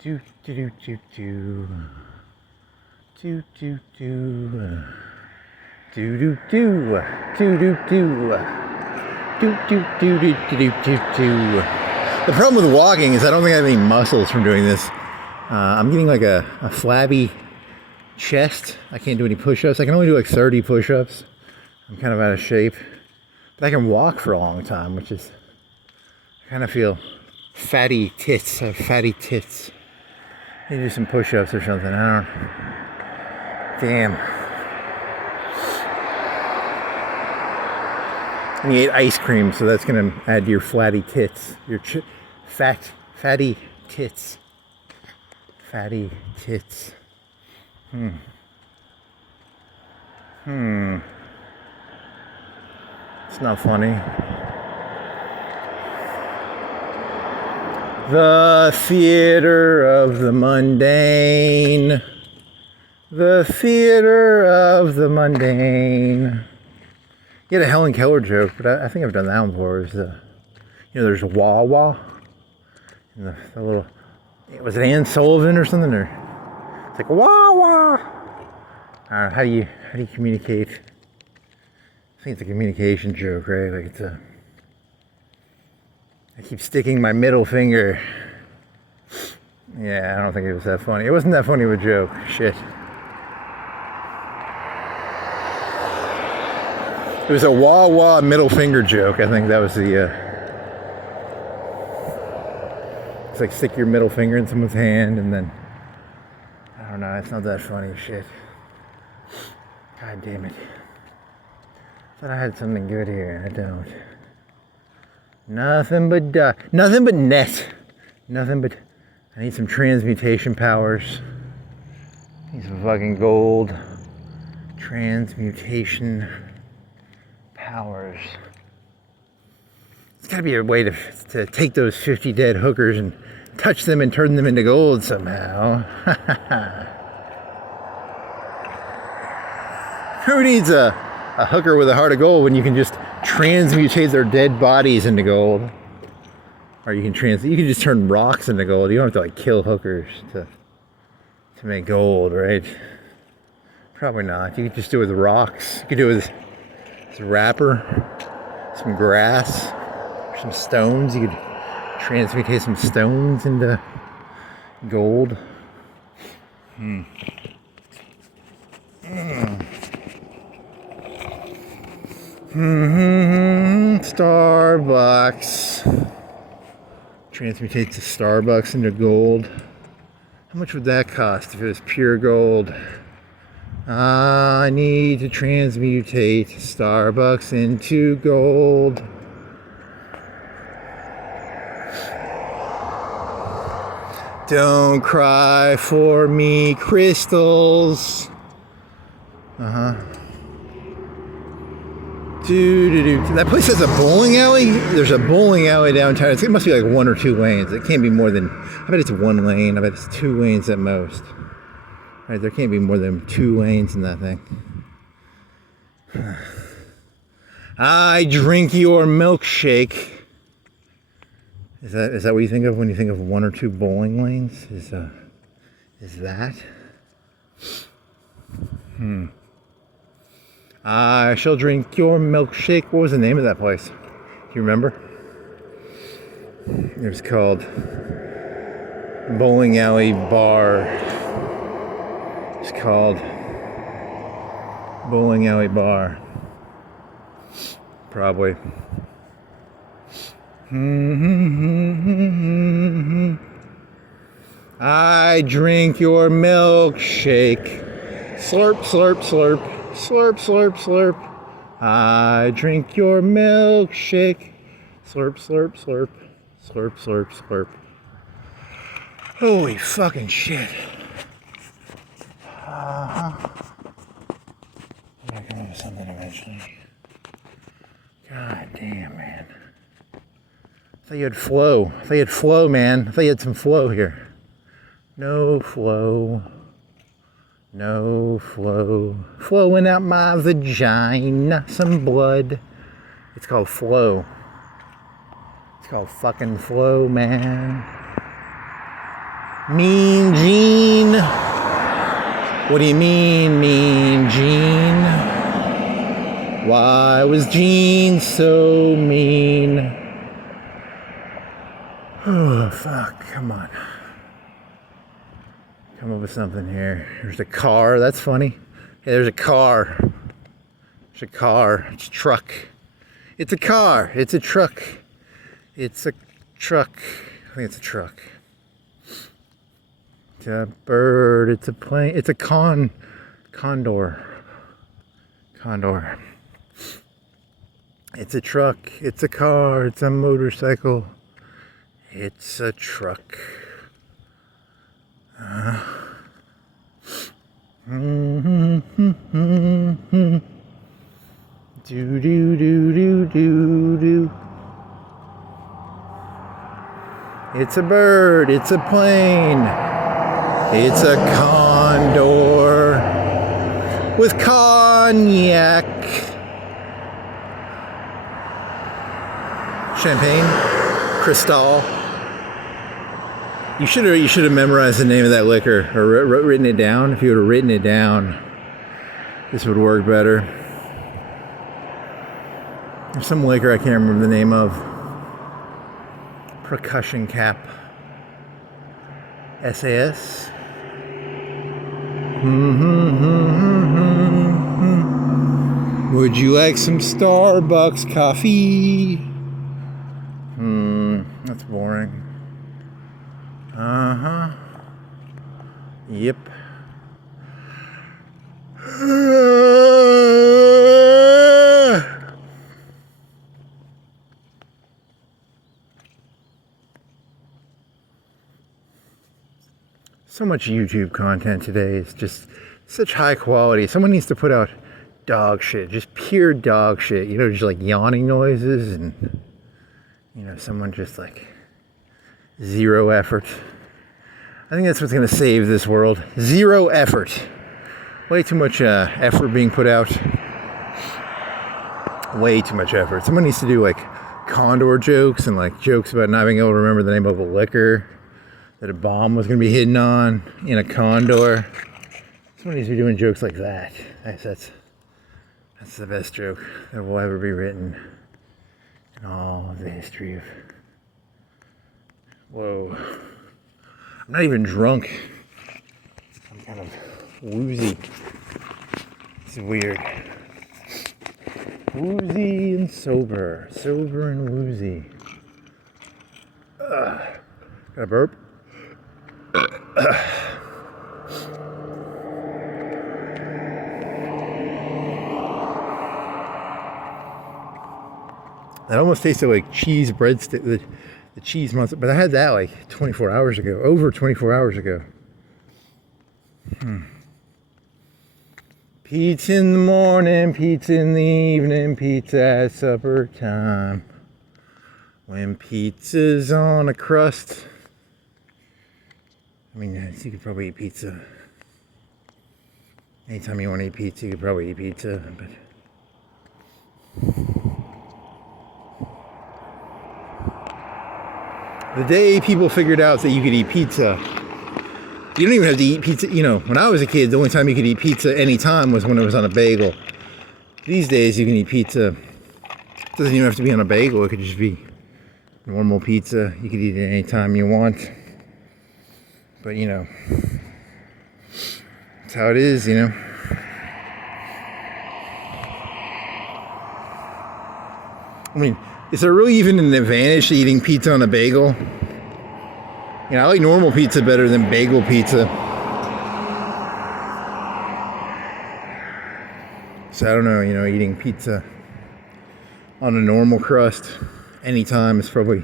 Do do do do do do do do. Do do do do do do do do do do do do do. The problem with walking is I don't think I have any muscles from doing this. I'm getting like a flabby chest. I can't do any push-ups. I can only do like 30 push-ups. I'm kind of out of shape, but I can walk for a long time, which is I kind of feel fatty tits. I have fatty tits. Maybe do some push-ups or something. I don't know. Damn. And you ate ice cream, so that's gonna add to your flatty tits. Your fatty tits. Fatty tits. It's not funny. The theater of the mundane. The theater of the mundane. You had a Helen Keller joke, but I think I've done that one before. It was, there's a Wawa. And the little, was it Ann Sullivan or something? Or it's like Wawa. How do you communicate? I think it's a communication joke, right? Like I keep sticking my middle finger. Yeah, I don't think it was that funny. It wasn't that funny of a joke. Shit. It was a wah-wah middle finger joke. I think that was the, it's like stick your middle finger in someone's hand and then, I don't know, it's not that funny. Shit. God damn it. I thought I had something good here. I don't. Nothing but net. Nothing but, I need some transmutation powers. I need some fucking gold. Transmutation powers. There's gotta be a way to take those 50 dead hookers and touch them and turn them into gold somehow. Who needs a hooker with a heart of gold when you can just transmutate their dead bodies into gold? Or you can just turn rocks into gold. You don't have to like kill hookers to make gold, right? Probably not. You could just do it with rocks. You could do it with a wrapper, some grass, some stones. You could transmutate some stones into gold. Starbucks. Transmutate the Starbucks into gold. How much would that cost if it was pure gold? I need to transmutate Starbucks into gold. Don't cry for me, crystals. That place has a bowling alley. There's a bowling alley downtown. It must be like 1 or 2 lanes. It can't be more than. I bet it's 1 lane. I bet it's 2 lanes at most. Right, there can't be more than 2 lanes in that thing. I drink your milkshake. Is that what you think of when you think of 1 or 2 bowling lanes? Is that? I shall drink your milkshake. What was the name of that place? Do you remember? It was called Bowling Alley Bar. It's called Bowling Alley Bar. Probably. I drink your milkshake. Slurp, slurp, slurp. Slurp, slurp, slurp. I drink your milkshake. Slurp, slurp, slurp. Slurp, slurp, slurp. Holy fucking shit. I'm not gonna do something eventually. God damn, man. I thought you had flow. I thought you had flow, man. I thought you had some flow here. No flow. No flow. Flowing out my vagina. Some blood. It's called flow. It's called fucking flow, man. Mean Gene. What do you mean, Mean Gene? Why was Gene so mean? Oh, fuck. Come on. Come up with something here. There's a car. That's funny. Hey, there's a car. There's a car. It's a truck. It's a car. It's a truck. It's a truck. I think it's a truck. It's a bird. It's a plane. It's a condor. Condor. It's a truck. It's a car. It's a motorcycle. It's a truck. Do do do do do do. It's a bird. It's a plane. It's a condor with cognac. Champagne, Cristal. You should have memorized the name of that liquor or written it down. If you would have written it down, this would work better. There's some liquor I can't remember the name of. Percussion cap. SAS. Would you like some Starbucks coffee? That's boring. Yep. So much YouTube content today is just such high quality. Someone needs to put out dog shit, just pure dog shit. You know, just like yawning noises and, you know, someone just like zero effort. I think that's what's going to save this world. Zero effort. Way too much effort being put out. Way too much effort. Someone needs to do like condor jokes and like jokes about not being able to remember the name of a liquor that a bomb was going to be hidden on in a condor. Someone needs to be doing jokes like that. That's the best joke that will ever be written in all of the history of... Whoa. I'm not even drunk. I'm kind of woozy. This is weird. Woozy and sober. Sober and woozy. Got a burp? That almost tasted like cheese breadstick. The cheese monster, but I had that like 24 hours ago. Over 24 hours ago. Pizza in the morning, pizza in the evening, pizza at supper time. When pizza's on a crust. I mean, you could probably eat pizza. Anytime you want to eat pizza, you could probably eat pizza. But the day people figured out that you could eat pizza, you don't even have to eat pizza. You know, when I was a kid, the only time you could eat pizza anytime was when it was on a bagel. These days, you can eat pizza. It doesn't even have to be on a bagel. It could just be normal pizza. You could eat it anytime you want. But, you know, that's how it is, you know. I mean, is there really even an advantage to eating pizza on a bagel? You know, I like normal pizza better than bagel pizza. So I don't know, you know, eating pizza on a normal crust anytime is probably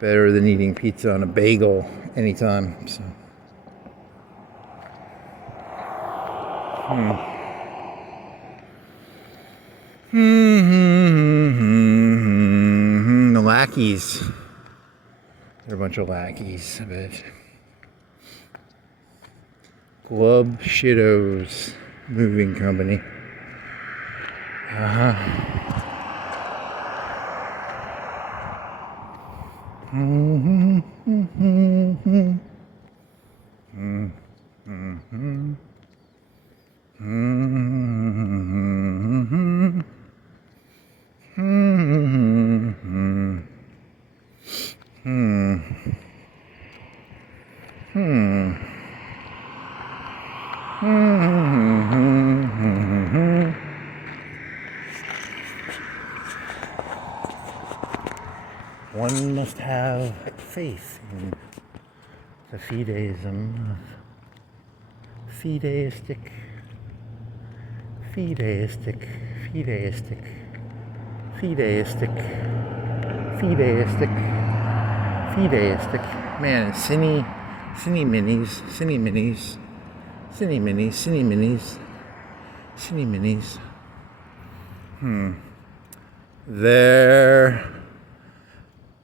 better than eating pizza on a bagel anytime. So. The lackeys. They're a bunch of lackeys, I bet. Glub Shittos Moving Company. One must have faith in the fideism of fideistic, man, cine minis. They're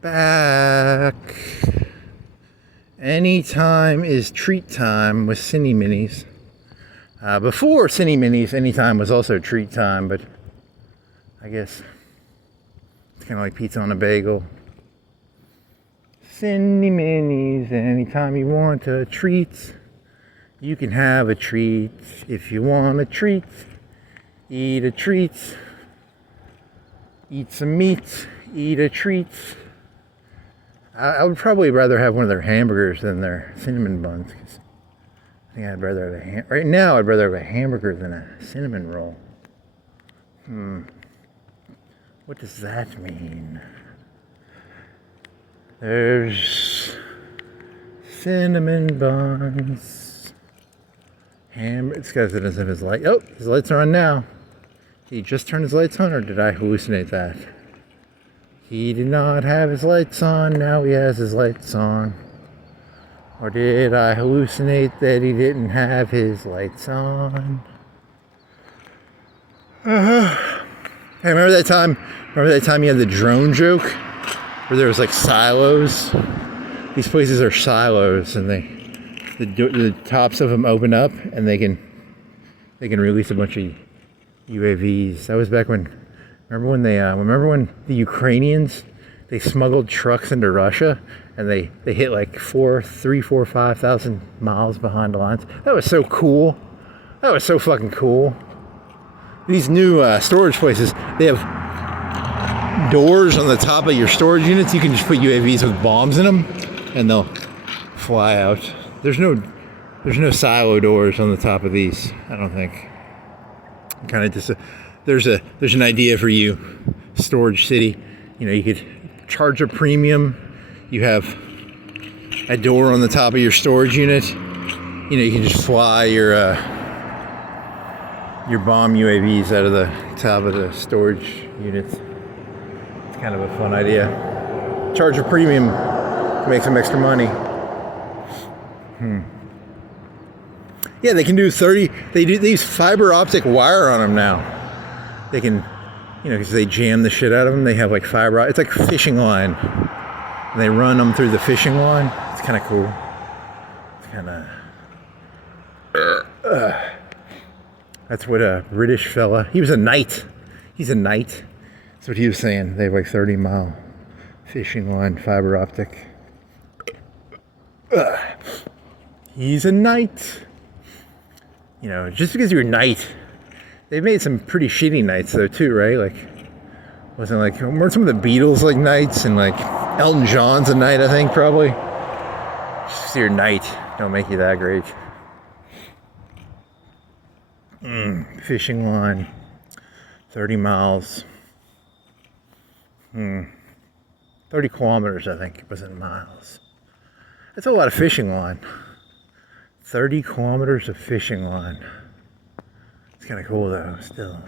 back. Anytime is treat time with cine minis. Before cine minis, anytime was also treat time, but I guess it's kind of like pizza on a bagel. Cine minis, anytime you want a treat, you can have a treat. If you want a treat, eat a treat. Eat some meat, eat a treat. I would probably rather have one of their hamburgers than their cinnamon buns. I think I'd rather have right now I'd rather have a hamburger than a cinnamon roll. What does that mean? There's cinnamon buns. This guy doesn't have his light. Oh, his lights are on now. Did he just turn his lights on, or did I hallucinate that? He did not have his lights on, now he has his lights on. Or did I hallucinate that he didn't have his lights on? Hey, remember that time you had the drone joke? Where there was like silos? These places are silos, and the tops of them open up, and they can release a bunch of UAVs. That was back when. Remember when the Ukrainians, they smuggled trucks into Russia, and they hit like 5,000 miles behind the lines. That was so cool. That was so fucking cool. These new storage places, they have doors on the top of your storage units. You can just put UAVs with bombs in them, and they'll fly out. There's no silo doors on the top of these, I don't think. Kind of just there's an idea for you, Storage City. You know, you could charge a premium. You have a door on the top of your storage unit. You know, you can just fly your bomb UAVs out of the top of the storage units. It's kind of a fun idea. Charge a premium to make some extra money. Yeah, they can do 30. They use fiber optic wire on them now. They can, because they jam the shit out of them. They have like fiber. It's like a fishing line. And they run them through the fishing line. It's kind of cool. It's kind of. That's what a British fella. He was a knight. He's a knight. That's what he was saying. They have like 30-mile fishing line, fiber optic. He's a knight. Just because you're a knight, they've made some pretty shitty knights though too, right? Like, weren't some of the Beatles like knights, and like Elton John's a knight, I think, probably. Just because you're a knight, don't make you that great. Fishing line, 30 miles. 30 kilometers, I think, it wasn't miles. That's a lot of fishing line. 30 kilometers of fishing line. It's kind of cool though, still.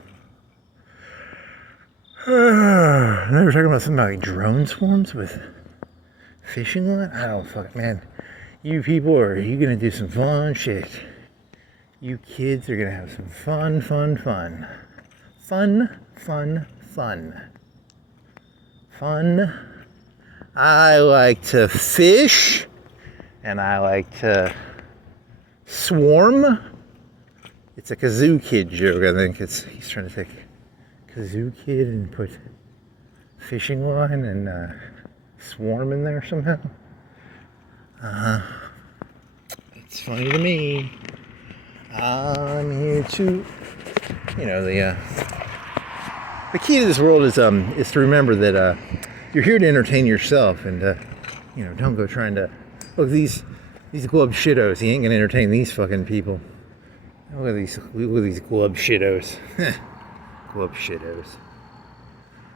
And they were talking about something like drone swarms with fishing line. I don't fuck, man. You people you gonna do some fun shit. You kids are gonna have some fun. Fun. I like to fish, and I like to swarm. It's a Kazoo Kid joke, I think. He's trying to take Kazoo Kid and put fishing line and swarm in there somehow. It's funny to me. I'm here to, the key to this world is to remember that you're here to entertain yourself, and don't go trying to look these glub shittos. He ain't gonna entertain these fucking people. Look at these glub shittos. Glub shittos.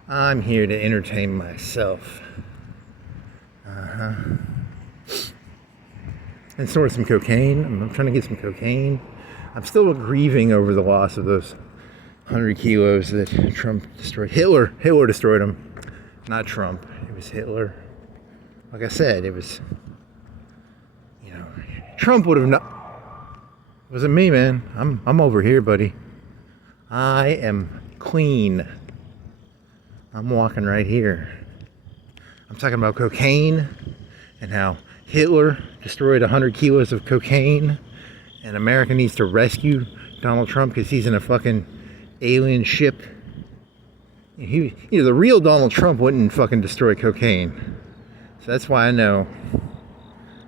I'm here to entertain myself. And snort some cocaine. I'm trying to get some cocaine. I'm still grieving over the loss of those 100 kilos that Trump destroyed. Hitler destroyed them, not Trump. It was Hitler. Like I said, it was, Trump would have not. It wasn't me, man. I'm over here, buddy. I am clean. I'm walking right here. I'm talking about cocaine and how Hitler destroyed 100 kilos of cocaine, and America needs to rescue Donald Trump because he's in a fucking alien ship. The real Donald Trump wouldn't fucking destroy cocaine. So that's why I know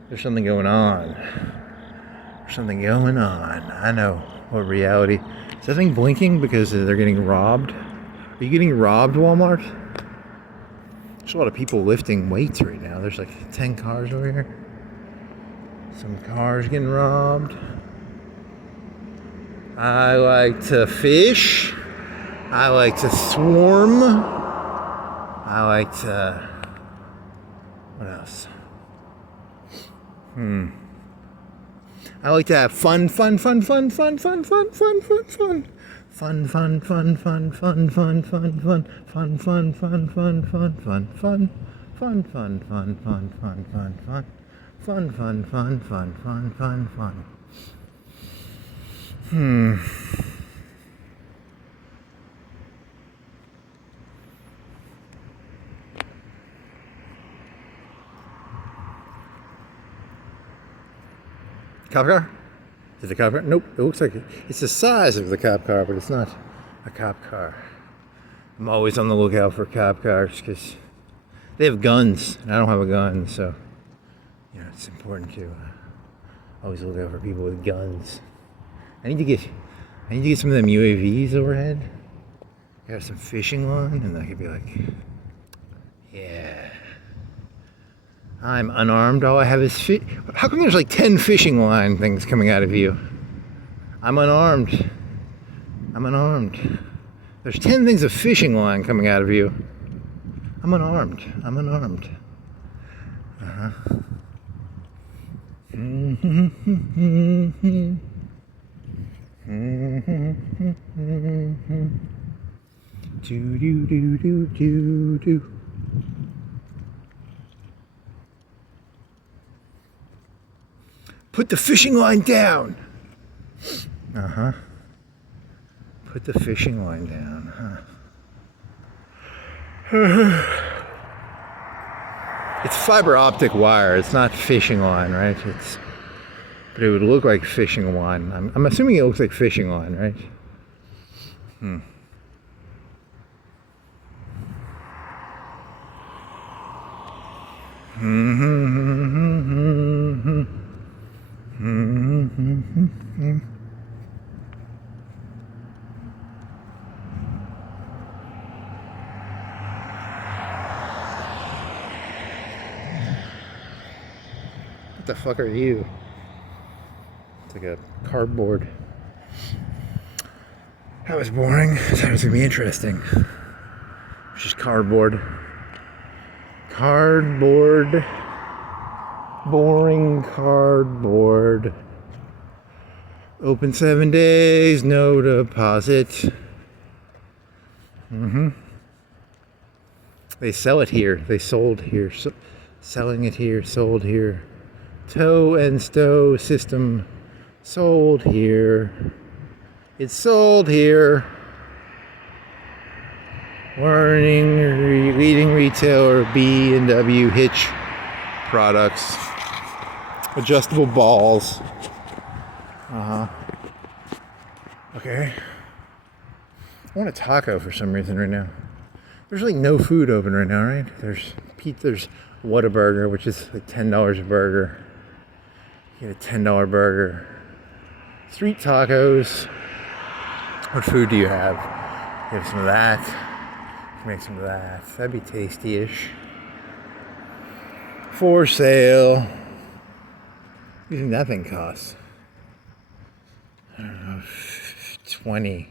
there's something going on. There's something going on. I know what reality. Is that thing blinking because they're getting robbed? Are you getting robbed, Walmart? There's a lot of people lifting weights right now. There's like 10 cars over here. Some cars getting robbed. I like to fish. I like to swarm. I like to... What else? I like to have fun. Cop car? Is it a cop car? Nope. It looks like it's the size of the cop car, but it's not a cop car. I'm always on the lookout for cop cars because they have guns, and I don't have a gun, so it's important to always look out for people with guns. I need to get some of them UAVs overhead. Have some fishing line, and I could be like, yeah. I'm unarmed. All I have is fish. How come there's like 10 fishing line things coming out of you? I'm unarmed. There's 10 things of fishing line coming out of you. I'm unarmed. Do. Put the fishing line down. Uh-huh. Put the fishing line down, huh? It's fiber optic wire. It's not fishing line, right? But it would look like fishing line. I'm assuming it looks like fishing line, right? What the fuck are you? It's like a cardboard. That was boring. That was gonna be interesting. It's just cardboard. Cardboard. Boring cardboard. Open 7 days, no deposit. They sell it here. They sold here. Selling it here, sold here. Tow and stow system sold here. It's sold here. Leading retailer B&W Hitch products. Adjustable balls. Okay. I want a taco for some reason right now. There's like no food open right now, right? There's Whataburger, which is like $10 a burger. You get a $10 burger. Street tacos. What food do you have? You have some of that. Make some of that. That'd be tasty-ish. For sale. What do you think that thing costs? I don't know. 20.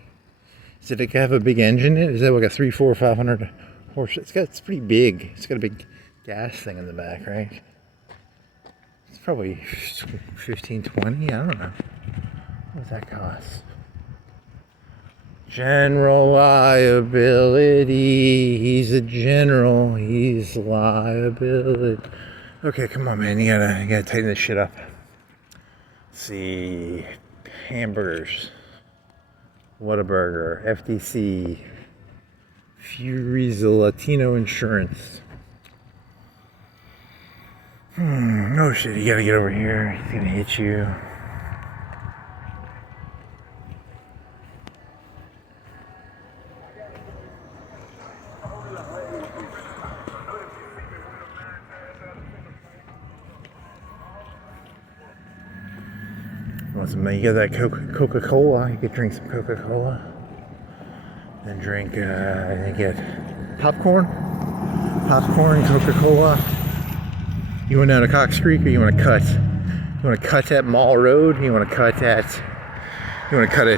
Does it have a big engine in it? Is that like a 300, 400, 500 horse? It's pretty big. It's got a big gas thing in the back, right? It's probably 15, 20. I don't know. What does that cost? General liability. He's a general. He's liability. Okay, come on, man. You gotta tighten this shit up. Let's see. Hamburgers. Whataburger. FDC. Fury's Latino Insurance. Oh shit, you gotta get over here. He's gonna hit you. You got that Coca-Cola. You could drink some Coca-Cola. Then drink, you get popcorn, Coca-Cola. You went down to Cox Creek, or you want to cut? You want to cut at Mall Road? You want to cut at?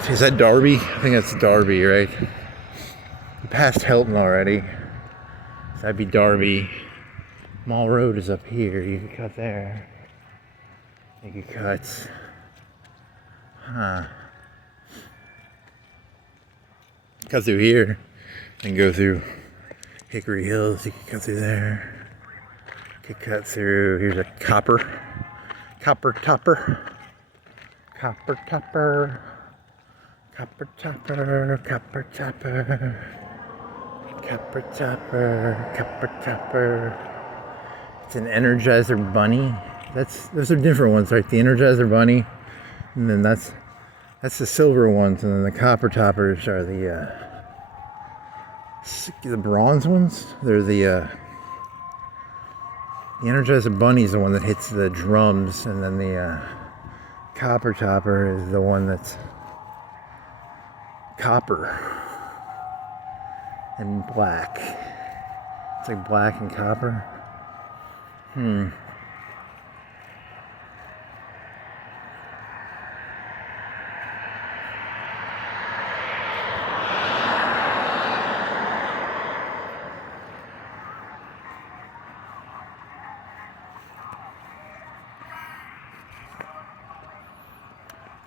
Is that Darby? I think that's Darby, right? You passed Hilton already. So that'd be Darby. Mall Road is up here. You could cut there. You could cut. Cut through here and go through Hickory Hills. You can cut through there. You can cut through. Here's a copper topper. It's an Energizer Bunny. Those are different ones, right? The Energizer Bunny, and then that's the silver ones, and then the copper toppers are the bronze ones. They're the Energizer Bunny is the one that hits the drums, and then the copper topper is the one that's copper and black. It's like black and copper.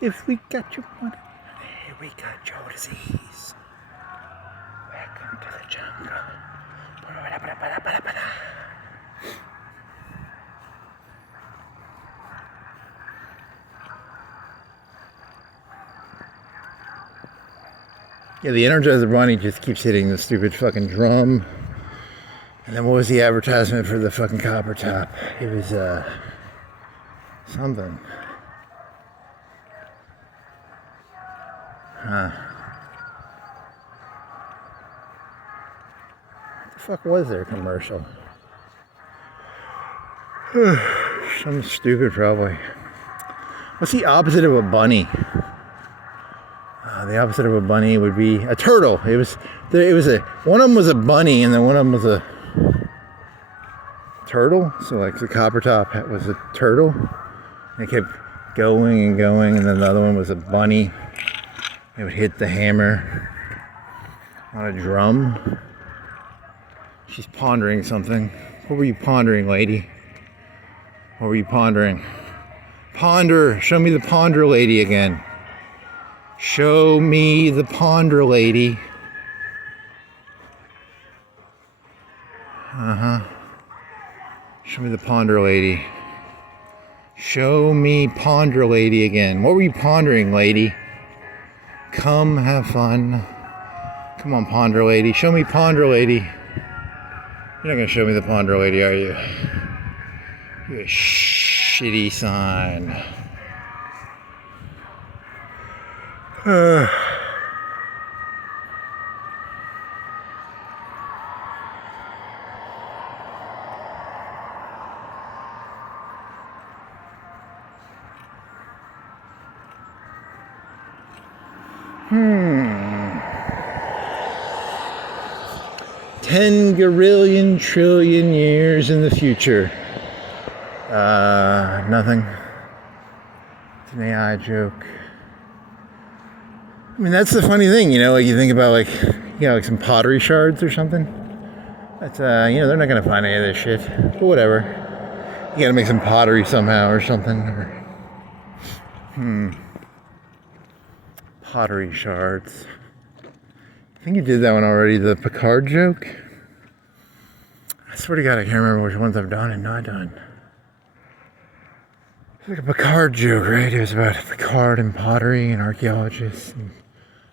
If we got your money, hey, we got your disease. Welcome to the jungle. Yeah, the Energizer Bunny just keeps hitting the stupid fucking drum. And then what was the advertisement for the fucking copper top? It was, something. What the fuck was their commercial? Something stupid, probably. What's the opposite of a bunny? The opposite of a bunny would be a turtle. It was one of them was a bunny, and then one of them was a turtle. So like the copper top was a turtle. And it kept going and going, and then the other one was a bunny. It would hit the hammer on a drum. She's pondering something. What were you pondering, lady? What were you pondering? Ponder. Show me the ponder lady again. Show me the ponder lady. Show me the ponder lady. Show me ponder lady again. What were you pondering, lady? Come have fun. Come on, ponder lady. Show me ponder lady. You're not gonna show me the ponder lady, are you? You a shitty sign. $10 gorillion trillion years in the future. Nothing. It's an AI joke. I mean, that's the funny thing, you know, like you think about like, you know, like some pottery shards or something. That's, you know, they're not gonna find any of this shit, but whatever. You gotta make some pottery somehow or something. Or, pottery shards. I think you did that one already, the Picard joke. I swear to God, I can't remember which ones I've done and not done. It's like a Picard joke, right? It was about Picard and pottery and archaeologists and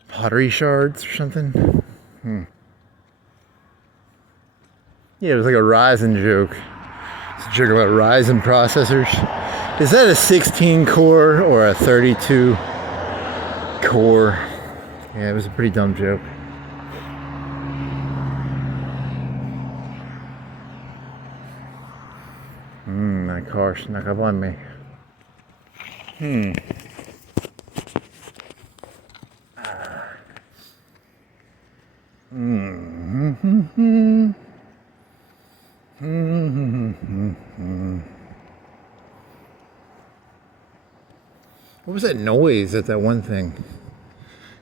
pottery shards or something. Yeah, it was like a Ryzen joke. It's a joke about Ryzen processors. Is that a 16 core or a 32 core? Yeah, it was a pretty dumb joke. My car snuck up on me. What was that noise at that one thing?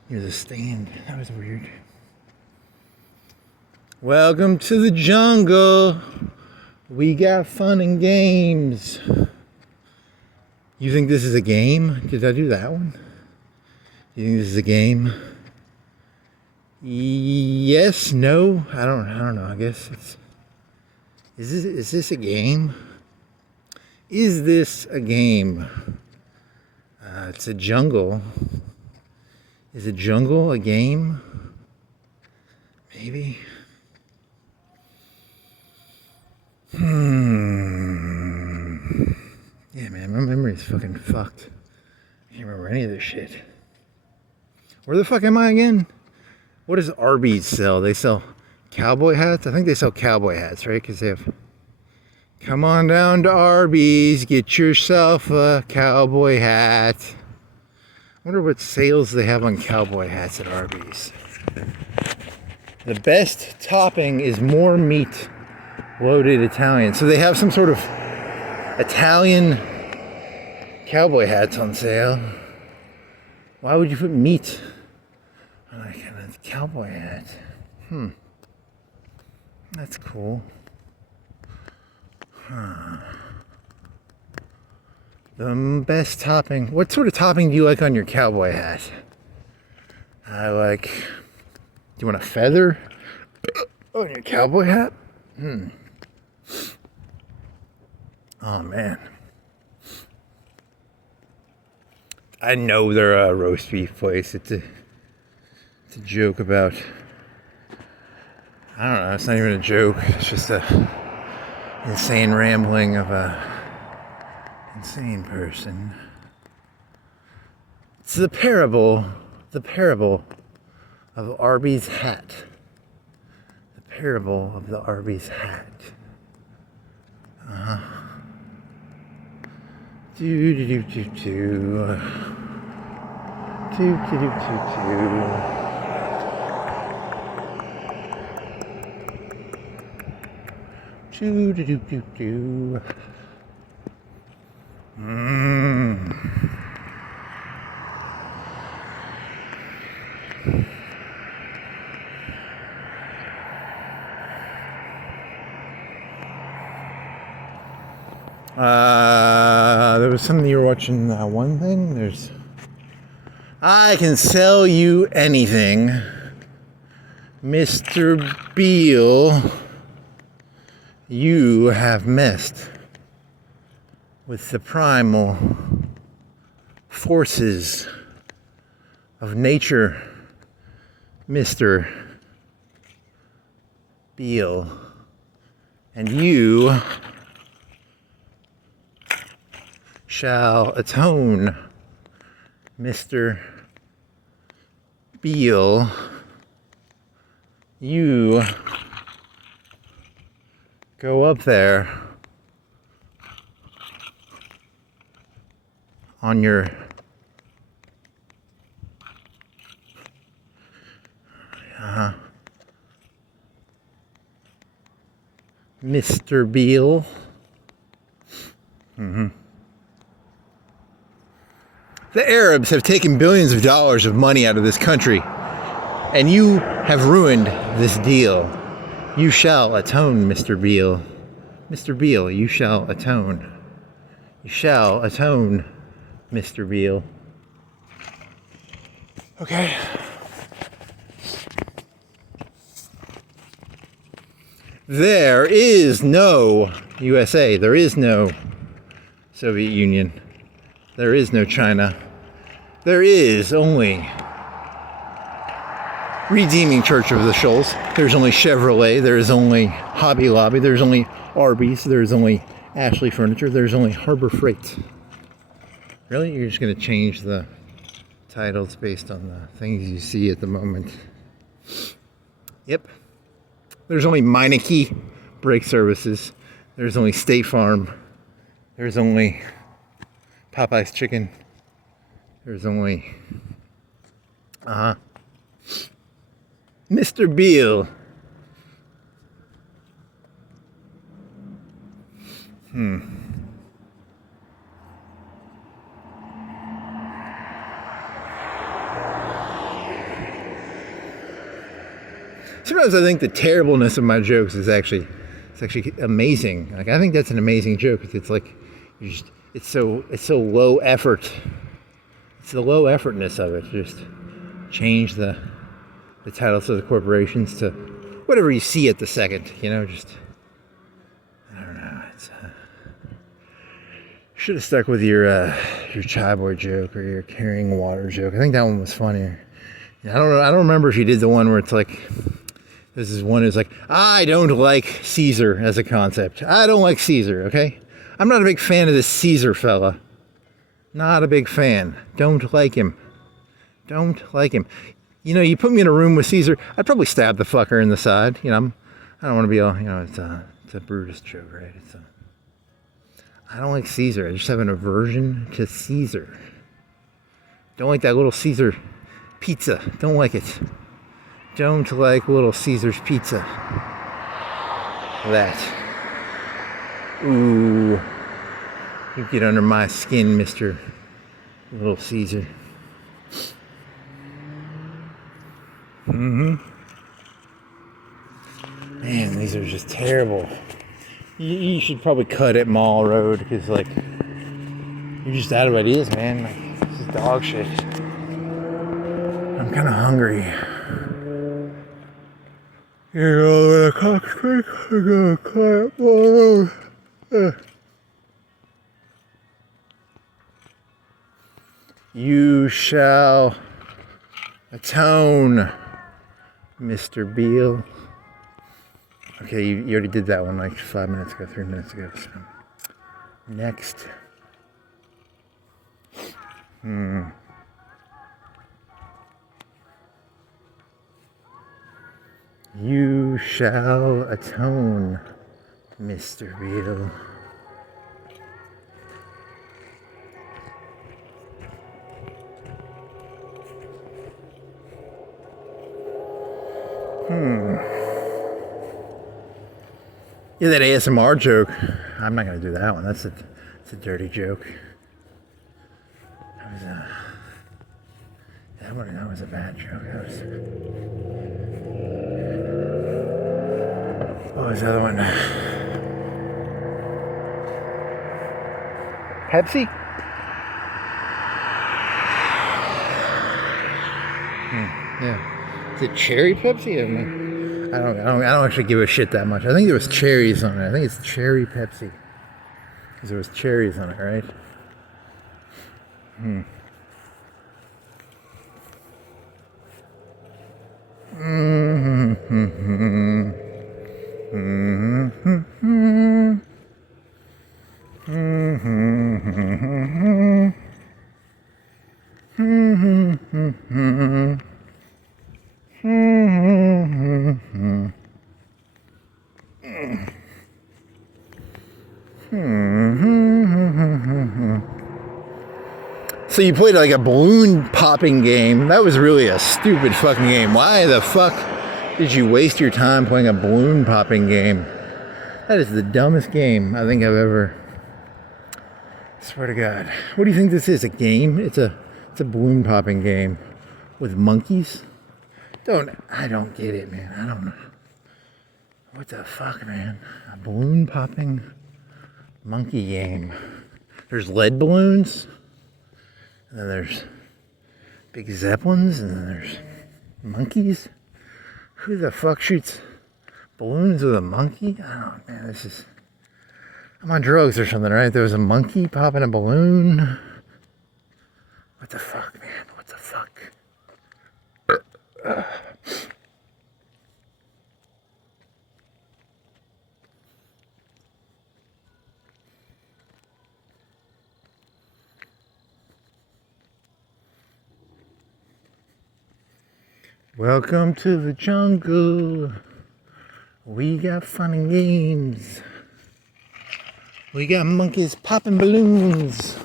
Near the stand. That was weird. Welcome to the jungle. We got fun and games. You think this is a game? Did I do that one? You think this is a game? Yes, no, I don't know. I guess it's. Is this a game? Is this a game? It's a jungle. Is a jungle a game? Maybe. Yeah, man, my memory is fucking fucked. I can't remember any of this shit. Where the fuck am I again? What does Arby's sell? They sell cowboy hats? I think they sell cowboy hats, right? Because they have... Come on down to Arby's, get yourself a cowboy hat. I wonder what sales they have on cowboy hats at Arby's. The best topping is more meat loaded Italian. So they have some sort of Italian cowboy hats on sale. Why would you put meat on a kind of cowboy hat? That's cool. The best topping. What sort of topping do you like on your cowboy hat? I like... Do you want a feather on your cowboy hat? Oh, man. I know they're a roast beef place. It's It's a joke about, I don't know, it's not even a joke. It's just a insane rambling of a insane person. It's the parable of Arby's hat. The parable of the Arby's hat. Do do do do do. Do do do do do. Do do do do do. There was something you were watching. One thing. There's. I can sell you anything, Mr. Beale. You have messed with the primal forces of nature, Mr. Beale. And you shall atone, Mr. Beale. You go up there on your Mr. Beale. The Arabs have taken billions of dollars of money out of this country, and you have ruined this deal. You shall atone, Mr. Beale. Mr. Beale, you shall atone. You shall atone, Mr. Beale. Okay. There is no USA. There is no Soviet Union. There is no China. There is only Redeeming Church of the Shoals. There's only Chevrolet. There's only Hobby Lobby. There's only Arby's. There's only Ashley Furniture. There's only Harbor Freight. Really? You're just going to change the titles based on the things you see at the moment? Yep. There's only Meineke Brake Services. There's only State Farm. There's only Popeye's Chicken. There's only Mr. Beale. Sometimes I think the terribleness of my jokes is actually amazing. Like, I think that's an amazing joke. It's like it's so low effort. It's the low effortness of it. Just change the titles of the corporations to whatever you see at the second. You know, just I don't know. It's should have stuck with your chai boy joke or your carrying water joke. I think that one was funnier. I don't know. I don't remember if you did the one where it's like. This is one who's like, I don't like Caesar as a concept. I don't like Caesar, okay? I'm not a big fan of this Caesar fella. Not a big fan. Don't like him. Don't like him. You know, you put me in a room with Caesar, I'd probably stab the fucker in the side. You know, I don't want to be all, you know, it's a Brutus joke, right? I don't like Caesar. I just have an aversion to Caesar. Don't like that little Caesar pizza. Don't like it. Don't like Little Caesar's pizza. That. Ooh. You get under my skin, Mr. Little Caesar. Man, these are just terrible. You should probably cut at Mall Road, because, like, you're just out of ideas, man. Like, this is dog shit. I'm kind of hungry. You know, when a cock strikes, I'm gonna cut Mall Road. You shall Atone, Mr. Beal. Okay, you already did that one like 5 minutes ago, 3 minutes ago. So next. You shall atone, Mr. Beal. Yeah, that ASMR joke. I'm not gonna do that one. That's a dirty joke. That was a bad joke. What was the other one? Pepsi? Yeah. Is it cherry Pepsi? I don't actually give a shit that much. I think there was cherries on it. I think it's cherry Pepsi. Because there was cherries on it, right? So you played like a balloon popping game. That was really a stupid fucking game. Why the fuck did you waste your time playing a balloon popping game? That is the dumbest game I think I've ever. Swear to God. What do you think this is? A game? It's a balloon popping game with monkeys. I don't get it, man. I don't know. What the fuck, man? A balloon popping monkey game. There's lead balloons. And then there's big zeppelins, and then there's monkeys. Who the fuck shoots balloons with a monkey? I don't know, man. I'm on drugs or something, right? There was a monkey popping a balloon. What the fuck, man? What the fuck? Welcome to the jungle. We got fun and games. We got monkeys popping balloons.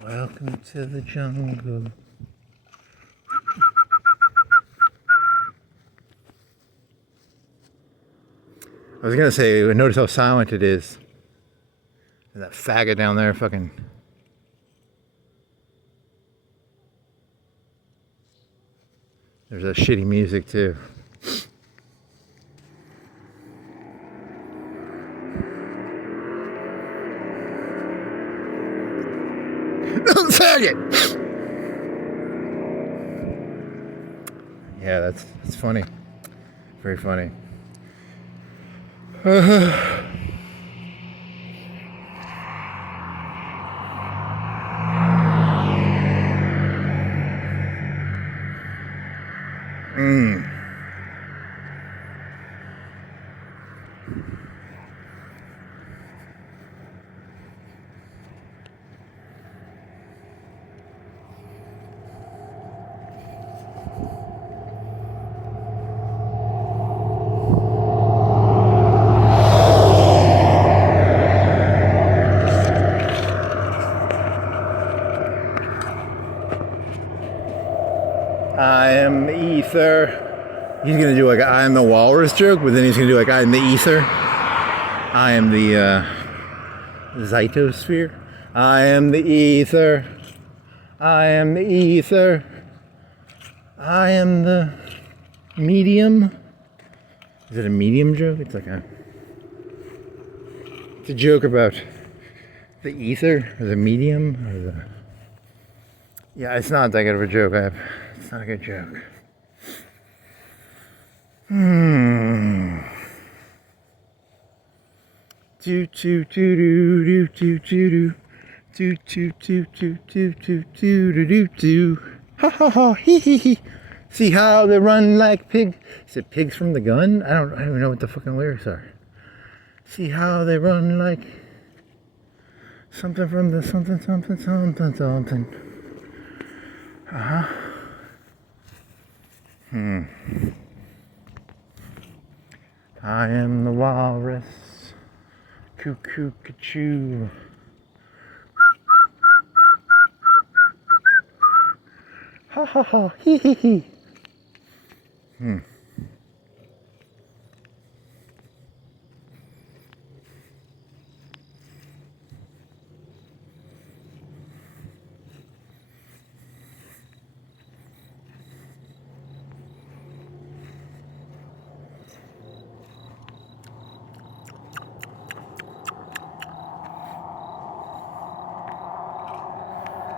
Welcome to the jungle. I was gonna say, notice how silent it is. And that faggot down there fucking. There's a shitty music too. Faggot! Yeah, that's funny. Very funny. I am the ether. He's gonna do like I am the walrus joke, but then he's gonna do like I am the ether. I am the zytosphere. I am the ether. I am the ether. I am the medium. Is it a medium joke? It's a joke about the ether or the medium or the. Yeah, it's not that good of a joke. It's not a good joke. Do do do do do do do Do do do do do do do do do do. Ha ha ha hee hee hee. See how they run like pigs. Is it pigs from the gun? I don't even know what the fucking lyrics are. See how they run like something from the something something something something. Uh-huh. I am the walrus. Cuckoo, cuckoo. Ha ha ha, hee hee hee.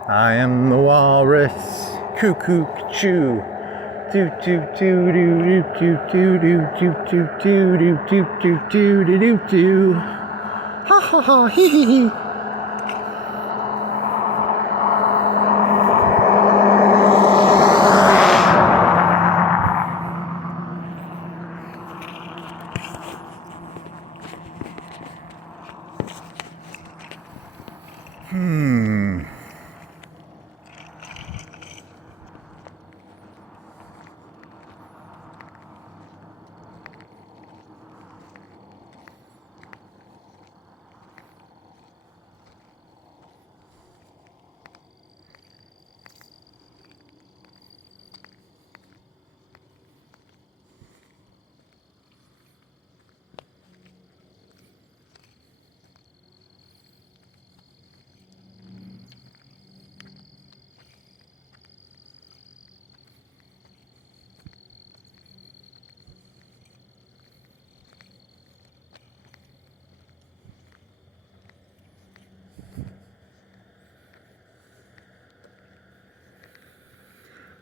I am the walrus. Cuckoo, cuckoo. Do do do do do do do do do do do do do do do do do. Ha ha ha hee hee hee.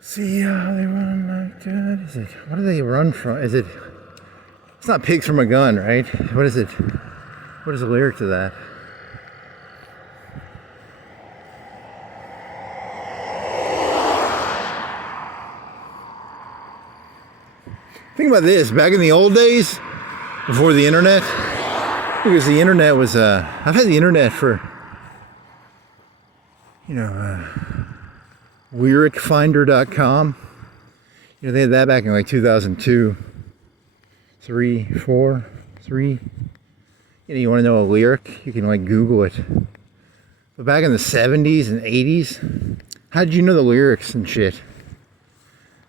See how they run like that? Is it? What do they run from? Is it? It's not pigs from a gun, right? What is it? What is the lyric to that? Think about this. Back in the old days, before the internet, because the internet was. I've had the internet for. Lyricfinder.com. They had that back in like 2002, 3, 4, 3. You want to know a lyric? You can like Google it. But back in the 70s and 80s, how did you know the lyrics and shit?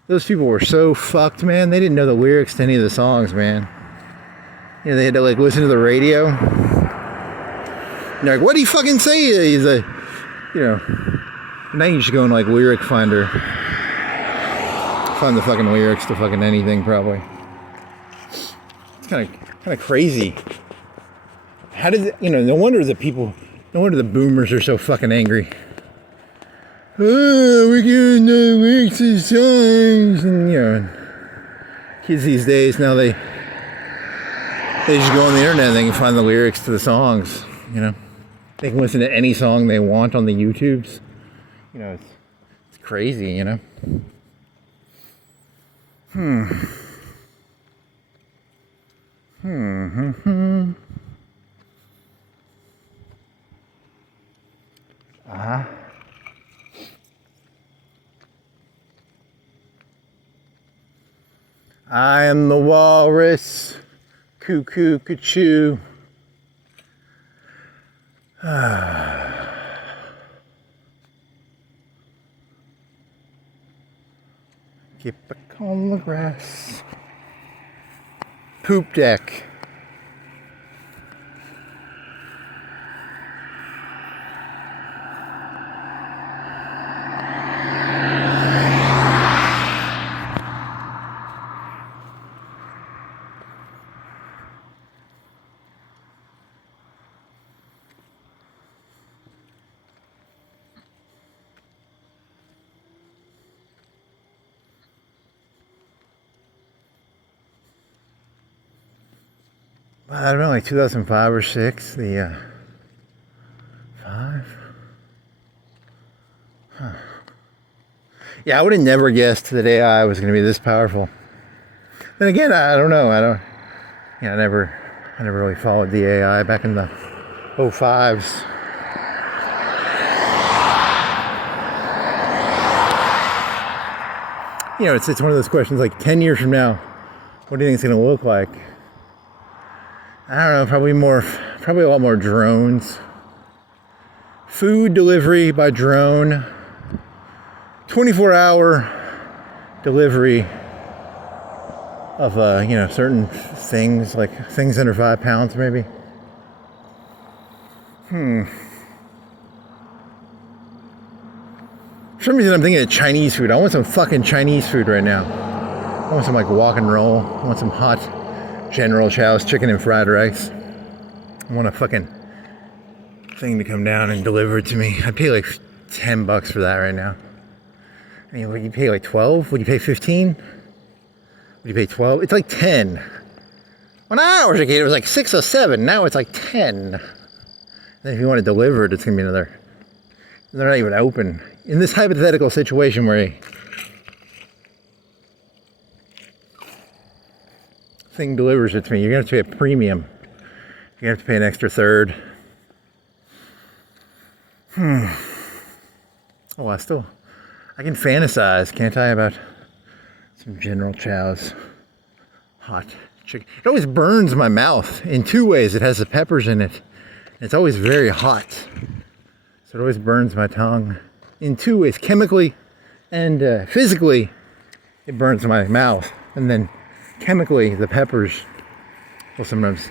Those people were so fucked, man. They didn't know the lyrics to any of the songs, man. They had to like listen to the radio. And they're like, what do you fucking say? He's like, now you should go in like Lyric Finder. Find the fucking lyrics to fucking anything, probably. It's kind of crazy. How did no wonder the boomers are so fucking angry. Oh, we can't know lyrics to songs, and kids these days now they just go on the internet and they can find the lyrics to the songs. They can listen to any song they want on the YouTubes. It's crazy, I am the walrus. Cuckoo, cuckoo. Get back on the grass. Poop deck. I don't know, like 2005 or 6. 5. Yeah, I would have never guessed that AI was going to be this powerful. Then again, I don't know. I never really followed the AI back in the 05s. You know, it's one of those questions like 10 years from now, what do you think it's going to look like? I don't know, probably a lot more drones. Food delivery by drone. 24-hour delivery of, certain things, like things under 5 pounds maybe. For some reason I'm thinking of Chinese food. I want some fucking Chinese food right now. I want some like wok and roll. I want some hot General Chow's chicken and fried rice. I want a fucking thing to come down and deliver it to me. I'd pay like $10 for that right now. I mean, would you pay like 12? Would you pay 15? Would you pay 12? It's like 10. When I was a kid, it was like 6 or 7. Now it's like 10. Then if you want to deliver it, it's going to be another. They're not even open. In this hypothetical situation where a thing delivers it to me, you're going to have to pay a premium. You're going to have to pay an extra third. Oh, I can fantasize, can't I, about some General Chow's hot chicken. It always burns my mouth in 2 ways. It has the peppers in it. It's always very hot. So it always burns my tongue in 2 ways. Chemically and physically, it burns my mouth. And then chemically, the peppers will sometimes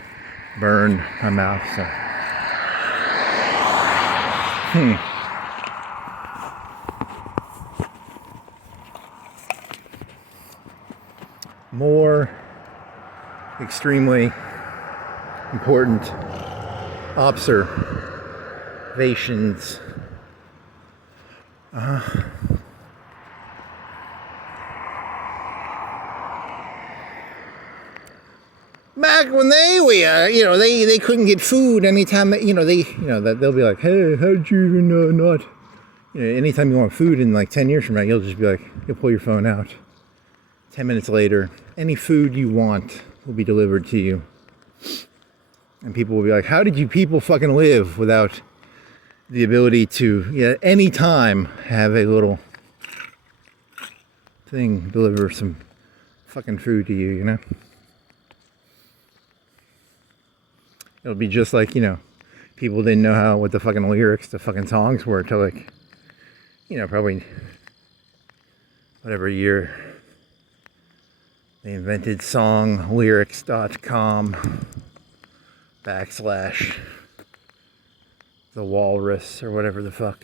burn my mouth. So. More extremely important observations. Back when they couldn't get food anytime that, that they'll be like, hey, how'd you even not, anytime you want food in like 10 years from now, you'll just be like, you'll pull your phone out. 10 minutes later, any food you want will be delivered to you. And people will be like, how did you people fucking live without the ability to, at any time, have a little thing deliver some fucking food to you, It'll be just like, people didn't know what the fucking lyrics to fucking songs were till like, probably whatever year they invented songlyrics.com / the walrus or whatever the fuck.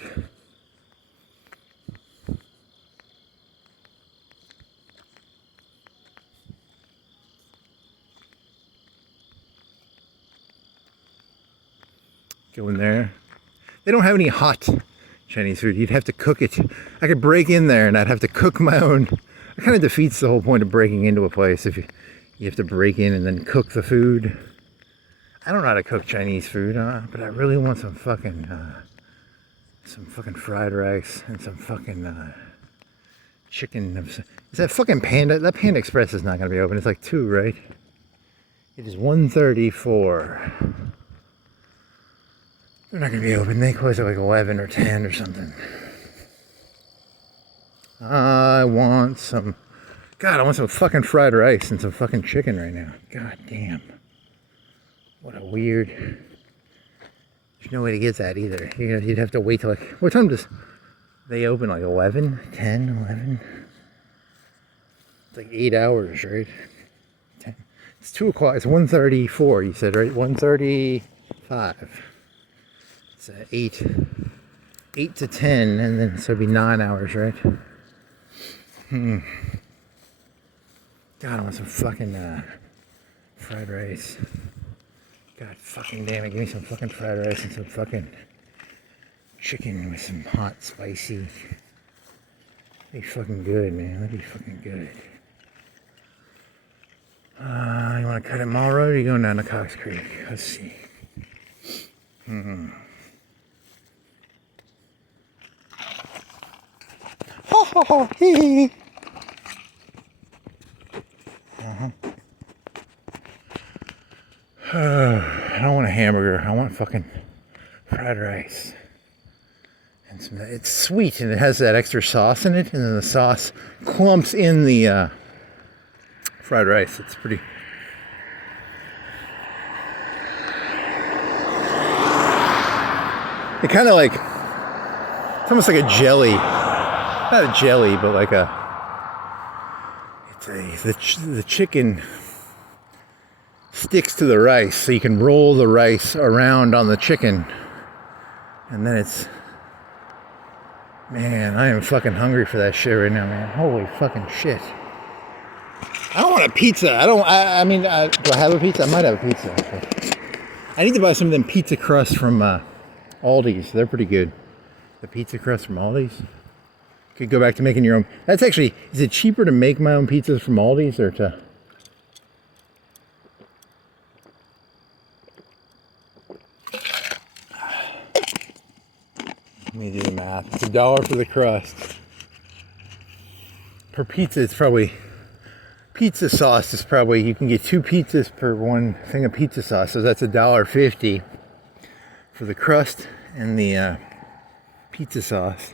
Go in there. They don't have any hot Chinese food. You'd have to cook it. I could break in there and I'd have to cook my own. It kind of defeats the whole point of breaking into a place if you have to break in and then cook the food. I don't know how to cook Chinese food, but I really want some fucking fried rice and some fucking chicken. Is that fucking Panda? That Panda Express is not going to be open. It's like 2, right? It is 1:34. They're not going to be open. They close at like 11 or 10 or something. I want some fucking fried rice and some fucking chicken right now. God damn. What a weird. There's no way to get that either. You'd have to wait till like. What time does they open? Like 11? 10? 11? It's like 8 hours, right? 10. It's 2 o'clock. It's 1:34, you said, right? 1:35. It's 8 to 10, and then so it'd be 9 hours, right? God, I want some fucking fried rice. God fucking damn it, give me some fucking fried rice and some fucking chicken with some hot, spicy. That'd be fucking good, man. That'd be fucking good. You want to cut at Mall Road or are you going down to Cox Creek? Let's see. Oh, hee hee. I don't want a hamburger. I want fucking fried rice. And it's sweet and it has that extra sauce in it, and then the sauce clumps in the fried rice. It's pretty. It kind of like, it's almost like a jelly. Not a jelly, but like the chicken sticks to the rice, so you can roll the rice around on the chicken. And then it's, man, I am fucking hungry for that shit right now, man. Holy fucking shit. I don't want a pizza. I mean, do I have a pizza? I might have a pizza, actually. I need to buy some of them pizza crusts from Aldi's. They're pretty good. The pizza crust from Aldi's. Could go back to making your own. That's actually, is it cheaper to make my own pizzas from Aldi's or to? Let me do the math. It's $1 for the crust. Per pizza, it's probably, pizza sauce is probably, you can get 2 pizzas per one thing of pizza sauce. So that's $1.50 for the crust and the pizza sauce.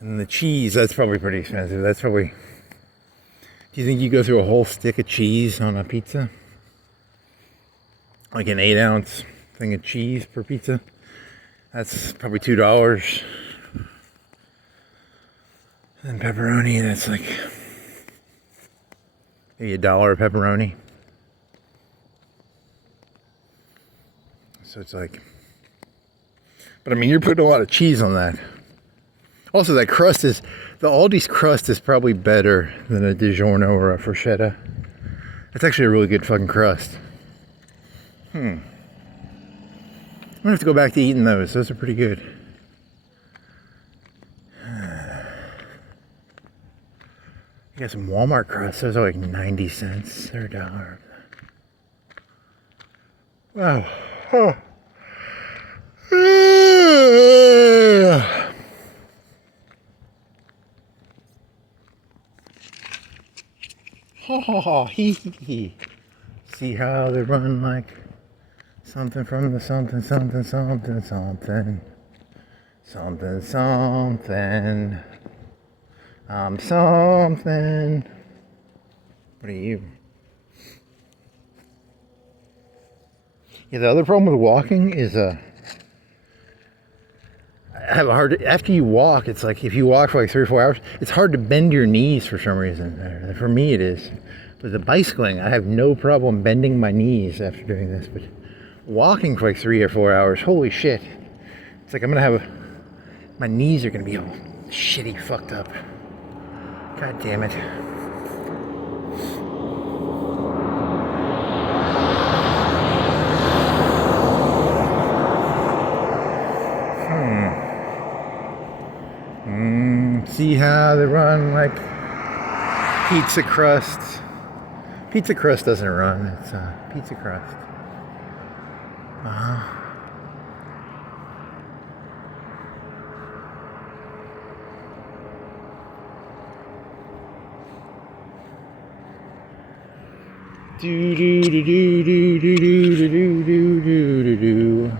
And the cheese, that's probably pretty expensive. That's probably, do you think you go through a whole stick of cheese on a pizza? Like an 8-ounce thing of cheese per pizza? That's probably $2. And pepperoni, that's like maybe $1 pepperoni. So it's like, but I mean, you're putting a lot of cheese on that. Also, that crust is, the Aldi's crust is probably better than a DiGiorno or a Freschetta. It's actually a really good fucking crust. I'm gonna have to go back to eating those. Those are pretty good. You got some Walmart crusts. Those are like 90 cents. They're $1. Wow. Oh. Oh, hee hee hee. See how they run like something from the something, something, something, something. Something, something. I'm something. What are you? Yeah, the other problem with walking is I have a hard, after you walk, it's like if you walk for like 3 or 4 hours, it's hard to bend your knees for some reason. For me it is. But the bicycling, I have no problem bending my knees after doing this. But walking for like 3 or 4 hours, holy shit. It's like I'm gonna have my knees are gonna be all shitty fucked up. God damn it. See how they run like pizza crusts. Pizza crust doesn't run, it's pizza crust. Do do do do do do do do do do do do.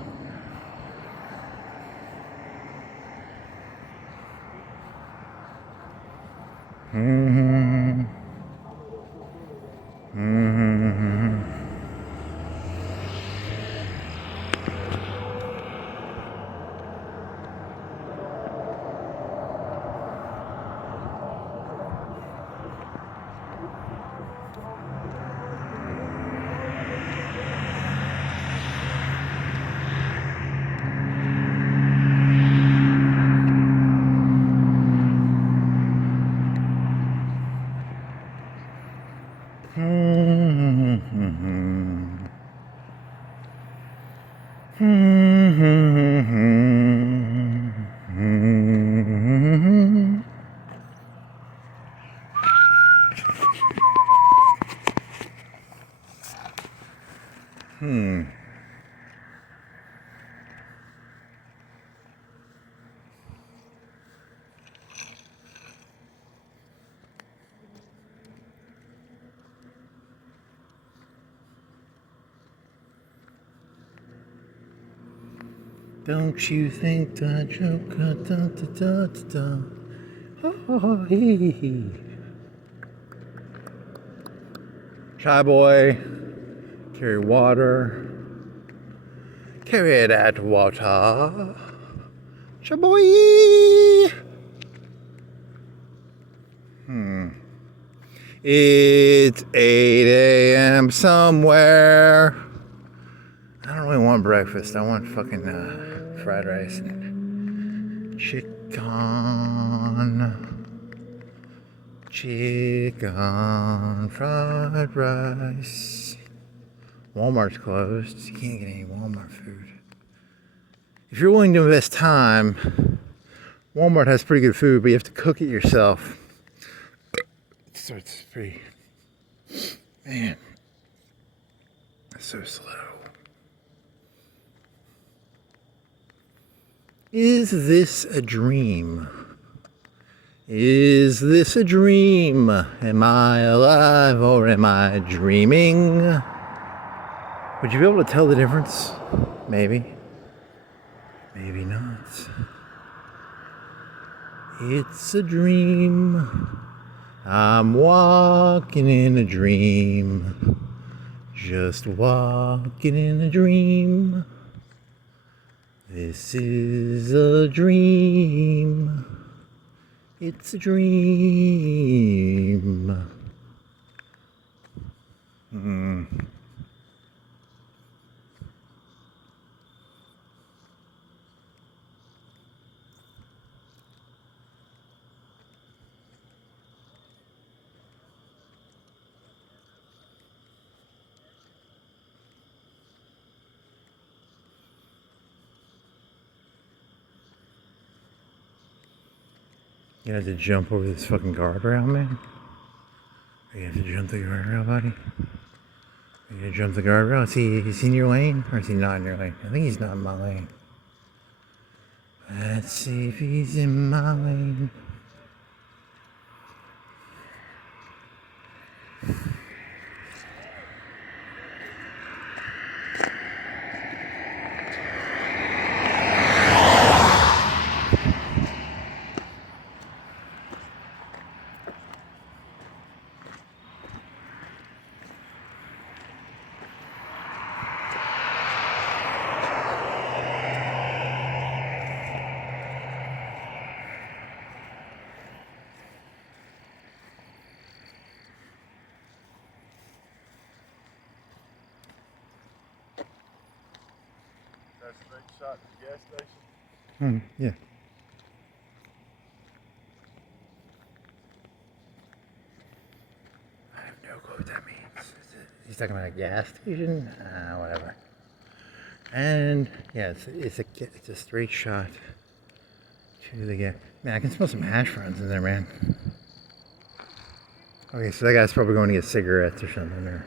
Don't you think the joke? Da, da, da, da, da. Oh, hee, hee, hee. Chai boy, carry water. Carry that water. Chai boy. It's 8 a.m. somewhere. I don't really want breakfast. I want fucking fried rice and chicken. Chicken fried rice. Walmart's closed. You can't get any Walmart food. If you're willing to invest time, Walmart has pretty good food, but you have to cook it yourself. So it's pretty, man, it's so slow. Is this a dream? Is this a dream? Am I alive or am I dreaming? Would you be able to tell the difference? Maybe. Maybe not. It's a dream. I'm walking in a dream. Just walking in a dream. This is a dream. It's a dream. You have to jump over this fucking guardrail, man. You have to jump the guardrail, buddy. You gonna jump the guardrail? Is he in your lane? Or is he not in your lane? I think he's not in my lane. Let's see if he's in my lane. That's a big shot to the gas station. Yeah. I have no clue what that means. He's talking about a gas station? Whatever. And yeah, it's a straight shot to the gas. Man, I can smell some hash browns in there, man. Okay, so that guy's probably going to get cigarettes or something there.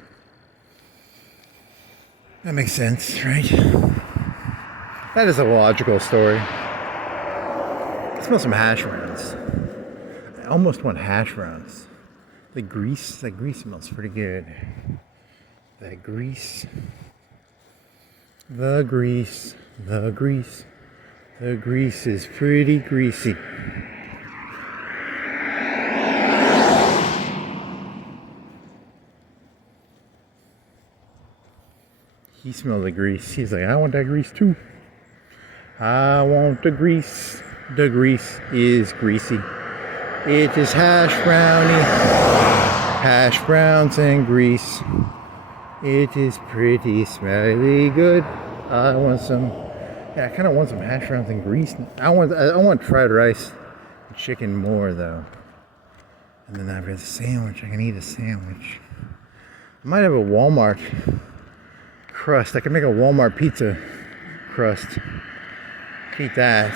That makes sense, right? That is a logical story. I smell some hash browns. I almost want hash browns. That grease smells pretty good. That grease. The grease is pretty greasy. He smelled the grease. He's like, I want that grease too. I want the grease. The grease is greasy. It is hash brownie. Hash browns and grease. It is pretty smelly good. I want some. Yeah, I kind of want some hash browns and grease. I want fried rice and chicken more though. And then after the sandwich, I can eat a sandwich. I might have a Walmart crust. I can make a Walmart pizza crust. Eat that.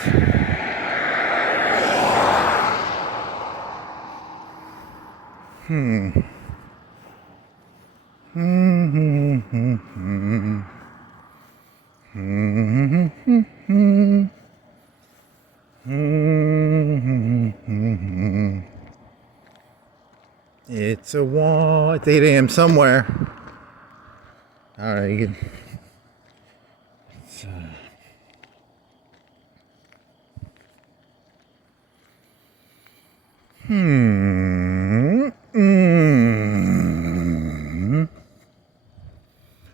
It's 8 a.m. somewhere. Alright, you can.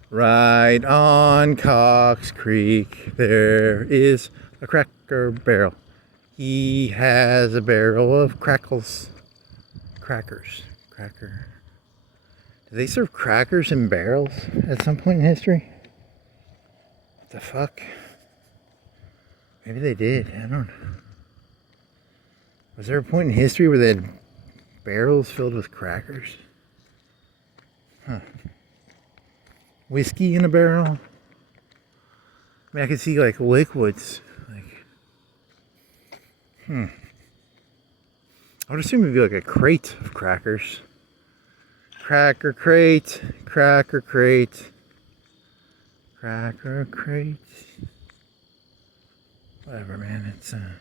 Right on Cox Creek, there is a Cracker Barrel. He has a barrel of crackers. Cracker. Did they serve crackers in barrels at some point in history? What the fuck? Maybe they did. I don't know. Was there a point in history where they had barrels filled with crackers? Huh. Whiskey in a barrel? I mean, I could see like liquids. I would assume it'd be like a crate of crackers. Cracker crate. Cracker crate. Cracker crate. Whatever, man. It's some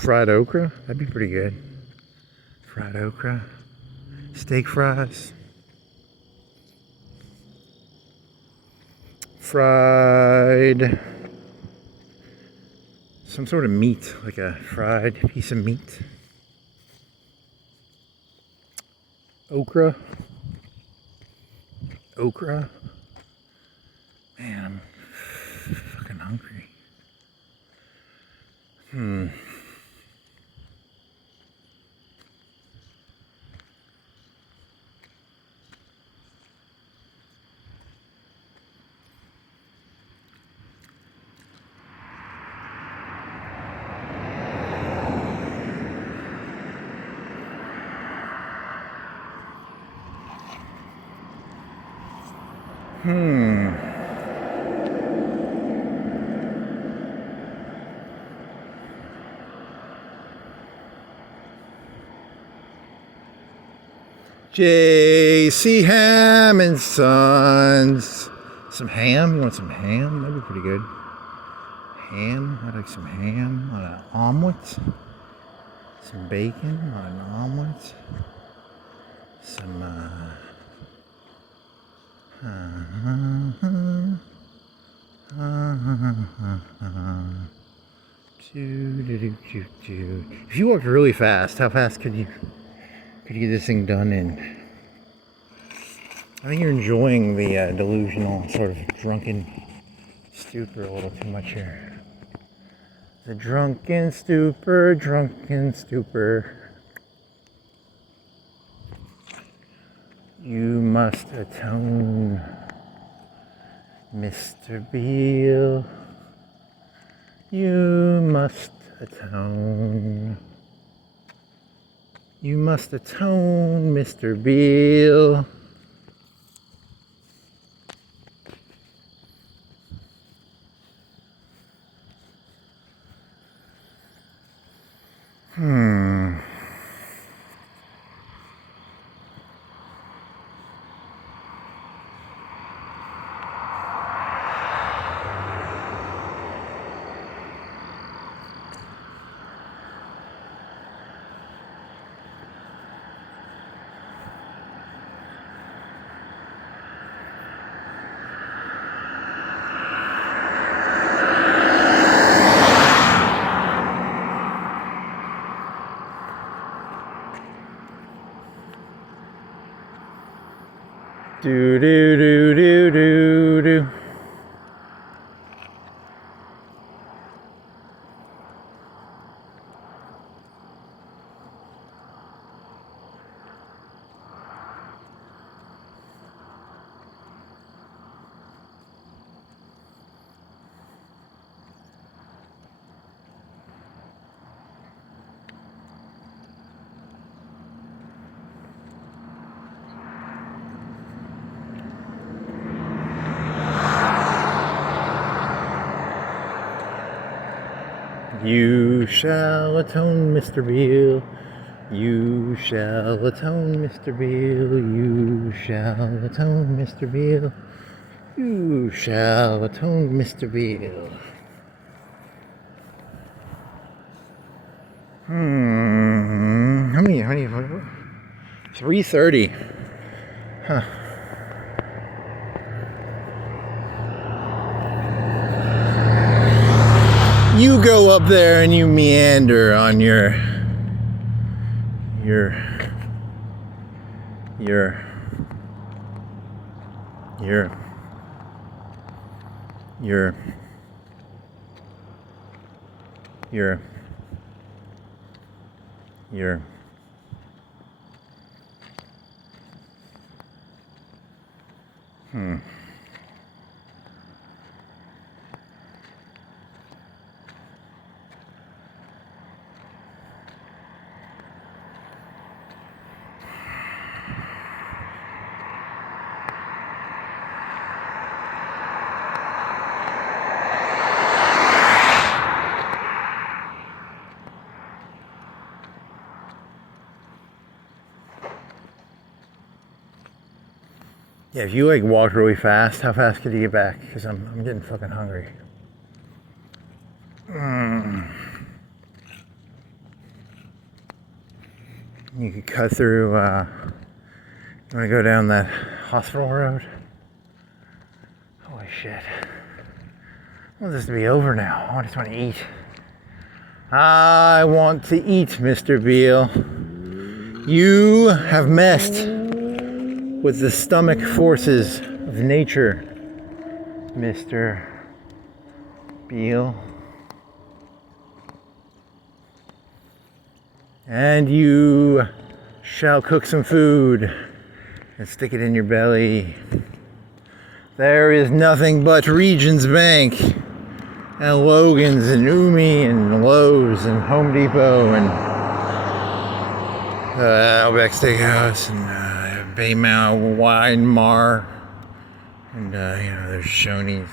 fried okra. That'd be pretty good. Fried okra. Steak fries. Fried. Some sort of meat, like a fried piece of meat. Okra. Man, I'm fucking hungry. J.C. Ham and Sons. Some ham? You want some ham? That'd be pretty good. Ham? I'd like some ham on an omelet. Some bacon on an omelet. Some, If you walked really fast, how fast could you get this thing done in? I think you're enjoying the delusional sort of drunken stupor a little too much here. The drunken stupor. You must atone, Mr. Beale. You must atone. You must atone, Mr. Beale. Do do do do do do. You shall atone, Mr. Beale. You shall atone, Mr. Beale. You shall atone, Mr. Beale. You shall atone, Mr. Beale. How many? 3:30. Huh. You go up there and you meander on your your your your Yeah, if you like walk really fast, how fast could you get back? Because I'm getting fucking hungry. You could cut through, you want to go down that hospital road? Holy shit. I want this to be over now. I just want to eat. I want to eat, Mr. Beale. You have messed with the stomach forces of nature, Mr. Beale. And you shall cook some food and stick it in your belly. There is nothing but Regions Bank and Logan's and Umi and Lowe's and Home Depot and Outback Steakhouse and Baymount Wine Mar and there's Shoney's.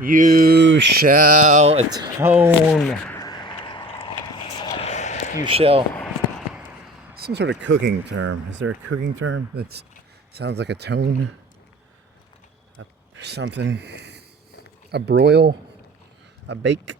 You shall atone. You shall. Some sort of cooking term. Is there a cooking term that sounds like a tone? Something. A broil. A bake.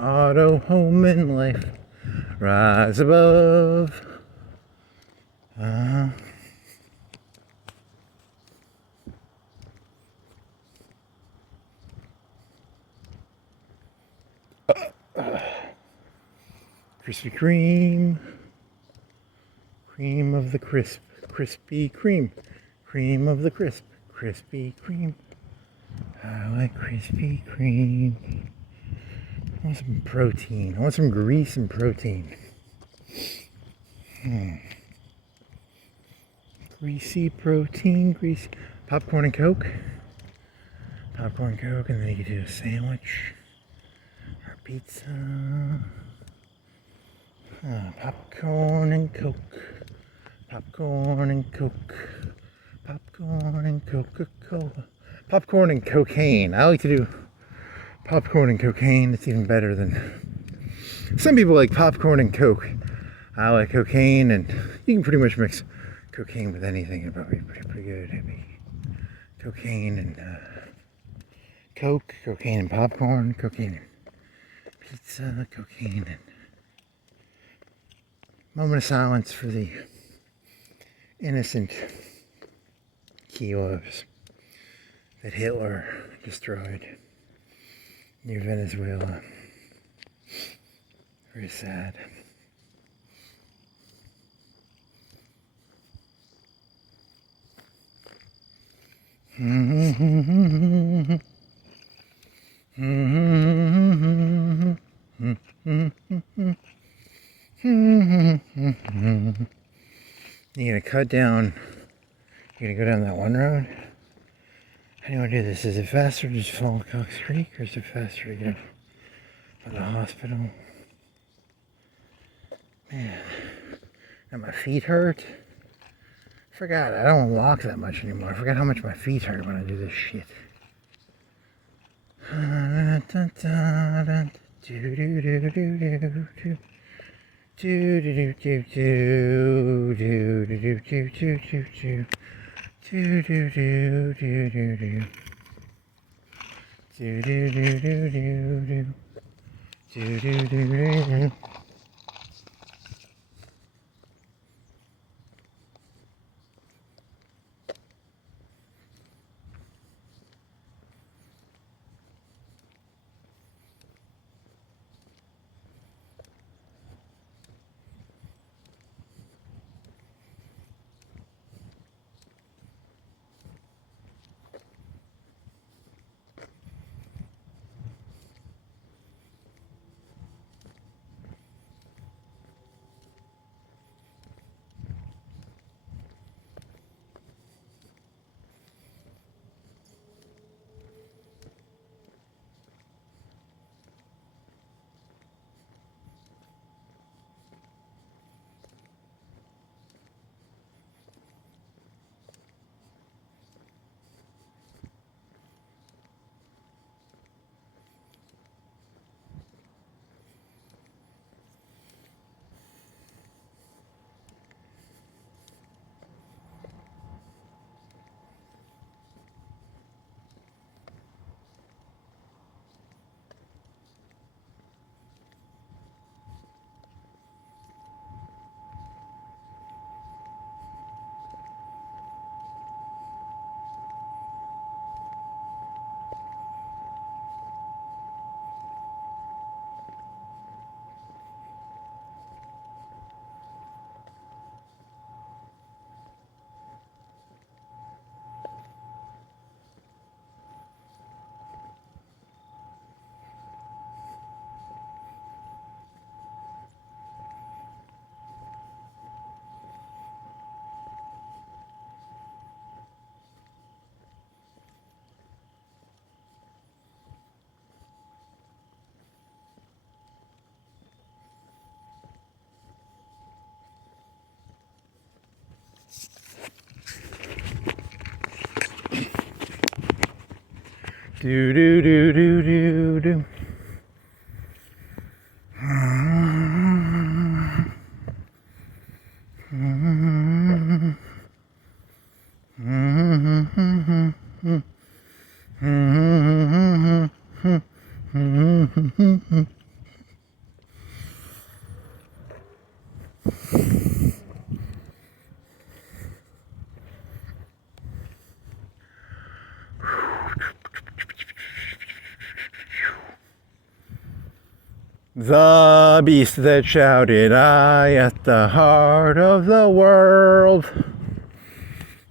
Auto, home, and life rise above. Krispy Kreme, cream of the crisp, Krispy Kreme, cream of the crisp, Krispy Kreme. I like Krispy Kreme. I want some protein. I want some grease and protein. Greasy protein, grease. Popcorn and Coke. Popcorn and Coke, and then you could do a sandwich or pizza. Popcorn and Coke. Popcorn and Coke. Popcorn and Coca-Cola. Popcorn and cocaine. I like to do popcorn and cocaine. It's even better than... Some people like popcorn and Coke. I like cocaine, and you can pretty much mix cocaine with anything. It'd probably be pretty good. It'd be cocaine and Coke, cocaine and popcorn, cocaine and pizza, cocaine and... Moment of silence for the innocent kilos that Hitler destroyed near Venezuela. Very sad. You're gonna cut down, you're gonna go down that one road, How do you want to do this? Is it faster to just fall in Cox Creek, or is it faster to get up by the hospital? Man, now my feet hurt. Forgot, I don't walk that much anymore. I forgot how much my feet hurt when I do this shit. Do do do do do do. The beast that shouted, I at the heart of the world.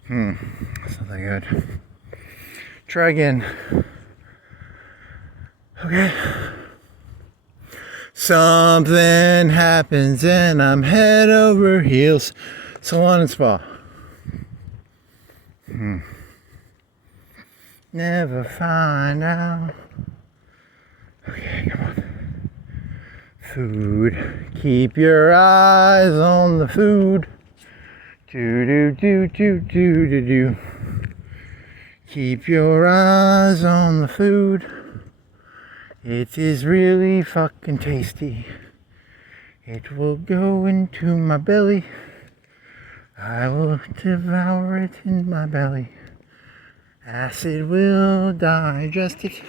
That's not that good. Try again. Okay. Something happens and I'm head over heels. Salon and spa. Never find out. Okay, come on. Food. Keep your eyes on the food. Do do do do do do do. Keep your eyes on the food. It is really fucking tasty. It will go into my belly. I will devour it in my belly. Acid will digest it.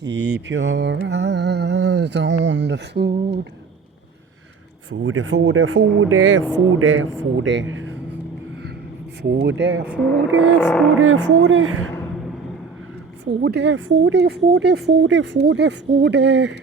Keep your eyes on the food. Foodie, foodie, foodie, foodie, foodie. Foodie, foodie, foodie, foodie. Foodie, foodie, foodie, foodie, foodie, foodie.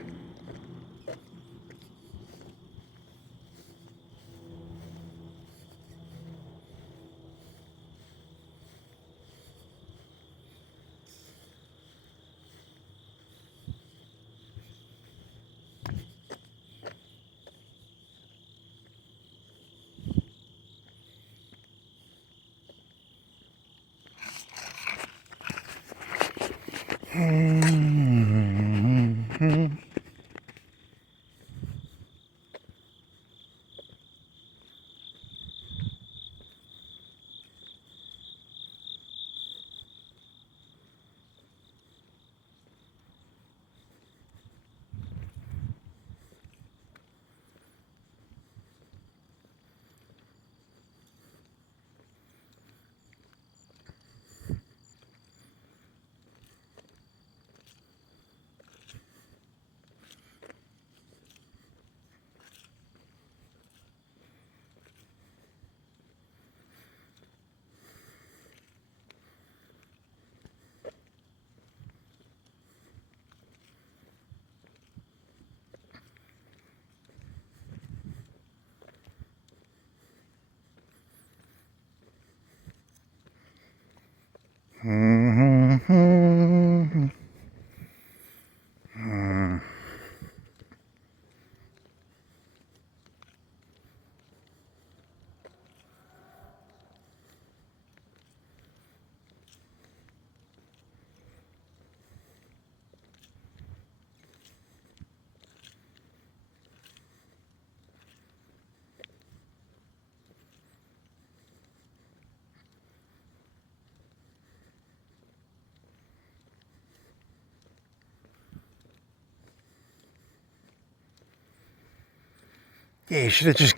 Yeah, you should have just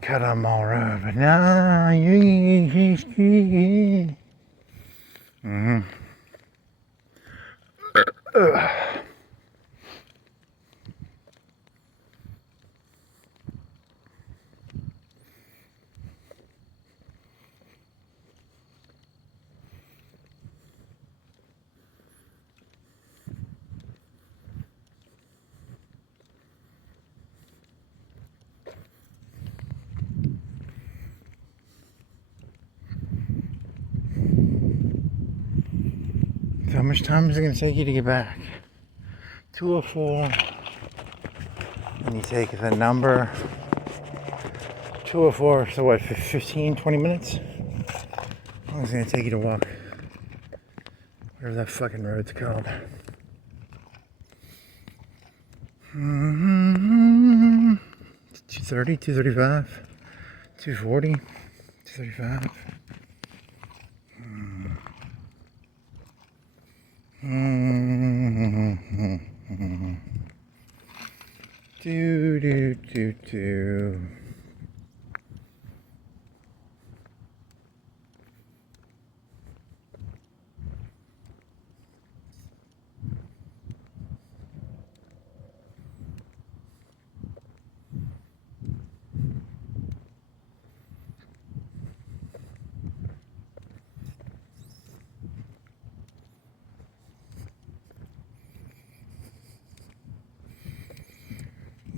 cut them all right, but no, you. So how much time is it going to take you to get back? 2:04. And you take the number 2:04. So what? 15, 20 minutes? How long is it going to take you to walk? Whatever that fucking road's called. 2:30, 2:35, 2:40, 2:35. Do.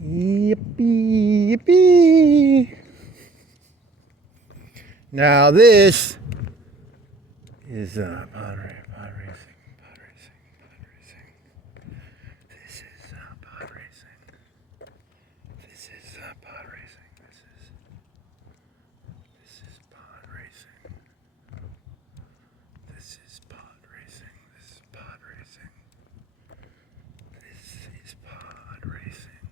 Yippee, yippee. Now this is pod racing. This is pod racing. This is pod racing. This is pod racing. This is pod racing. This is pod racing. This is pod racing.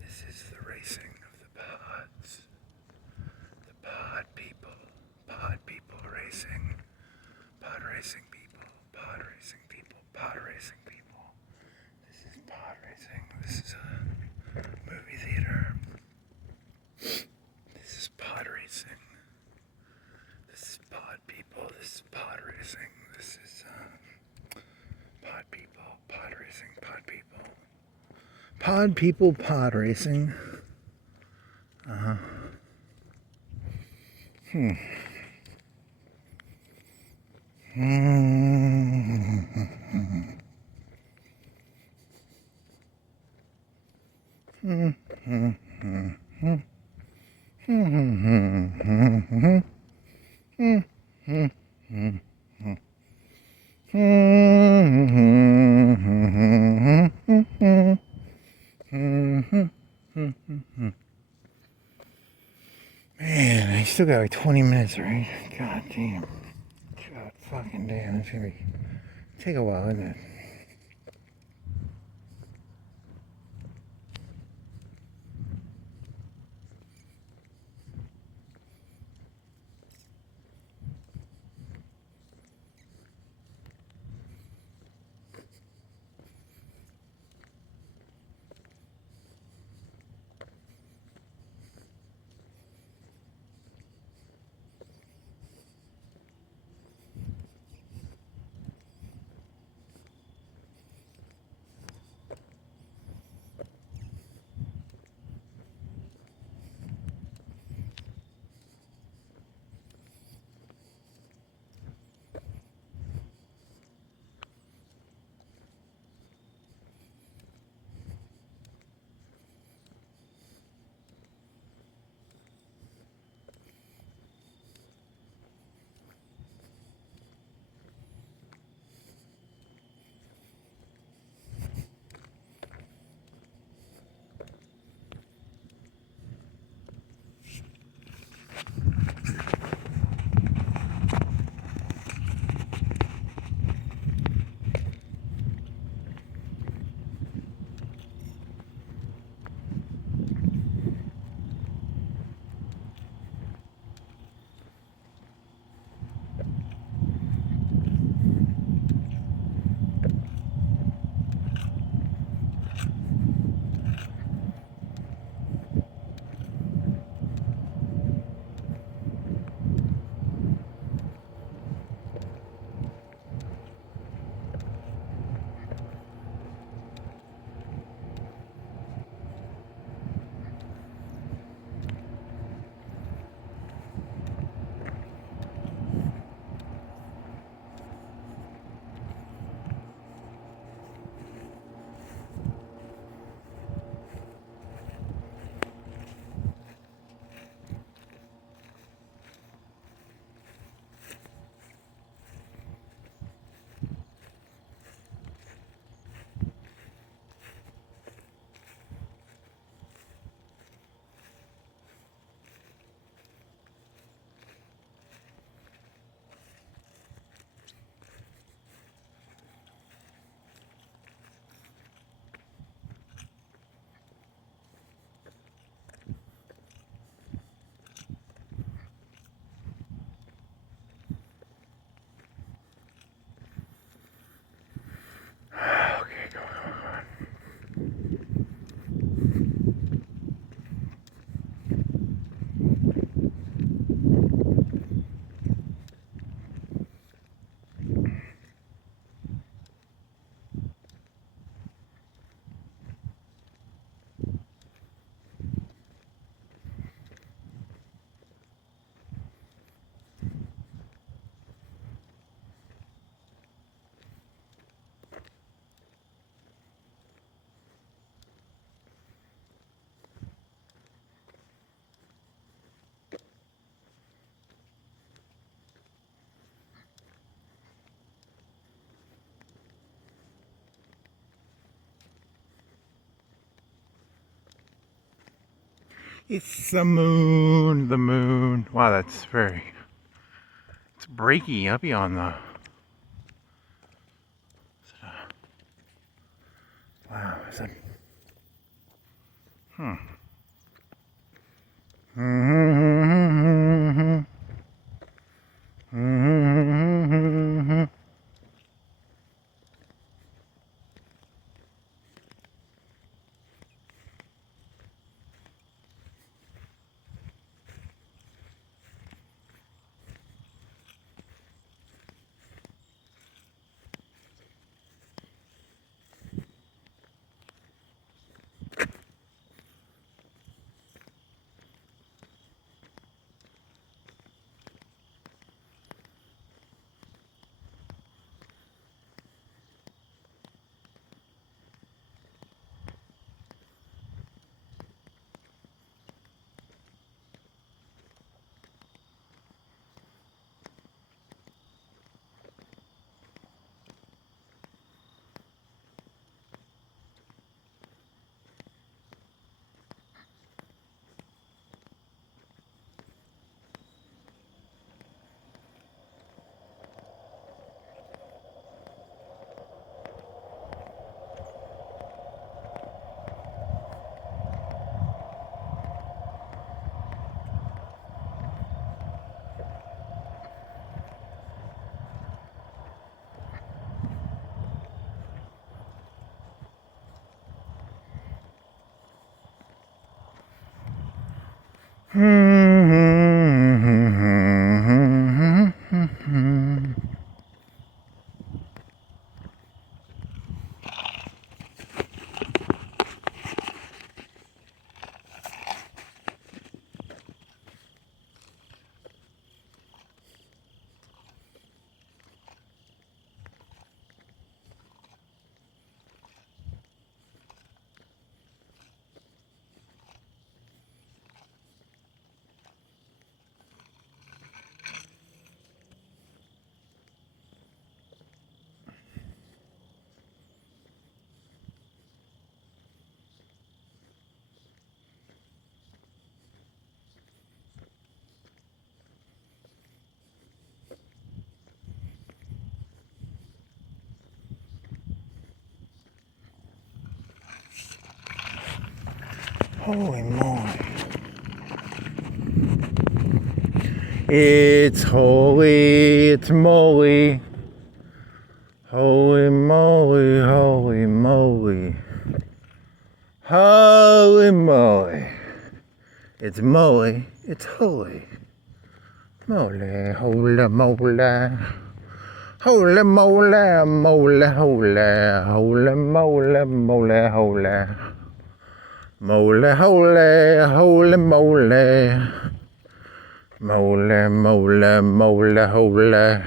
This is the racing of the pods. The pod people racing. Pod racing people. This is pod racing. This is a movie theater. This is pod racing. This is pod people. This is pod racing. This is pod people. Pod people, pod racing. Man, I still got like 20 minutes, right? God damn. God fucking damn. It's gonna take a while, isn't it? Okay, go on. It's the moon, the moon. Wow, that's it's breaky uppy on the. Wow, is that? Holy moly. It's holy, it's moly. Holy moly, holy moly. Holy moly. It's moly, it's holy. Moly, holy moly. Holy moly, moly, holy. Holy moly, moly, holy. Moly, holy, holy moly. Moly, moly, moly, holy.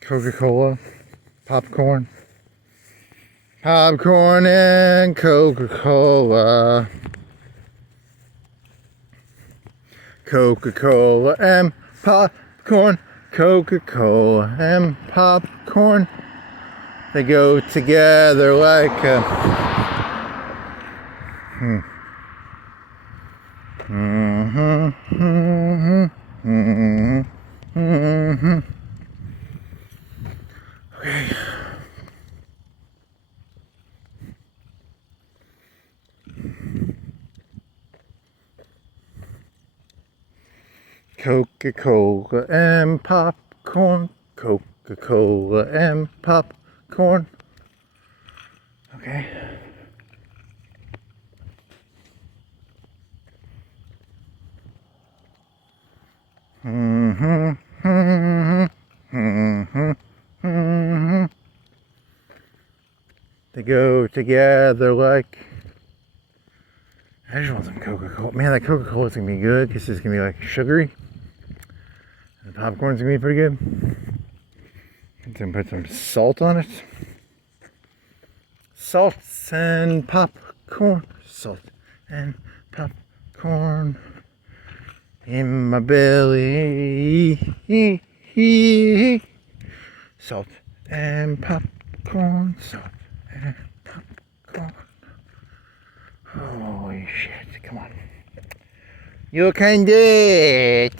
Coca-Cola, popcorn, popcorn and Coca-Cola, Coca-Cola and popcorn, Coca-Cola and popcorn. They go together like a Okay. Coca-Cola and popcorn, Coca-Cola and popcorn. Okay. They go together like. I just want some Coca-Cola. Man, that Coca-Cola's gonna be good because it's gonna be like sugary. And the popcorn's gonna be pretty good. I'm gonna put some salt on it. Salt and popcorn. Salt and popcorn in my belly. Salt and popcorn. Salt and popcorn. Holy shit, come on. You can do it.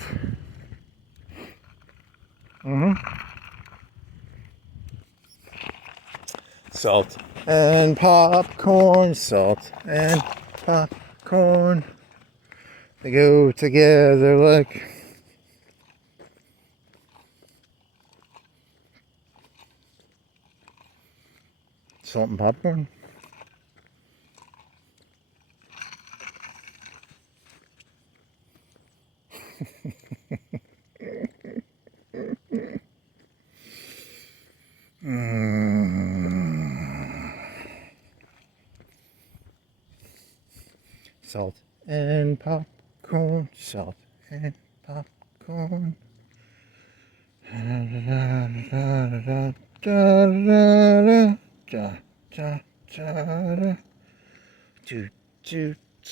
Salt and popcorn, salt and popcorn. They go together like salt and popcorn. Salt and popcorn, salt and popcorn. Da da da da da da. Do do do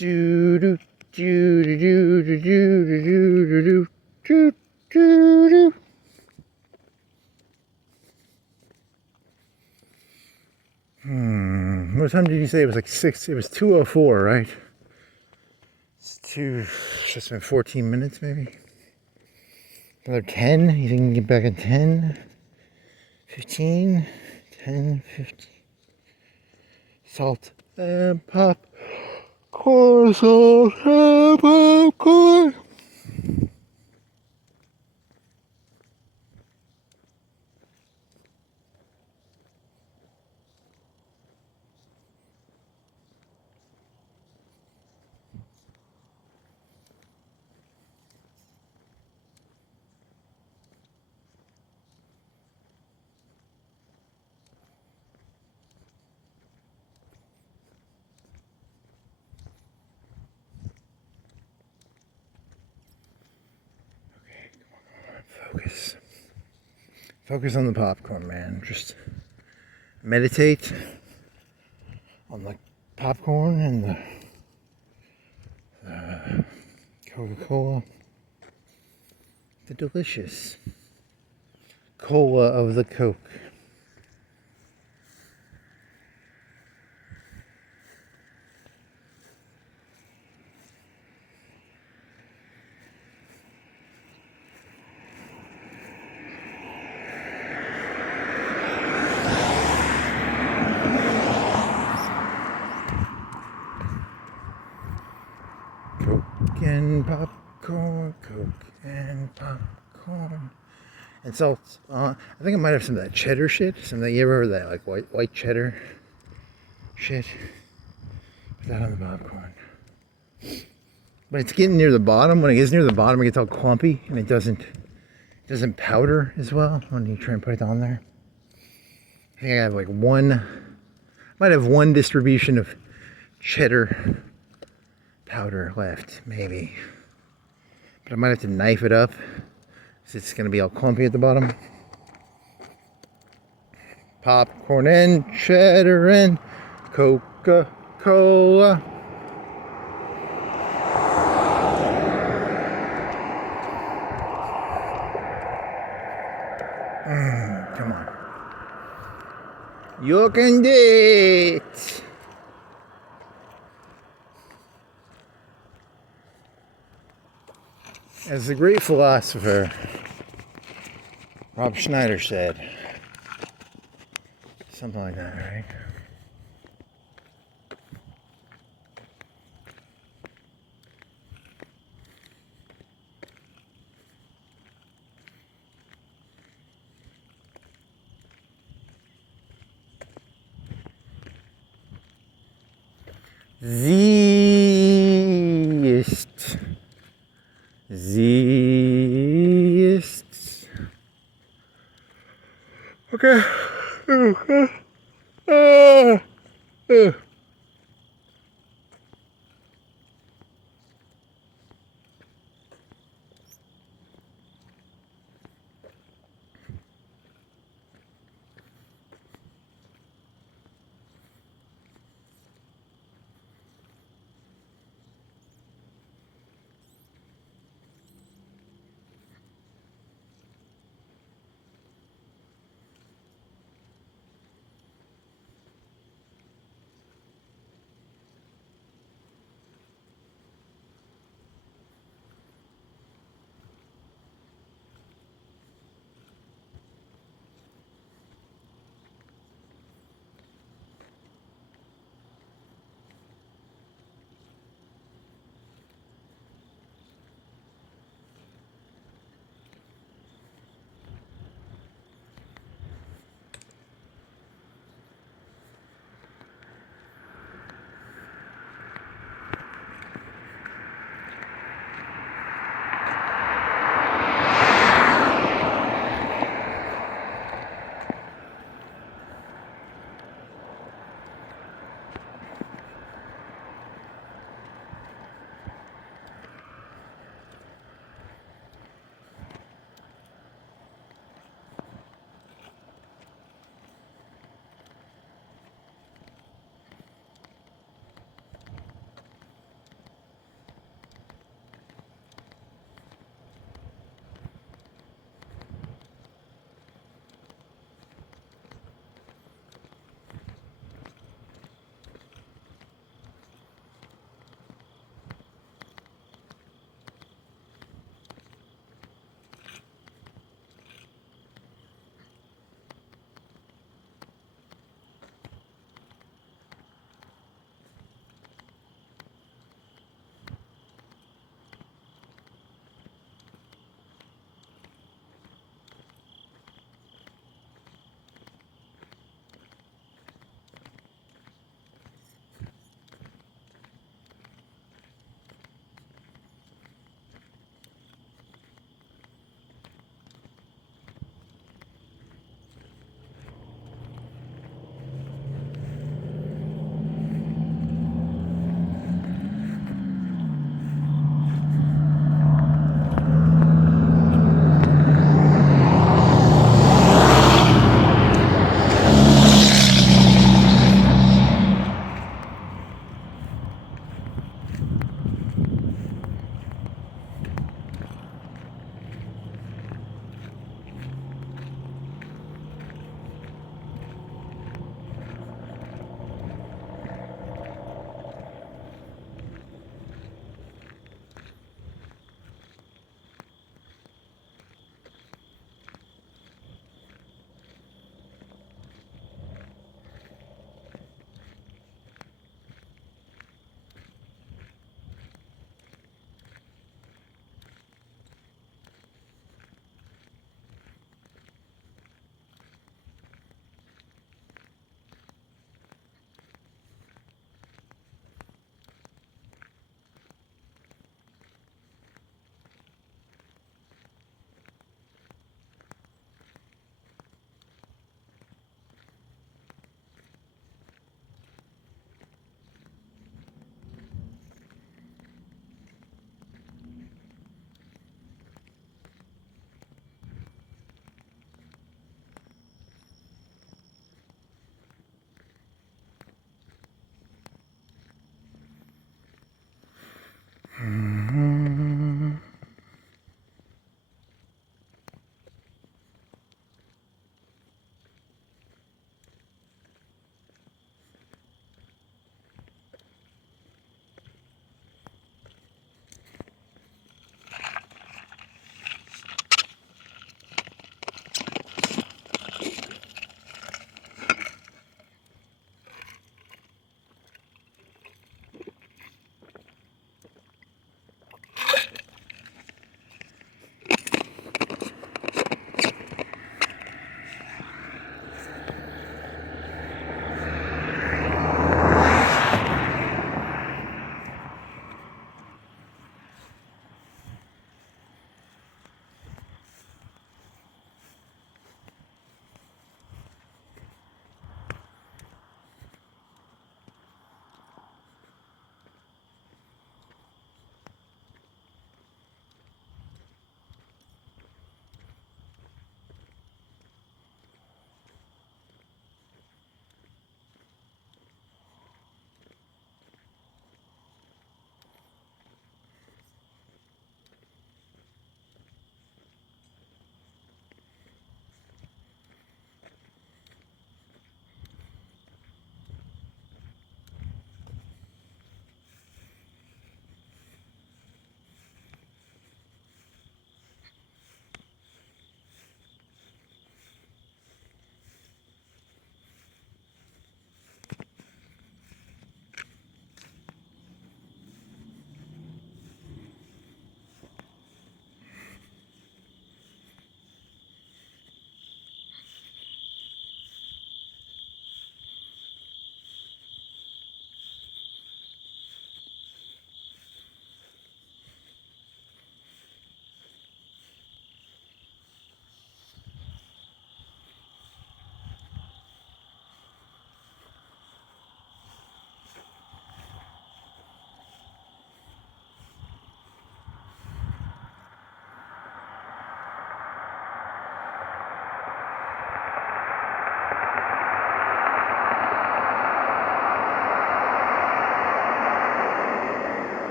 do do do do do do do do do do. What time did you say it was? Like 6? It was 2:04, right? Just been 14 minutes, maybe. Another 10? You think you can get back at 10? 15? 10, 15. Salt and popcorn, salt and popcorn. Focus. Focus on the popcorn, man. Just meditate on the popcorn and the Coca-Cola. The delicious cola of the Coke. Coke and popcorn, Coke and popcorn. And salt. I think I might have some of that cheddar shit. Some that you ever heard that like white cheddar shit. Put that on the popcorn. But it's getting near the bottom. When it gets near the bottom, it gets all clumpy and it doesn't powder as well when you try and put it on there. I think I have like might have one distribution of cheddar powder left, maybe. But I might have to knife it up because it's going to be all clumpy at the bottom. Popcorn and cheddar and Coca-Cola. Come on. You can do it. As the great philosopher Rob Schneider said, something like that, right? Theist. Okay.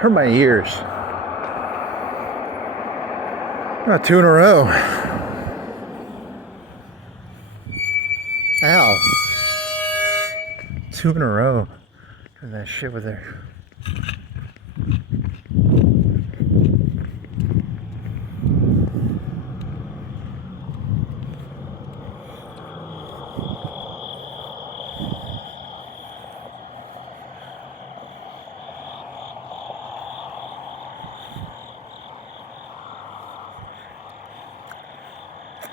Hurt my ears. Not 2 in a row. Ow. 2 in a row. And that shit with there.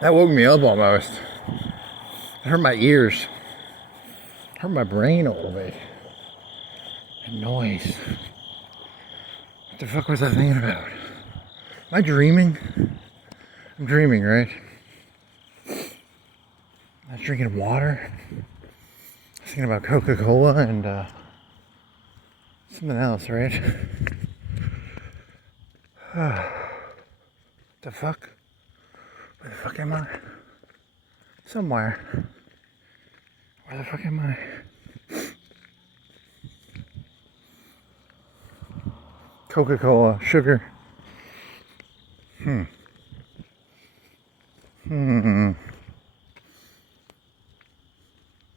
That woke me up almost. It hurt my ears. It hurt my brain a little bit. The noise. What the fuck was I thinking about? Am I dreaming? I'm dreaming, right? I was drinking water. I was thinking about Coca-Cola and something else, right? The fuck? Where the fuck am I? Somewhere. Where the fuck am I? Coca-Cola, sugar. What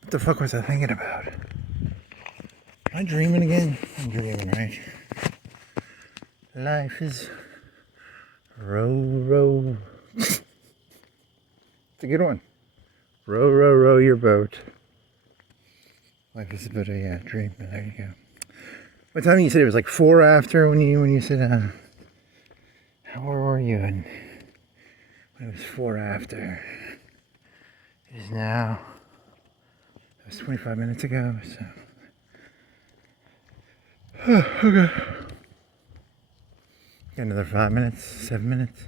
the fuck was I thinking about? Am I dreaming again? I'm dreaming, right? Life is row. It's a good one. Row your boat. Life is about a dream. There you go. What time you said it was like 4 after when you said how were you? And when it was 4 after. It is now. It was 25 minutes ago. So. Okay. Got another 5 minutes, 7 minutes.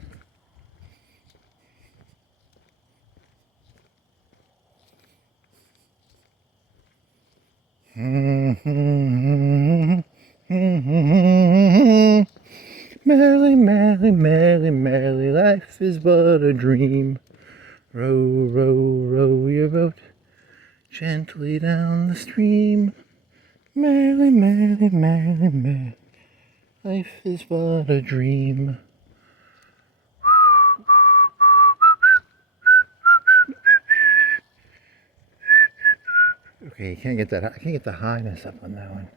Merrily, life is but a dream. Row your boat gently down the stream. Merrily, life is but a dream. Okay, you can't get that. I can't get the highness up on that one.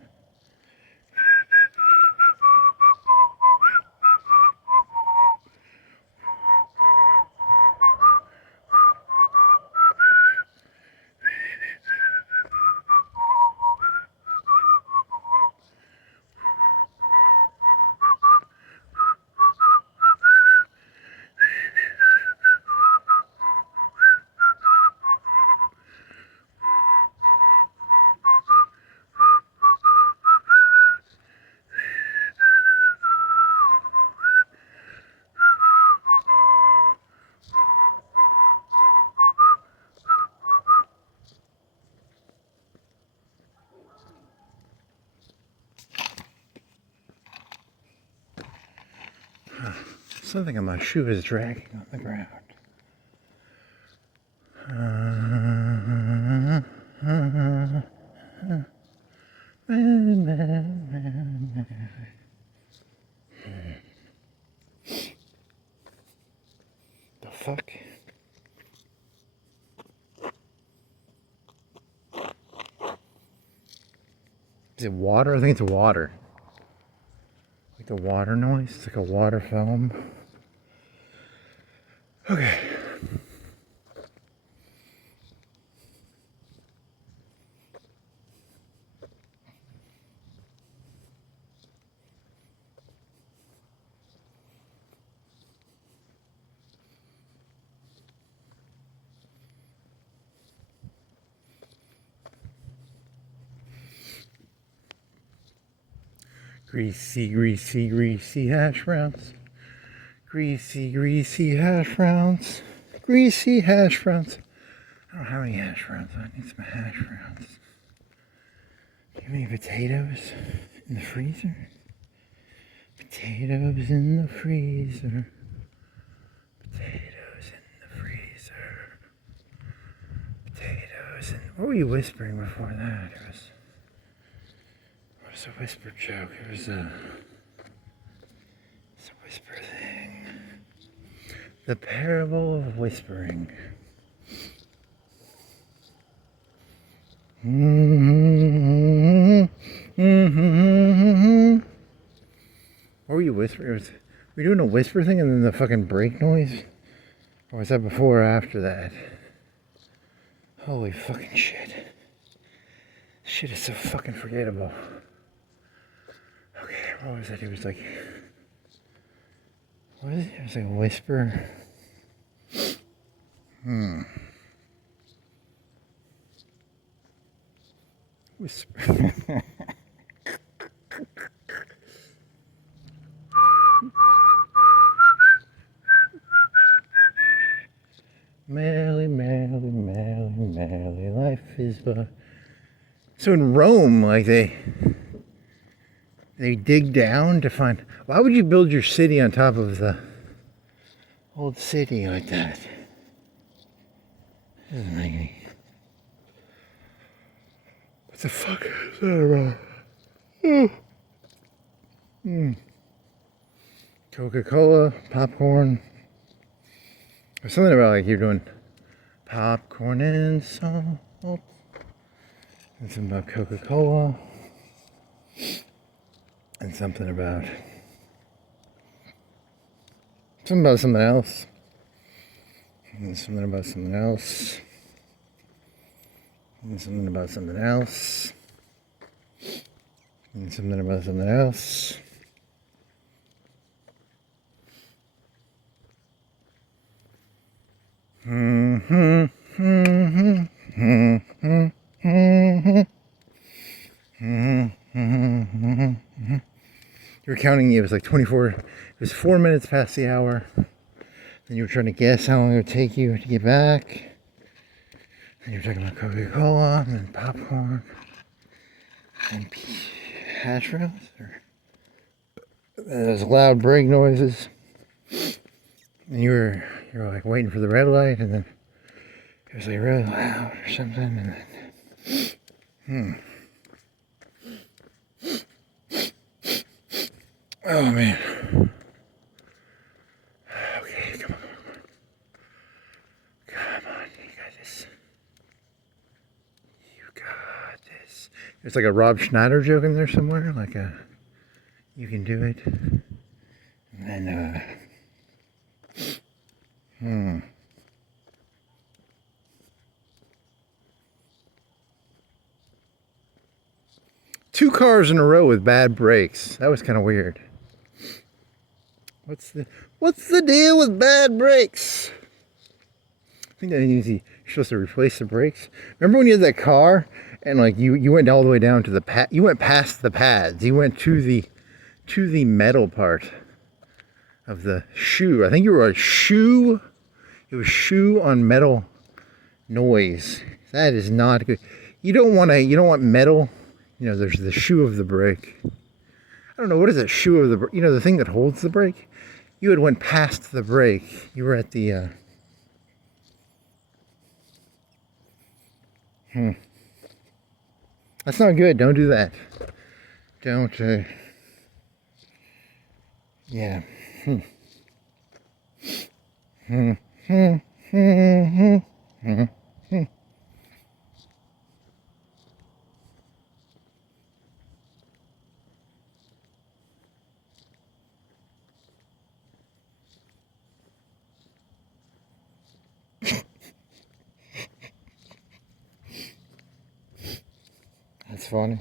Something on my shoe is dragging on the ground. The fuck? Is it water? I think it's water. Like the water noise. It's like a water film. Okay. Greasy hash browns. Greasy hash browns. Greasy hash browns. I don't have any hash browns. I need some hash browns. Do you have any potatoes in the freezer? Potatoes in the freezer. Potatoes in the freezer. Potatoes in... What were you whispering before that? It was a whisper joke. It was Whisper thing. The parable of whispering. What were you whispering? Were you doing a whisper thing and then the fucking brake noise? Or was that before or after that? Holy fucking shit. Shit is so fucking forgettable. Okay, what was it? It was like... What is it? It was like a whisper. Whisper. Merrily, merrily, merrily, merrily, life is but... So in Rome, like they dig down to find... Why would you build your city on top of the old city like that? Doesn't make any... What the fuck is that about? Coca-Cola, popcorn. There's something about like you're doing popcorn and salt. And something about Coca-Cola. And something about something else. And something about something else. And something about something else. And something about something else. You were counting, it was like 24, it was 4 minutes past the hour. Then you were trying to guess how long it would take you to get back. And you were talking about Coca-Cola and popcorn and hash browns. Those loud brake noises. And you were like waiting for the red light, and then it was like really loud or something, and then oh man. Okay, come on. Come on, you got this. You got this. There's like a Rob Schneider joke in there somewhere, like a you can do it. And then two cars in a row with bad brakes. That was kind of weird. What's the deal with bad brakes? I think that means you're supposed to replace the brakes. Remember when you had that car and like you went all the way down to the pad? You went past the pads. You went to the metal part of the shoe. I think you were a shoe. It was shoe on metal noise. That is not good. You don't want metal. You know, there's the shoe of the brake. I don't know, what is a shoe of the brake? You know, the thing that holds the brake? You had went past the brake. You were at the That's not good. Don't do that. Don't yeah. That's funny.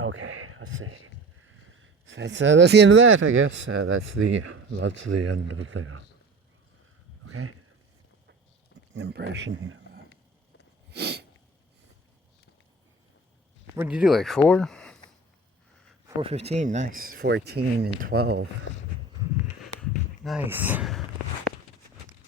Okay, let's see. That's the end of that, I guess. That's the end of the okay impression. What did you do? Like 4:15, nice. 14 and 12, nice.